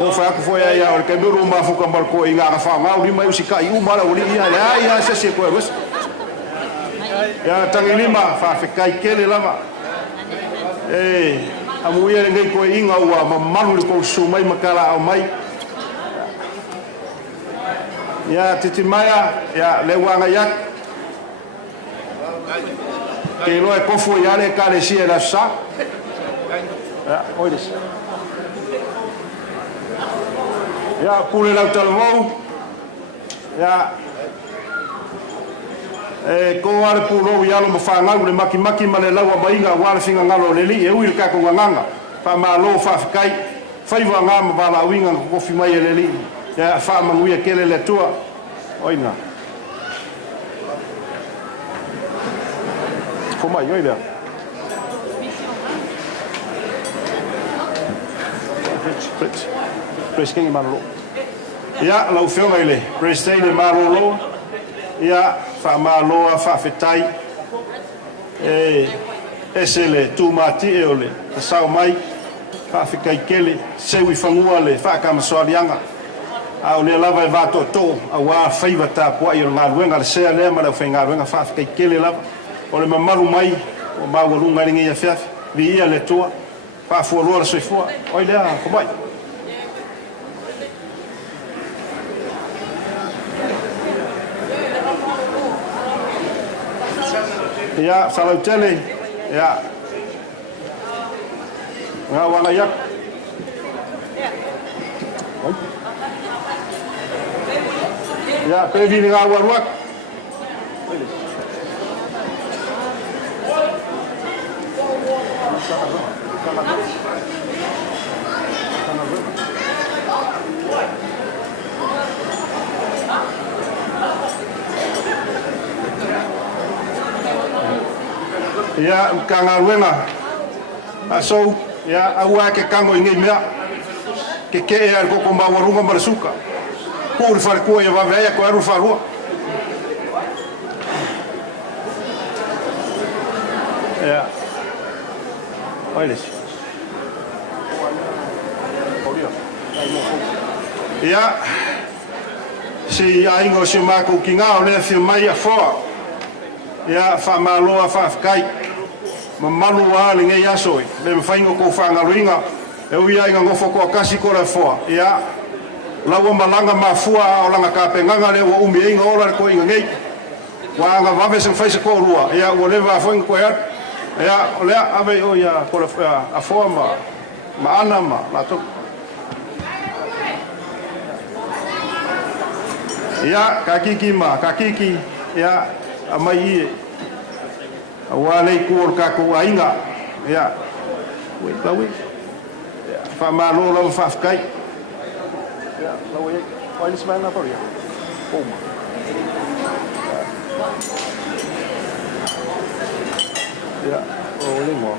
o fa ko foi ai o ke duro ma fu kambal ko inga ka fa ngau lima usi kai uma la uli ia se se ko wes ya tangi lima fa fe kai kele lama amu ia ngai ko inga wa ma manu ko su mai makala au mai ya titi maya ya le wanga yak ke lo e ko fu ya le kale si era sa ya oides ya pule lau talavou ya ko wale pulo ya lo mafanga le maki ma le lau mainga wale finga ngalo le li e ui ka ko nganga fa ma lo fa kai fai wa ngama bala winga ko fi mai le li ya fa ma ngui kele le tua oina ko mai oina Presking Marlo. Ja, lau whionga ile. Presking Marlo. Ja, wha Marloa, wha whetai. Esele, tūmati e ole. A sao mai, wha whikai kele. Sewi whangua le, wha kamasoarianga. A o lea lava e vato tō. A wā whaiva tā pua i o ngā ruenga. Le sea lea, ma lau whai ngā ruenga, wha whikai kele lava. O le mamaru mai, o maua runga ringi a whiafi. Vi ia le toa. Wha fuarua la soifua. Oi lea, ko mai. Ya, salau tele. Ya. Ngā wanga yak. Ya, pevi ni ngā waruak. Ya kanga ruenga aso ya awa ke kango ingi mea ke e al koko ma warunga marasuka por far ko e va veia ko aru farua ya olha ya si aingo se mako kinga o le fi mai a fo ya fa maloa fa kai mamalu wa le ngai asoi le mfaingo ko fa ngaluinga e ui ai ngofo ko kasi ko la fo ya laua malanga mafua o langa kapenganga le ua umi inga ola le ko inga ngei wa anga vave se faisa ko lua ia ua leva foi ko ia ia o le ave o ia ko a forma ma ana ma la to ia ka kiki ia amai i wa le ku ka ku ainga ia we lawi fa malo la fa kai ia lawi fa ni smana por ia oma ia o le mo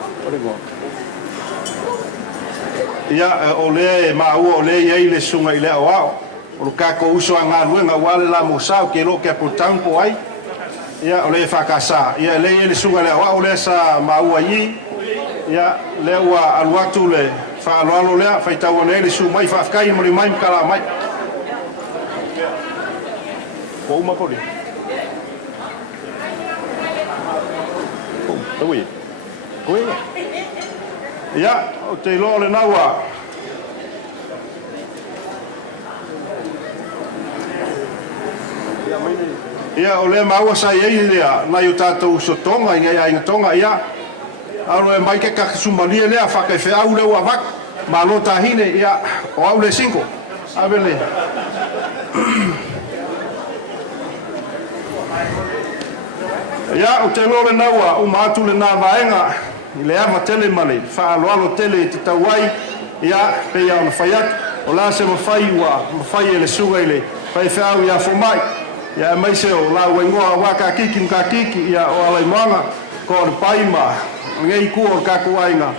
ia o le ma o le ia le sunga ile o o ka ko uso anga luenga wale la mo sa ke lo ke portan ko ai ia o le fa kasa ia le sunga le o le sa ma ua yi ia le wa alwatu le fa alo le fa ita le su mai fa kai mo le mai kala mai ko uma ko le ko we ko ia o te lo le nawa ia o le maua sai ai lea na yo tatou sotonga inga inga tonga ia alo e mai ke ka sumalia lea fa ke fe au le wa vak ma lo tahine ia o au le 5 abele ia o te lo le naua o matu le na vaenga i le ama tele male fa alo tele te tawai ia pe ia na faiat o la se mo fai wa mo fai le suga ile fai fe au ia fo mai ia mai se o la wengoa wa ka kiki ia o alai manga ko le paima ngei ku o ka kuainga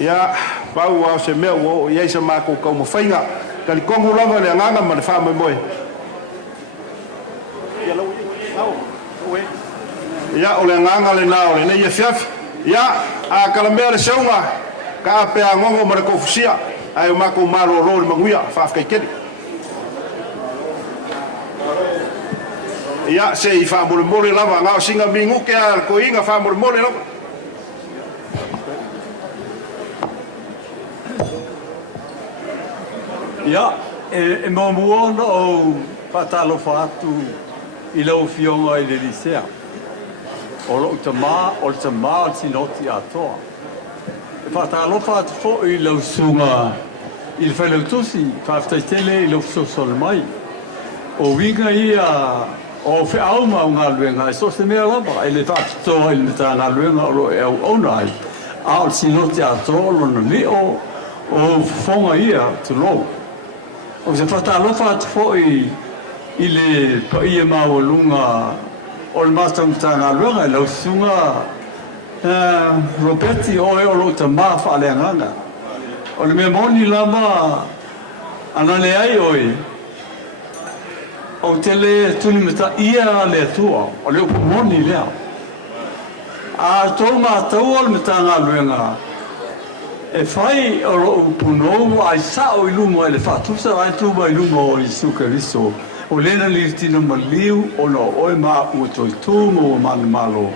ia pau wa se me o ia se ma ko mo fainga ka li kongu lava le nganga ma le fa mo moi ia lo we ia o le nganga le na o le nei fiaf ia a kala me le seunga ka pe a ngongo ma ko fusia ai ma ko malo ro le manguia fa ka kedi ia se i fa mole lava nga singa mingu ke al ko inga fa mole lava ia e mo muono o patalo fatu i lo fionga i le lisea o lo tama o tama sinoti atoa e patalo fatu fo i lo sunga il fa lo tusi fa tele i lo sol mai o winga ia o fe auma unga luenga so se me lava ele fatto il tana luenga o e onai al sinoti atolo no li o fonga ia to lo o se fata lo fat foi ile pa ia ma o lunga o il master tana luenga lo sunga Roberti o e o lo tama fa le nganga o le me moni lava anale ai oi o tele tuni meta ia le tua o le moni lea a toma tau meta nga luenga e fai o lo puno ai sa o ilumo ele fatu sa ai tu ba ilumo o Isu Keriso o lena liftino maliu o no o ma o to tu mo malo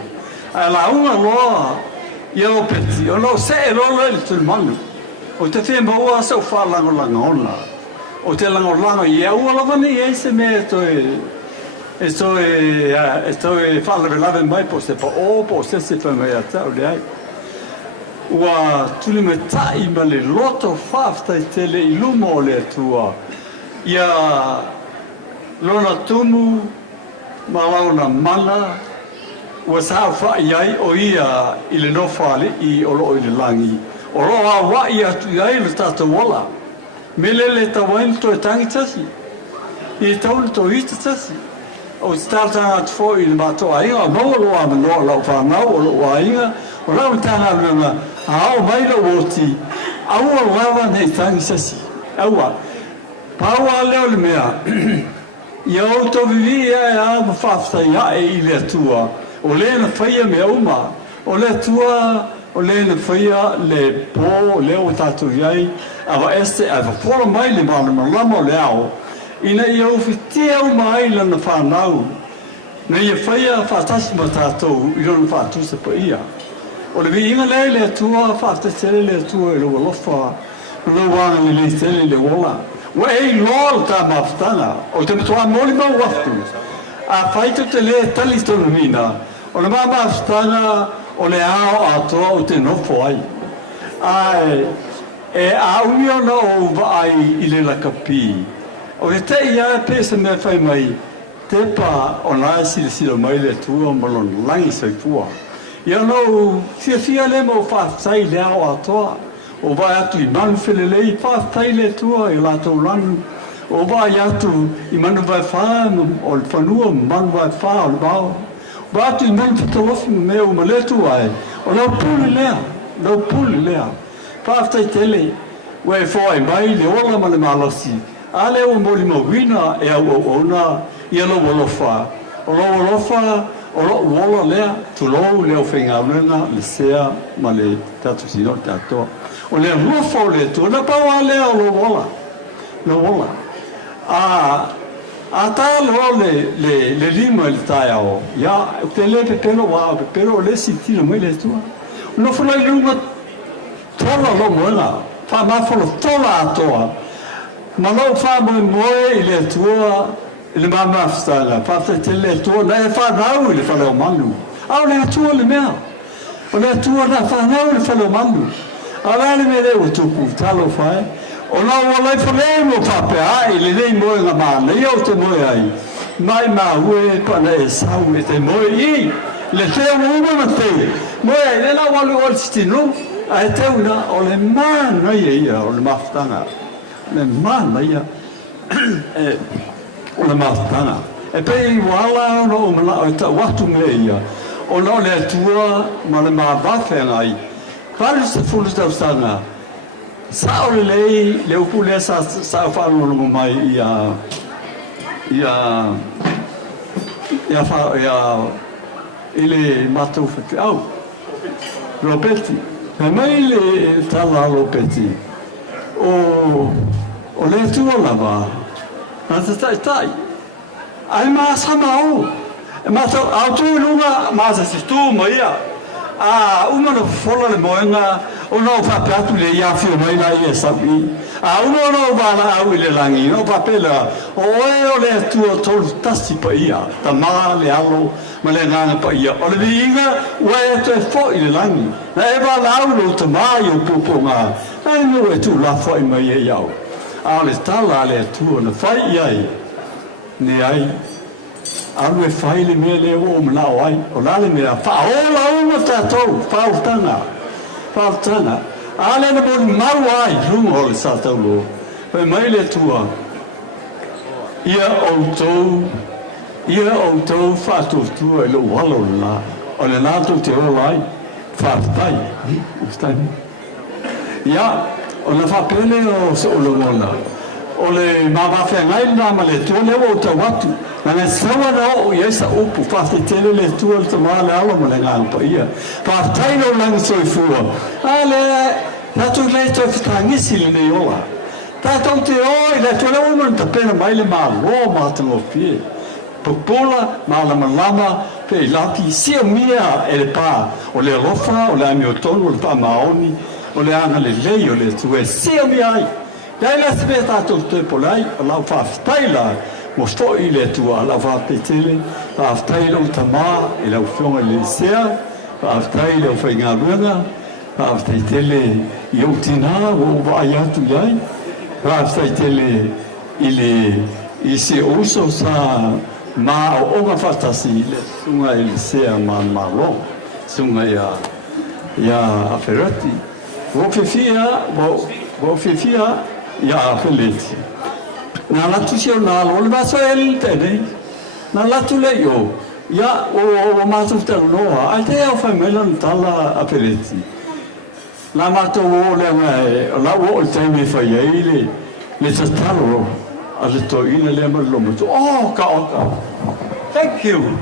ala una lo ia o peti o no se lo le tu manu o te fe mo sa fa la ngona o te langa ia ua lava ni e se me estoy fala velave mai po se po se fa mai ata o dai ua tuli me tai ma le loto fafta i tele i lumo le tua ia lona tumu ma launa mana ua sa fa iai o ia i le no fale i o lo i le langi o lo a wa ia tu iai le tata wala melele tawain to tangi tasi i tau to ita tasi o starta at fo i ma to ai o no lo a no lo fa na o lo ai o la tana luna a o mai lo woti a o lava nei tangi tasi aua paua le mea ia to vivia a fafta ia e le tua o le na faia me uma o le tua o le na faia le po le o tatu iai ava este ava fora mai le malama le ao ina ia ufitia mai le na whanau na ia faia whatasi ma tātou i rona whatu se pa ia o le vi inga le tua whatasi le tua i roa lofa lo wanga le tele le wola Ua e loa ta maftanga. O te matoa moli mau waftu. A whaito te le tali tonu mina. O le maa maftanga o le ao atoa o te nofo ai. Ai, e a uiona o vaai I le lakapi. O le te ia pesa mea whai mai. Te pa o nā sila mai le tua malon langi saifua. Ia no fia le mo whaatai le ao atoa. O vai atu I manu whelelei whaatai le tua I lātou lanu. O vai atu I manu vai whaa o le whanua manu vai whaa o le bao. Vai atu I manu whatawafi mea o maletu ai. O lau puli lea. Whaatai tele. Ue whaai mai le ola ma le malasi. A le o moli mawina e au ona ia lo wolofa. O lo wolofa o lo wola lea tu lo leo whengaunenga le sea ma le tatu sino tatoa. O le rufa o le tu na paua lea o lo wola. Lo wola. A ta lo le lima le taia o. Ia te le pepelo wa pepelo le sitilo mai le tua. No fula I lunga tola lo moena. Fa ma folo tola atoa. Ma lau wha moe I le tua le mama afstala. Wha te le tua na e whanau I le whanau manu. Au le atua le mea. O le atua na whanau I le whanau manu. A le me le o tuku talo whae. O na o lai whanau mo whapea I le nei moe ngā mana. I au te moe ai. Mai ma ue pana e sau e te moe I. Le teo uma na te. Moe ai le na walu o le stinu. A e teo na o le mana ia o le maftanga. Le mana ia o le maftanga e pei wala no mala o ta watu me ia o no le tua ma le mabafe ngai pare se fulu sta stanga sa o le upule sa fa no mai ia fa ile matu fete au Roberti mai le tala Roberti o le tua lava na te tai ai ma samao ma to auto lunga ma se tu moia uma no fola le moenga o no fa patu le ia fio mai na ia sabi uno no va na au le langi no papela o le tua tol tasi pa ia ta ma le alo ma le ngana pa ia o le vinga o te fo I le langi na e va la au te mai o poponga na no e tu la fo I mai ia a le tala le tua na fai ai ne ai alu e fai le me le o mla ai o la le me fa o la o ta to fa tana ale ne bon maru ai lungo o le sa tau pe mai le tua ia o to fa tu e lo walo la o le na tu te o lai fa tai stai ia o na fa pele o lo mola o le mama fe ngai na ma le tu le o ta watu na le sawa na o yesa o pu fa te tele le tu o te ma le alo mo le ngai pa ia fa tai no lang so fu ale na tu le to fa ngisi le ne ola ta to te o le tu le o mo ta pena mai le ma lo ma te lo fi popola ma la lama pe lati sia mia e le pa o le rofa o le mi tono o le pa maoni o le ana le lei o le tue sia mi ai dai la sveta tutto e polai la fa staila mo sto I le tua la fa tele fa staila o tama e la fiona le sia fa staila o fa ngaluga fa tele io tina o vai atu ai fa tele I se uso sa ma o ga fatasi le sunga il sia ma lo sunga ya aferati wo fifia ya feleti na la tu sia na lo va so el tene na la tu le yo ya o ma tu te no ai te o fa melon tala afereti la ma to le la o te mi fa ile le talo ale to ina le ma lo mo oh ka thank you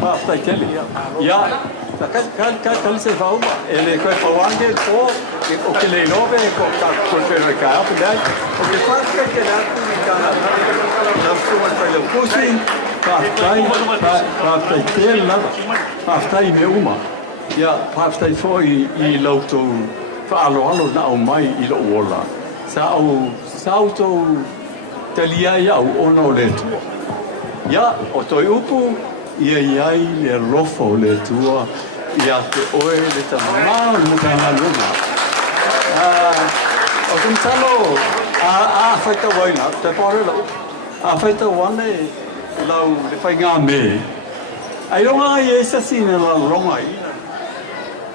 God sta tele ya Kan se fa uma ele ko fa wange ko o ke le nove ko ko per ka o dai o ke fa ke la tu kana na fu ma fa le pusi fa tele fa me uma ya fa fo I lauto fa alo na o mai I lo ola Sau tau talia iau ono le tua. Ia, o toi upu, ia iai le lofo le tua, ia te oe le tamamau le tangalunga. O kum talo, a whaita waina, te pare lau, a whaita wane lau le whainga me. Ai ronga i e sasine la ronga i.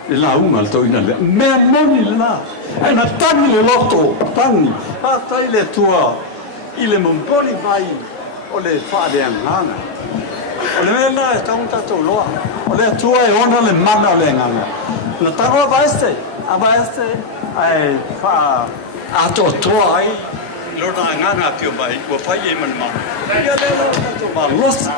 Le la unga le toina le, mea moni le na. Ai na tangi le loto, tangi, tai le tua, i le momponi mai, o le whaaleanganga. O le mea na e taunga tatou loa, o le tua e ona le mana o le nganga. Na tango a vaeste, ai wha ato toa ai, lona nganga pio mai, kua whai e manama. Ia lelo tatou ma losi.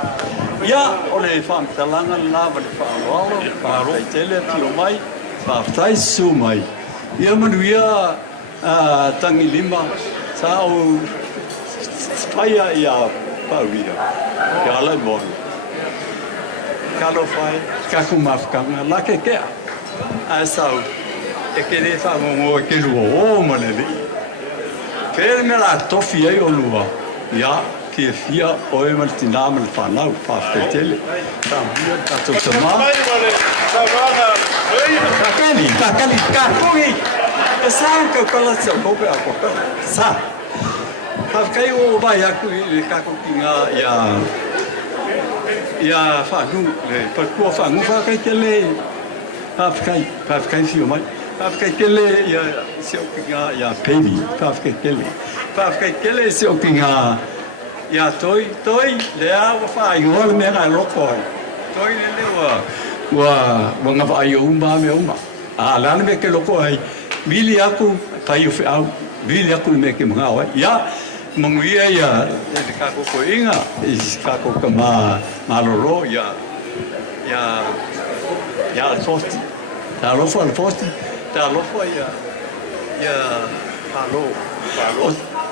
Ia, o le whaamtalanga lava le whaaloalo, whaaroi tele pio mai, whaaftai su mai. Ia manuia tangi lima, sa au whaia ia pauia, ke ala moru. Kalo whai, kaku mafkanga, lake kea. A sau, e kere whamongo e ke lua o maneli. Kere me la tofi ei o lua, ia, ke fia o e man tinama le whanau, whaaftai tele. Tāmia, tātou tamā. Kakali, kakongi. E sāng kau kala tia kope a kope. Sā. Hawkai o vai aku i le kakoki ngā ia whangu, le parkua whangu whakai tele. Hawkai fio mai. Hawkai tele ia seoki ngā ia pevi. Hawkai tele. Hawkai tele seoki ngā ia toi, lea wa whai ngoa le mea ngai loko ai. Toi le wa ngā whai o umba me umba. Lana me ke loko ai. Mili aku pai o au, mili aku me ke mga ai. Ia, manguia ia le kako ko inga, i kako ka maloro ia alfosti. Ta alfosti, ta alofo ia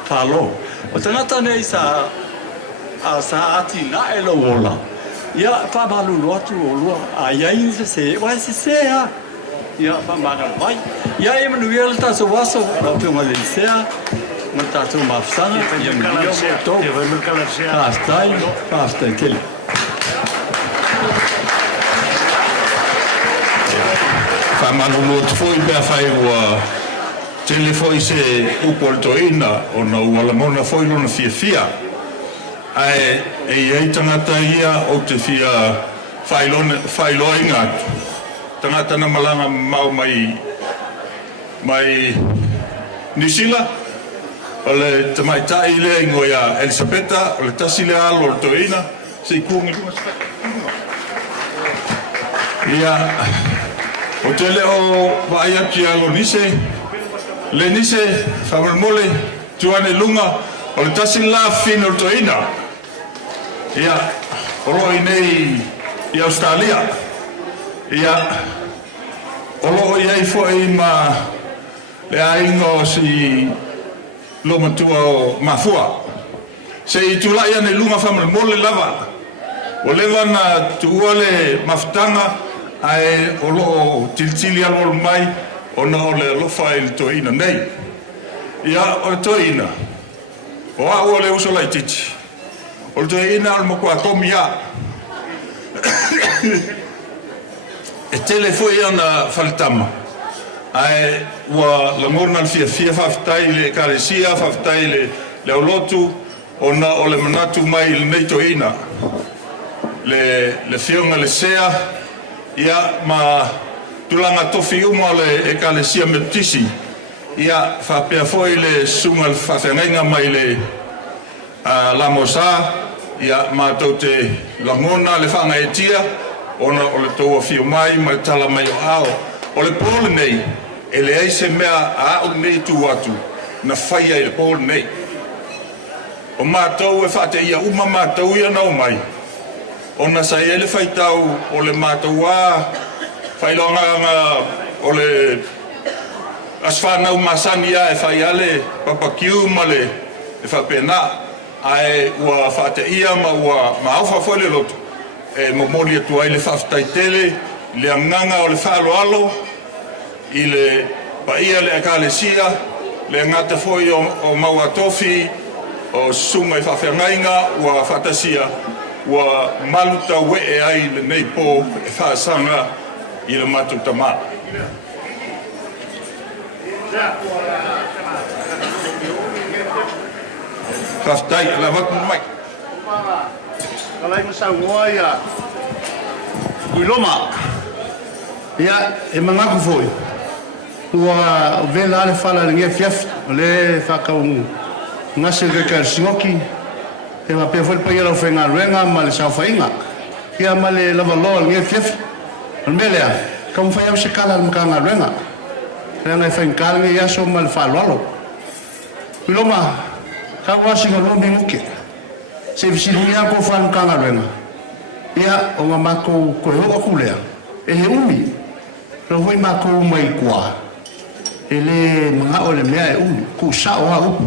palo. O tangata nei sa ati na elo wola. Ia fa malu lotu o lua. Ia se vai se ha. Ia whamana mai. Ia e manuia le tātou waso, rau pio ngā leisea, ngā tātou mawhsanga, ia manuia mo tō. Kāftai kele. Whamana lotu fōi pia whai ua tele fōi se upo al toina o na ualamona fōi lona fia. Ai ei tangata ia o te fia whailoa ingatu. Tangata na malanga mau mai Nisila, o le tamaitai le ingo ia Elisabeta, o le tasi le alo o toina, se ikungi lua ia, o tele o vaia ki alo nise, le nise, whamarmole, tuane lunga, o le tasi la fina o toina, ia, o roi nei i Australia, ia, o loo iai fwoi ma le aingo si loma tua o mafua. Se i tulai ane lunga whamarmole lava. O lewa na tuua le maftanga ai o loo tiltili alwal mai o na o le lofa il toina nei. Ia o le toina. O a o le uso lai titi. O le toina al mo kua komi a. E tele foi ana faltama. Ai wa la morna al fia faftai le karesia faftai le olotu ona o le manatu mai le neitoina. Le fionga le sea ia ma tulanga tofi uma le e karesia metisi. Ia fa pe foi le sungal fafenga mai le la mosa ia ma tote la morna le fanga etia ona o le toa fio mai ma tala mai o ao o le pole nei e le ai se mea a o nei tu atu na whaia i le pole nei o mātou e whate ia uma mātou ia nau mai ona sa e le whaitau o le mātou a whailonga o le aswhanau masani a e whaiale papakiu ma le e whapena ai ua whate ia ma ua maauwha whole lotu e momoli atu ai le whaftai tele, le anganga o le whaaloalo, i le paia le akalesia, le ngata foi o maua tofi o sunga I whawhengainga ua whatasia ua maluta wee ai le nei pō e whaasanga I le matu tamā. Whaftai, la watu mai. Kalai masau ngoa ia Kuiloma ia e mangaku foi ua vela ale fala le fiaf le whakaungu ngase reka singoki e ma pe foi pa ia whenga ruenga ma le sau whainga ia ma le lava loa le fiaf al melea kam whai au se kala le mkanga ruenga le ngai whainga le ia so ma le whalualo Kuiloma ka wasinga lo me muke se visinia ko fan kanga ruenga ia o nga mako ko ho kulea e he umi ro hoi mako mai kwa ele mga ole mea e umi ku sa o au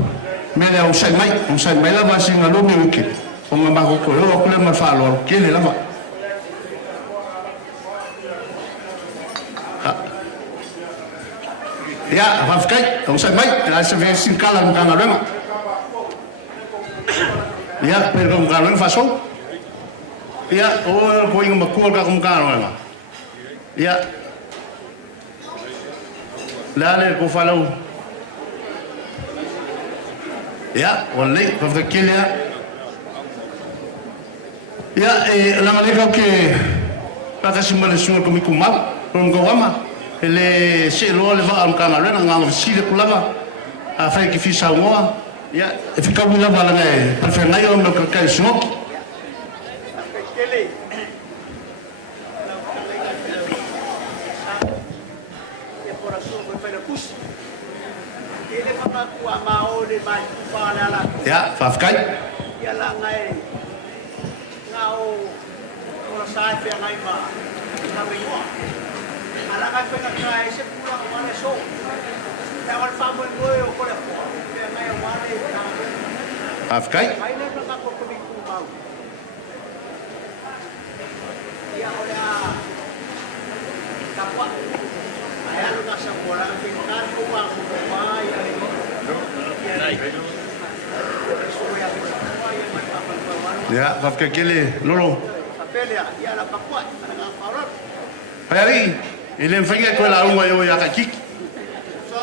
mele au sai mai la va singa lo me uke o nga mako ko ho kulea ma fa lo ke le lava ia va fkai o sai mai la se ve sin kala nga ruenga ia pero nga ruenga fa so ia o ko inga makua ka kumkano ia lale ko falau ia wale ko de kilia ia e la malega que para simale suo ko mikuma ron gowama ele se lo le va am kana lena ngam sile kulava a fa ki fisa ngoa ia e fika bila bala ngai preferna yo me ka kai smoke ya fafkai ya la ngai ngao ora sai fe ngai ma na me yo ala ka fe kai se pula ma le so ya wal famo ngoe o ko le fe ngai o male fafkai ai ne ka ko ko mi ku mau ya ora kapwa ai alu ka sa bola fe ka ko ma ko mai ai ya fafkai kele lolo Apelia ya la papua na farol pari ele mfanya kwa la unwa yo ya kakiki so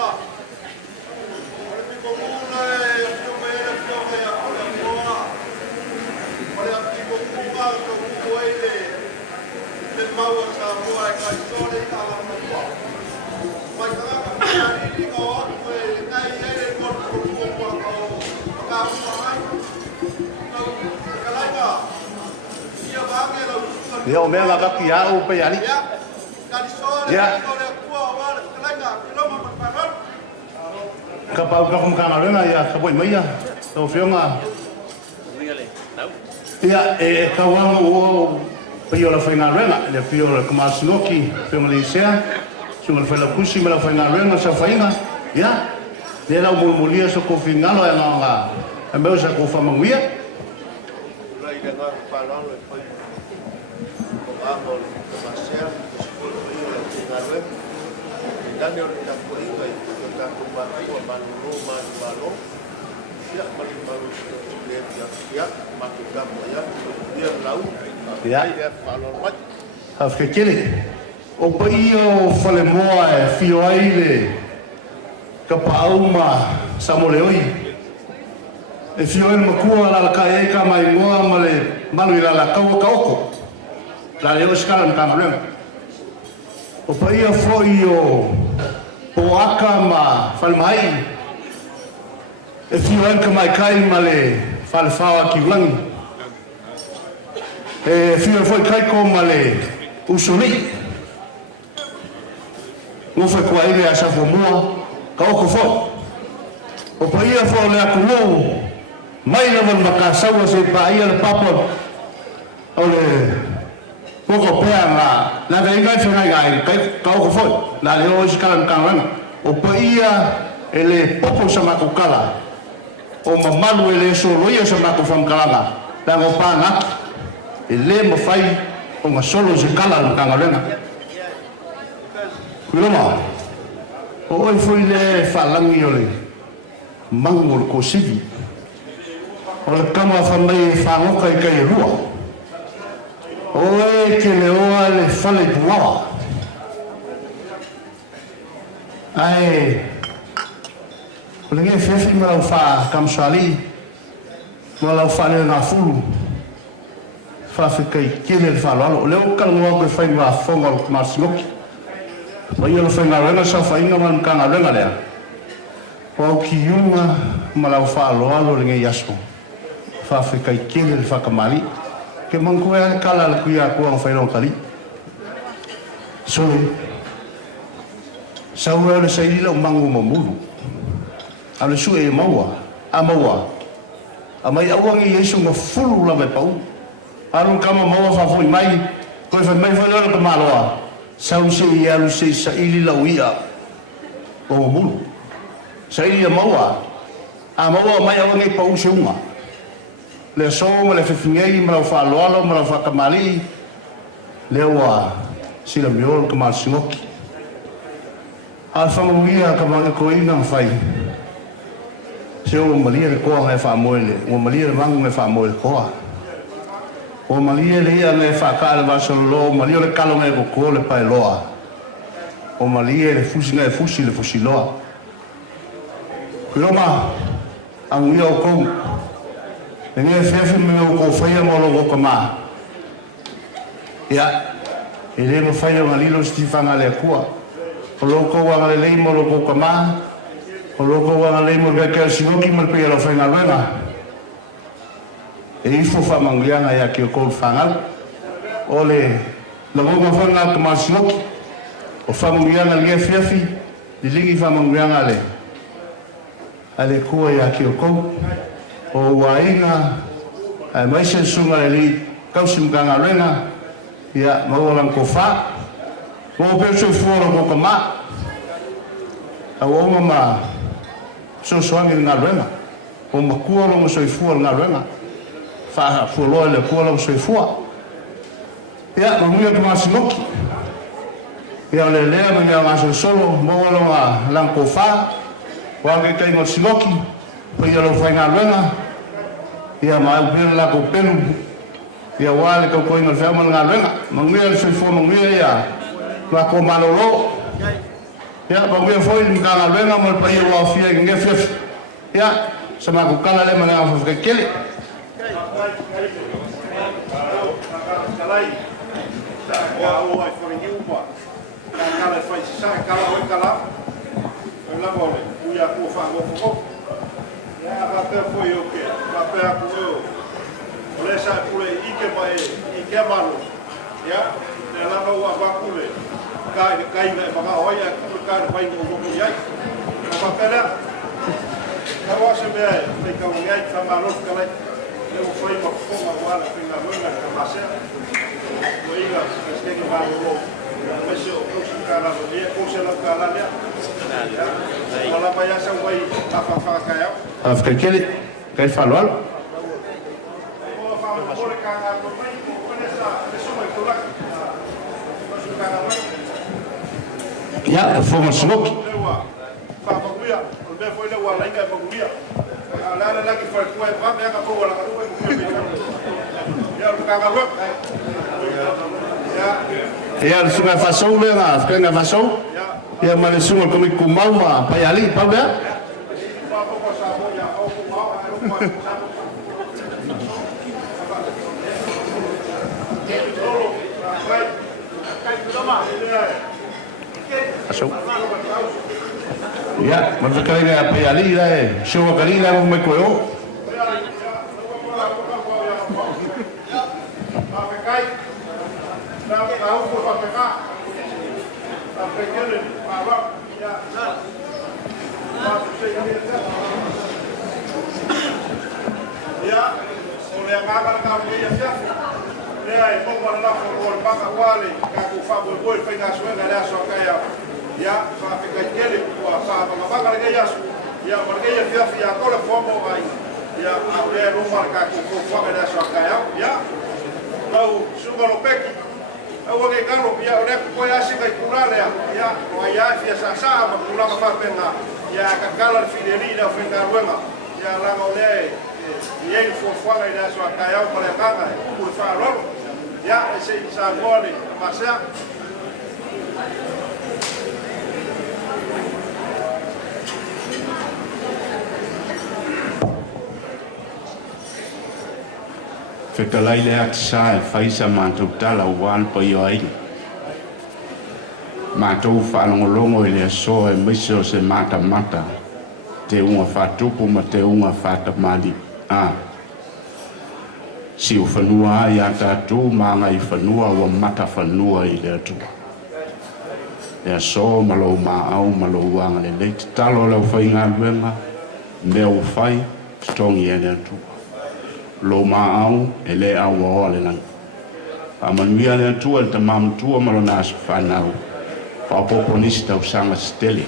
ya o mea ga ki ya o pe ali ya ka pa ka kum ka na ya ka boy mai ya o fiona ya e ka wa o pe yo la fina rena le fio la kuma snoki fiona le sea sunga fa la kusi me la fina rena sa faina ya le la mulmulia so ko finalo ya nga e me sa ko fa manguia lai le nga pa la le Amor, passear, escolher a rua, Daniel está por aí, está com o barco, balão, ya, malu, ya, matukam, ya, dia lau, ya, balão, mas, afke kele, o paio fale moa fio aile, kapauma samoleoi, e fio el makua la kai ka mai moa male malu ila la kaoko. La leo skala mkana o paia foi o aka ma falmai e fio ka mai kai male falfawa ki blangi e fio foi kai ko male usuni no foi ko ile asa fomoa ka o ko fo o paia fo le akulo mai na mal makasawa se paia le papo ole Poko pea na venga fenga kai kau ko foi la leo skala kananga o paia ele popo sama kokala o mamalu ele so loia sama ko fam kalanga la go pana ele mo fai o nga solo skala kananga Kuloma o foi le falangi ole mangu o ko sivi o le kama whanai e whangoka i kai rua o e ke le oa le whale puawa ai o le nge whiwhi ma lau wha kamsali ma lau whane ngā fulu whawhikai kele le whaloalo o leo kalungoa koe whai ngā whonga o marsingoki ma ia le whai ngā renga sa whainga ma mka ngā renga lea o ki yunga ma lau whaaloalo le nge yaso whawhikai kele le whakamali ke mangkue ale kala le kuia kua ang whairong kali sorry sa ua le sa ilila o mangu mamulu a le sue e maua a mai awangi yesu ma fulu la me pau alun kama maua whafui mai koe whai mai whailora ka maloa sau se i alu se sa ilila o ia o mamulu sa ilila maua a maua mai awangi pau se unga le so ma le fefingei ma lau whaaloalo ma lau whakamali le ua sila miolo ka malsingoki a whangamuia ka mange ko inga mwhai se o malia le koa ngai whamoele o malia le mangu ngai whamoele koa o malia le ia ngai whakale vasololo o malia le kalo ngai koko le pai loa o malia le fusi ngai fusi le fusi loa kuiloma anguia o kou e ngai whiawhi me o kou whaia molo o kama ia e le mo whaia o ngalilo stifanga le kua o loko wanga le lei mo loko kama o loko wanga lei mo beke singoki mo pe lo fainga luenga e ifo fa mangianga ya ki o ko fangal o le lo mo fanga kama singoki o fa mangianga le fiafi di lingi fa mangianga le ale ko ya ki o ko o wainga ai mai se sunga le li kausim kanga luenga ya mo lang ko fa mo pe so fora ko kama a o mama so soangi nga renga o makua lo so fora nga renga fa folo le ko lo so fora ya mo mia ko masinoki ya le le ma nga so solo mo lo nga lang ko fa wa ke kai mo sinoki po ya lo fa nga renga ya ma be la ko penu ya wale ko ko nga fa mo nga renga mo mia so fora mo mia ya la ko malolo ya ba we foi ni kala venga mo pa yo afia nge fef ya sama ko kala le mana fa kele kalai ya o ai foi ni upa kala foi sa kala o kala la vole u ya ko fa go ya ba pe foi o ke ba pe ko o le sa pule ike ba ike malo ya la va va kule kai me ba hoya ka vai go go yai ba pera ka wa se be te ka un yai fa malo ka lai eu foi uma forma agora na manga ka passa o iga es que va go mas eu se cara no dia com se la cara lá ela vai já se vai a fa ka ya a fica aquele kai falou ya foma smoke fa maguia o be foi le wala inga maguia ala la que foi foi va me acabou wala ka ko ya o ka ga ya sunga fasou le na kenga fasou ya male sunga komi kumama pa ali pa be Aso. Ya, mas que venga a peali la, show a calila mo me coeo. Ya, o le ngaga ka me ya ya. Le ai mo para la ko o baka wale ka ku fa bo bo fe na so na la so ka ya. Ya, fa fe ka kele ko fa ma baka le ya. Ya, ma ke ya fia fia ko le fo mo ai. Ya, a le ro marca ku ko fa na so ka ya. Ya. Au suga lo peki. Au ke ka lo ya o le ko ya si ka kurale ya. Ya, o ya fia sa sa ma kula ma fa penga. ia kakala le fileri na whengaruenga ia langa o lea i ei fuafuanga i lea soa kai au pale kanga e kupu e whaarolo ia e se i sa ngone masea Whekalai lea te sa e whaisa mātou tala o wān pa i o aina. Mātou whanongolongo i lea soa e miso se mata mata. Te unga whatupu ma te unga whatamali. Si o whanua ai a tātou maanga i whanua o mata whanua i lea tu. Lea soa malo au malo wanga le leite talo lau whainga luenga. Mea o whai, stongi e lea tu. Lo au e le au o le lang. Amanuia le tua le tamam tua malona su whanau. Whapoponista o sanga stele.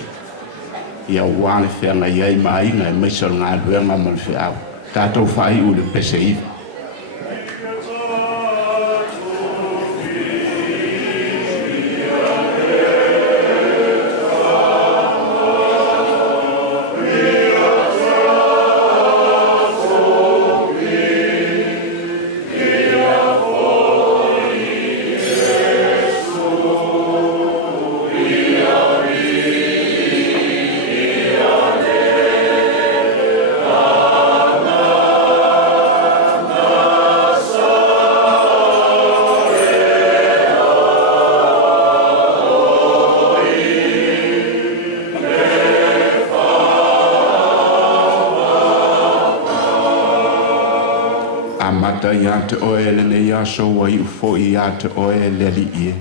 Ia wane whenga iei mainga e meisal ngā luenga mal whiau. Tātou whai u le pese iwa. Ia te oe le ne ia so wa i ufo ia te oe le li ie.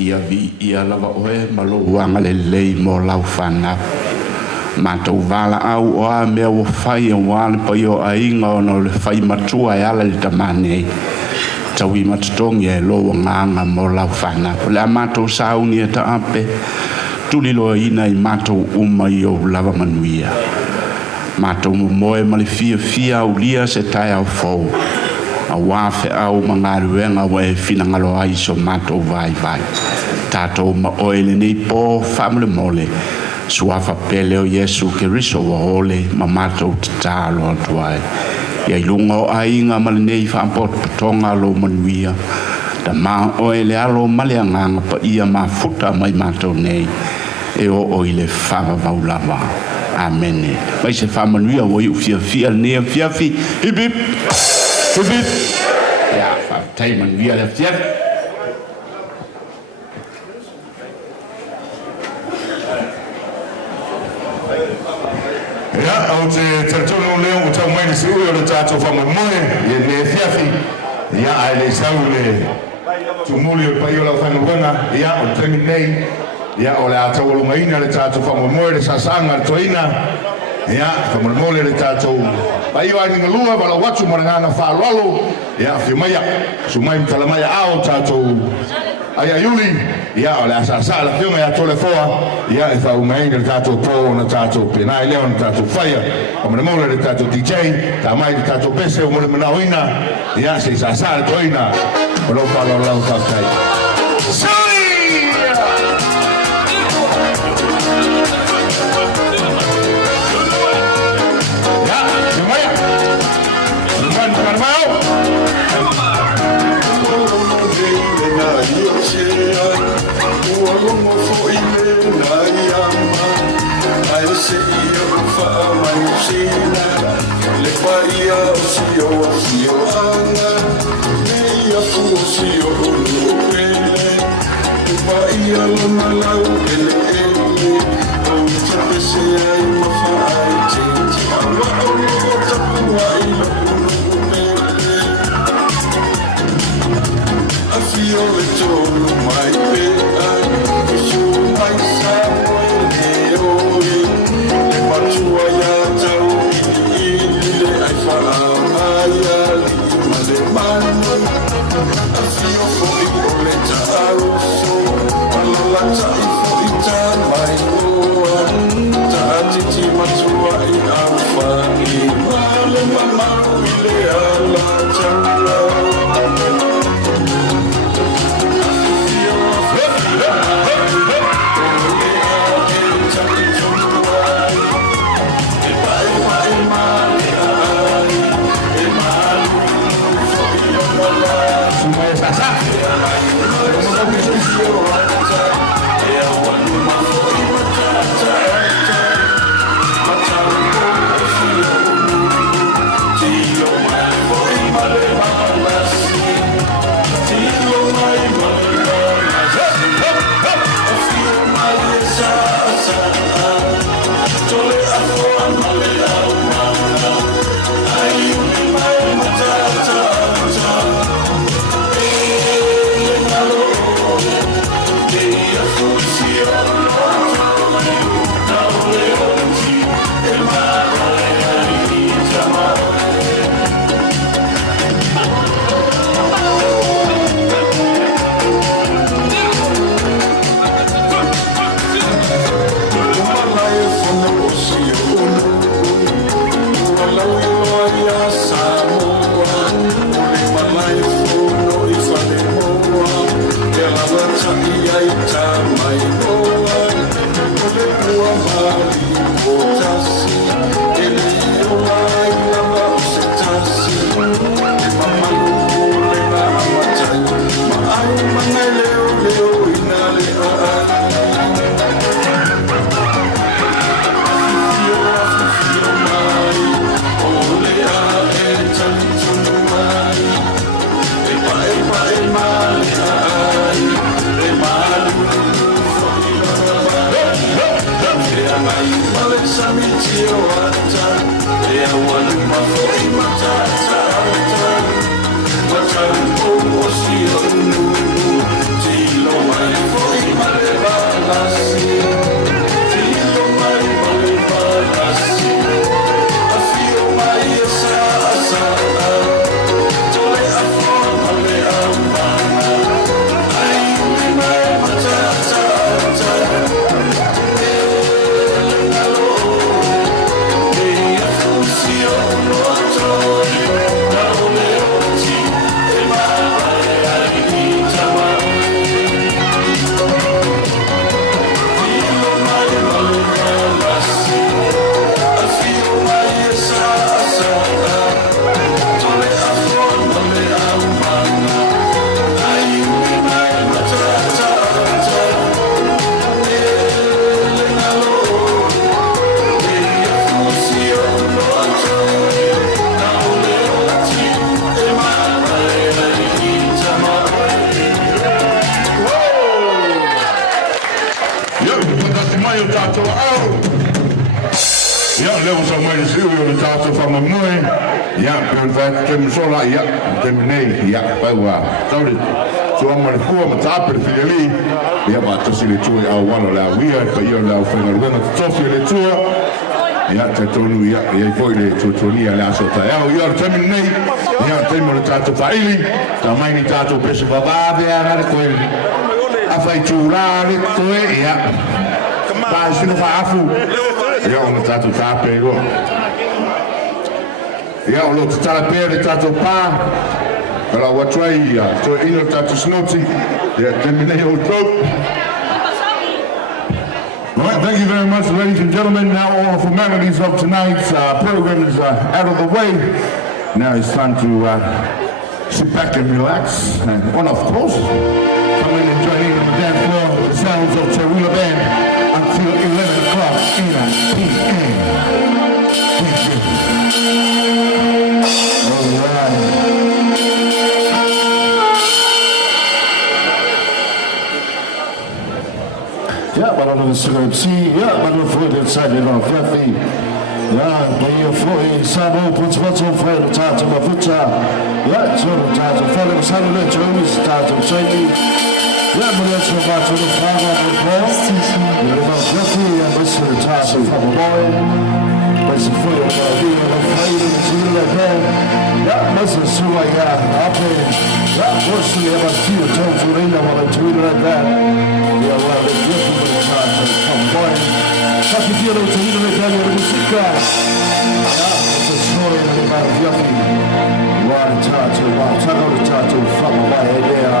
Ia vi ia lava oe malo wanga le lei mo lau whana. Mātou wala au o a mea o whai e wale pa i o a inga o no le whai matua e ala li tamane. Tau i matatongi e lo nganga mo lau whana. Le a mātou sauni e ta ape. Tuli loa ina i mātou uma i o lava manuia. Mātou moe mali fia au lia se tai au fau. A wafe au mangaruenga wa e fina ngalo ai so mātou vai. Tātou ma oele nei po family mole. Suafa pele o Yesu ke riso wa ole ma mātou tatalo atuai. Ia ilunga o ainga mali nei whampot patonga lo manuia. Da ma oele alo mali anganga pa ia ma futa mai mātou nei. E o oile whava vaulava. Amen. Mai se whamanuia o i ufia nea fiafi. Hip hip. Hip hip. Ia, whaftai manuia le fiafi. Ia, au te taratono leo o tau mai ni se ui o le tātou whamamoe. Ia ne fiafi. Ia, ai le sau le tumuli o pai o lau whanauanga. Ia, o temi nei. Ia, o le atau o lungaina le tātou whamamoe le sasanga le toina. Ia, whamamoe le tātou pai o aninga lua, wala watu maranganga whaalwalo. Ia, whiumaia, sumai mtalamaya ao tātou ai ayuli. Ia, o le asasa la whiunga ia tole foa. Ia, e whaumaina le tātou pō na tātou penai leo na tātou whaia. Whamamoe le tātou DJ, tā mai le tātou pese o mole manauina. Ia, se sasa le toina. Walo palo lau tātai. Sasa. Right, thank you very much, ladies and gentlemen. Now all the formalities of tonight's program is out of the way. Now it's time to sit back and relax. And on, of course, come in and join in on the dance floor. The sounds of Tarula Band until 11 o'clock p.m. Thank you. All right. Ja, maar dan is er het zie, ja, maar dan voor dit zijn er nog fluffy. Ja, ben je voor je samen op het wat zo voor de taart op mijn voet. Ja, zo de taart op verder, we zijn er net zo, is de taart op zijn. Ja, maar dat is nog wat voor de vraag op het bord. Je bent nog fluffy en dat is de taart op van mijn boy. Dat is voor je weer een vrede, dat is hier lekker. Ja, dat is zo, ja, après. Ja, voorstel je wat hier, toon voor in, dan wat ik doe lekker. Ja, wel, dat is goed voor de taart van mijn boy. Dat je hier ook hier lekker in de muziek krijgt. Ja, dat is mooi en ik ben juffie. Waar de taart op, waar de taart op van mijn boy, ja.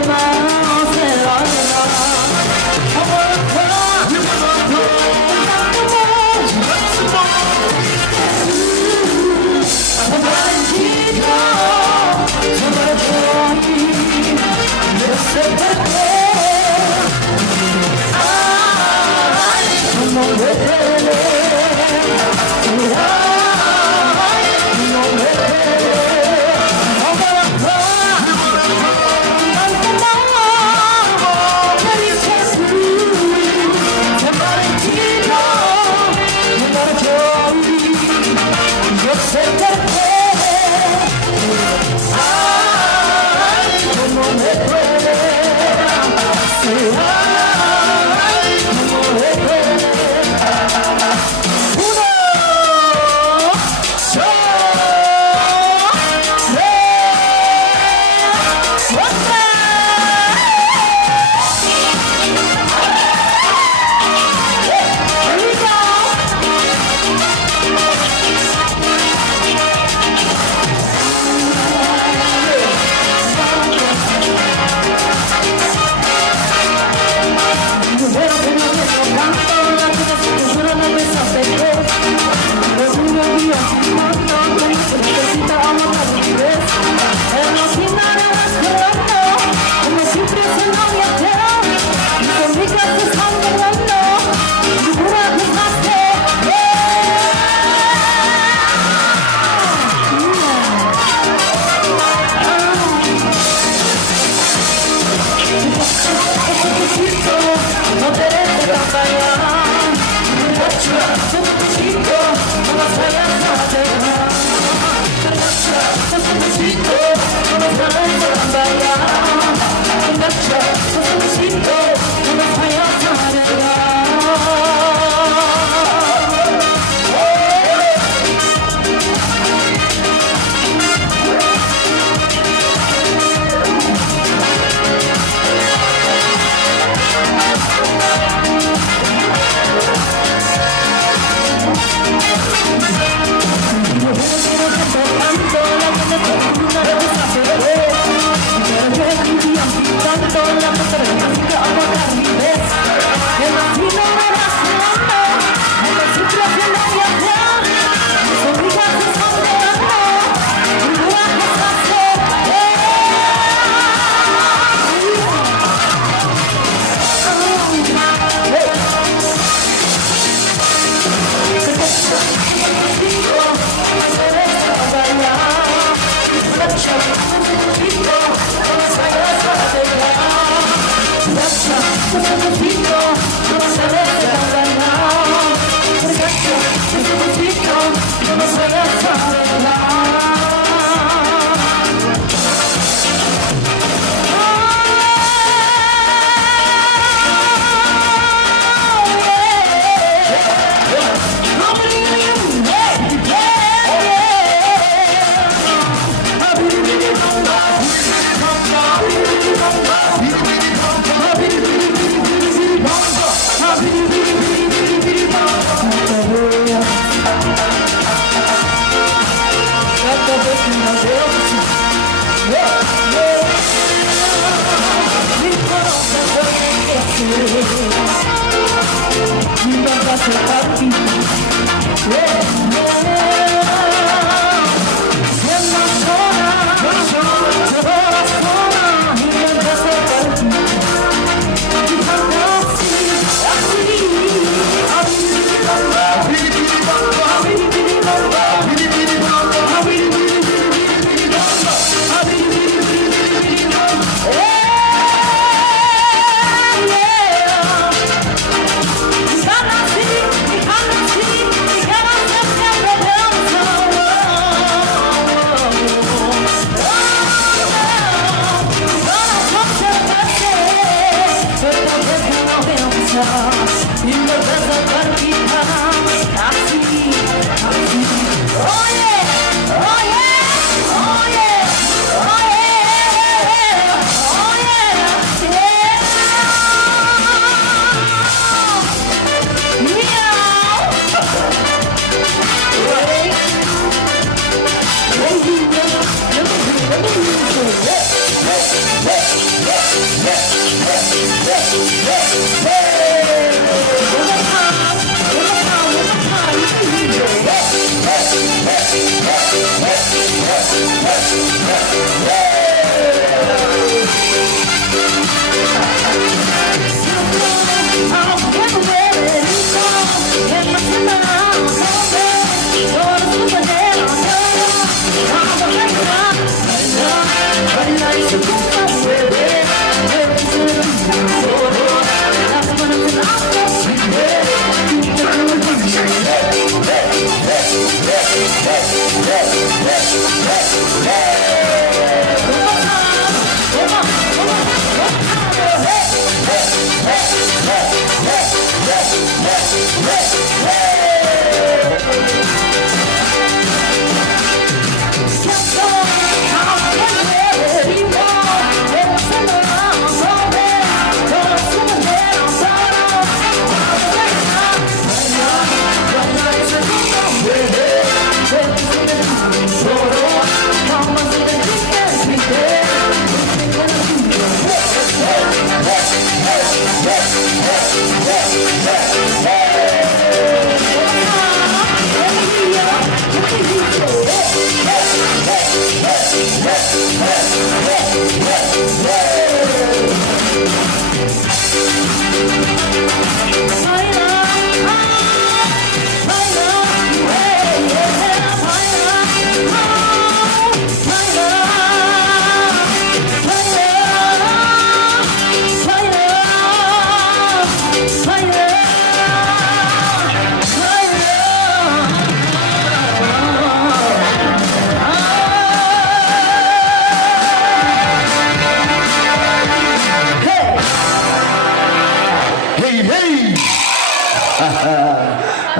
Come on.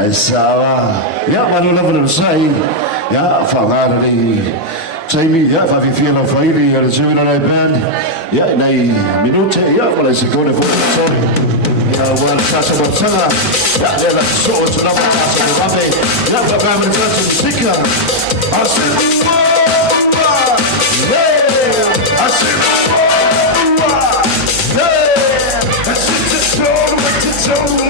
Ai sawa. Ya malu la vana sai. Ya fangara ni. Jamie ya fa fi la faili ya Jimmy na band. Ya nei minute ya wala sikone fo. Sorry. Ya wala sasa watsanga. Ya la so tuna sasa babe. Ya fa kama sasa sika. Asin. Yeah. Asin. Yeah. Asin to show what to do.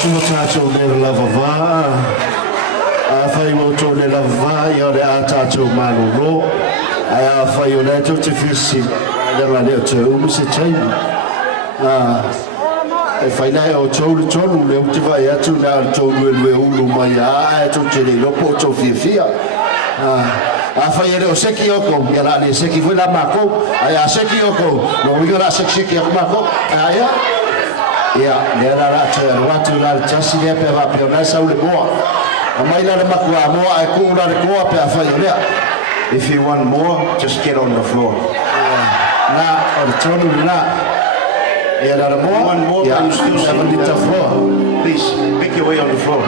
sino tātou le lava vā. A whai mo tō le lava vā i o le a tātou mālolo. Ai a whai o le tō te whisi. Lenga leo te umu se taimi. E whai nai o tōru tonu leo te vai atu nā tōru e lue ulu mai a e tō te le lopo tō fia fia. A whai ere o seki oko, ia la le seki fui la mako. Ai a seki oko, no inga la seki ako mako. Ai a. Ia, lea la rata e watu la le tasi lea pe wa peo nai sau le moa. A mai la le maku a moa ai kū la le koa pe a whai o lea. If you want more, just get on the floor. Na, o le tonu na. Ia la le moa. One more, but you still have a little floor. Please, make your way on the floor.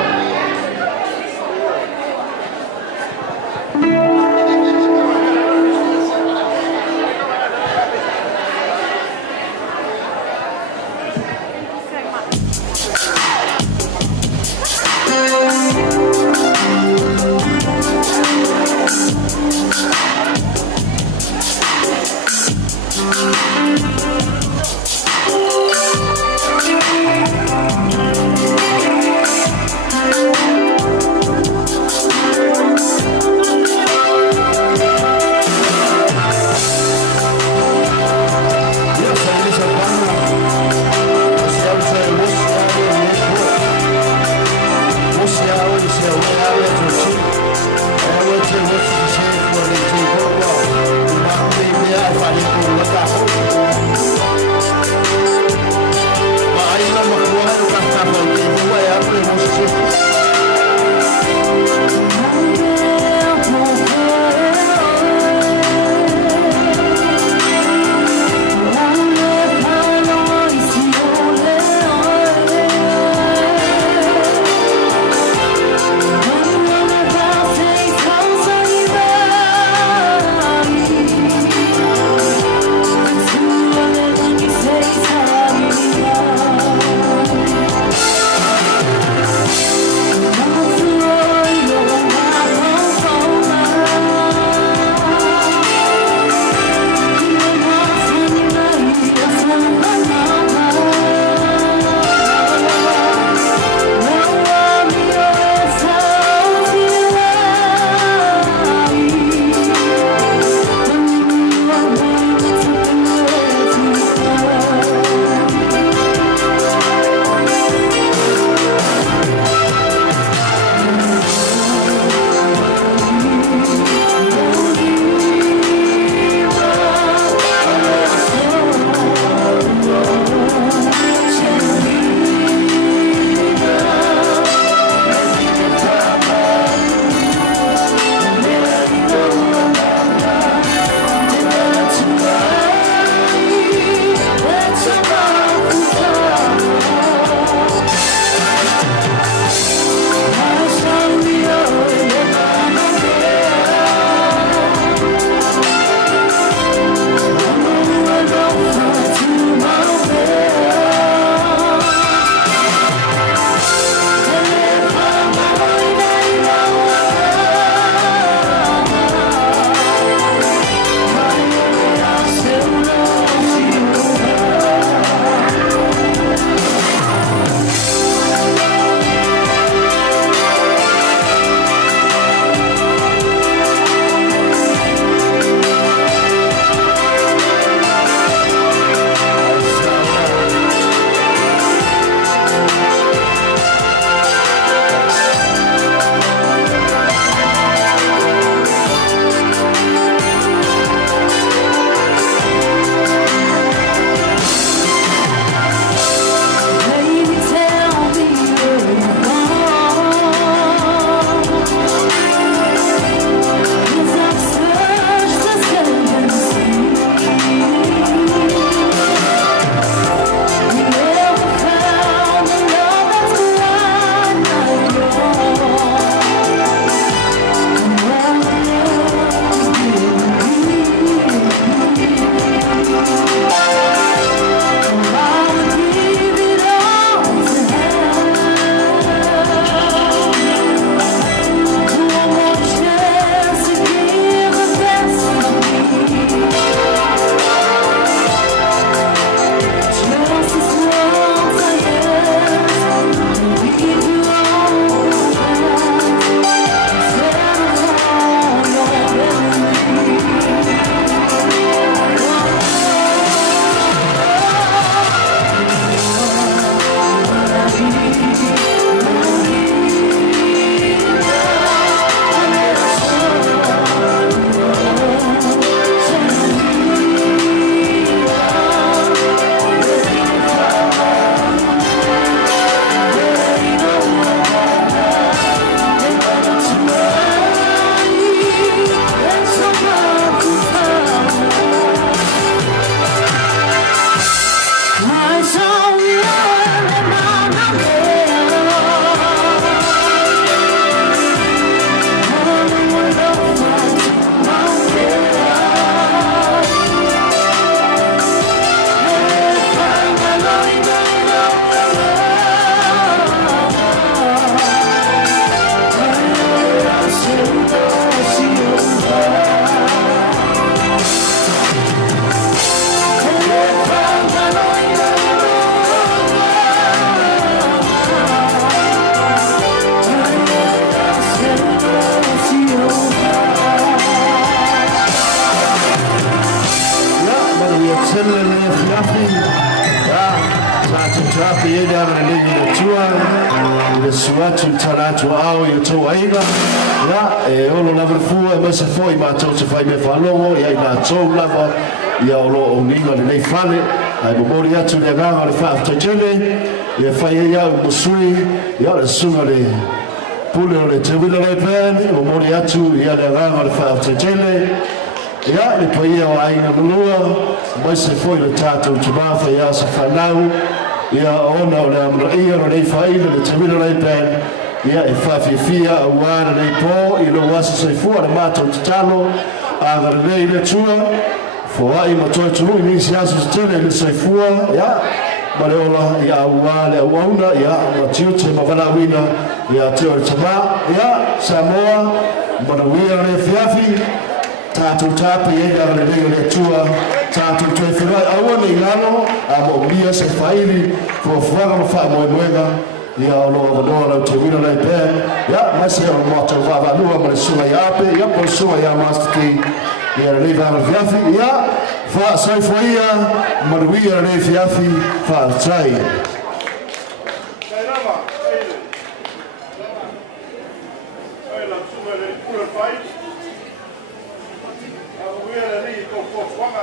ye da ga le ni tua le suatu taratu au yo to aiga ya e olo la fu e mese foi ma to se fai me falo ya ina to la ba ya olo oninga le fale ai memori atu le ga le fa to jene e fai ya musui ya le sunga le pule le te wila le pen memori atu ya le ga le fa to jene ya le paia o ai na lua mese foi le tato te ba fa ya sa falau ya ona o le amraia o le fai le te wila le pen ia e whawhiwhia a wāna nei pō i lo wasa sei fua na mātou te talo a ngara nei le tua whawai ma toi tunu i nisi asu te tele le sei fua ia ma le ola ia a wāle a wauna ia ma tiu te ma whanawina ia te o le tama ia Samoa ma na wia le whiawhi tātou tāpi e ngara nei le tua tātou toi whiwai aua nei lano a mo ulia se whaili fua whanga ma wha moe moega ia o loa wanoa lau te wina nei pen ia mase o moto whawanua ma le sunga i ape ia po sunga i a Master Key ia rei vana whiawhi ia wha saifo ia ma le wia rei whiawhi wha trai Wanga,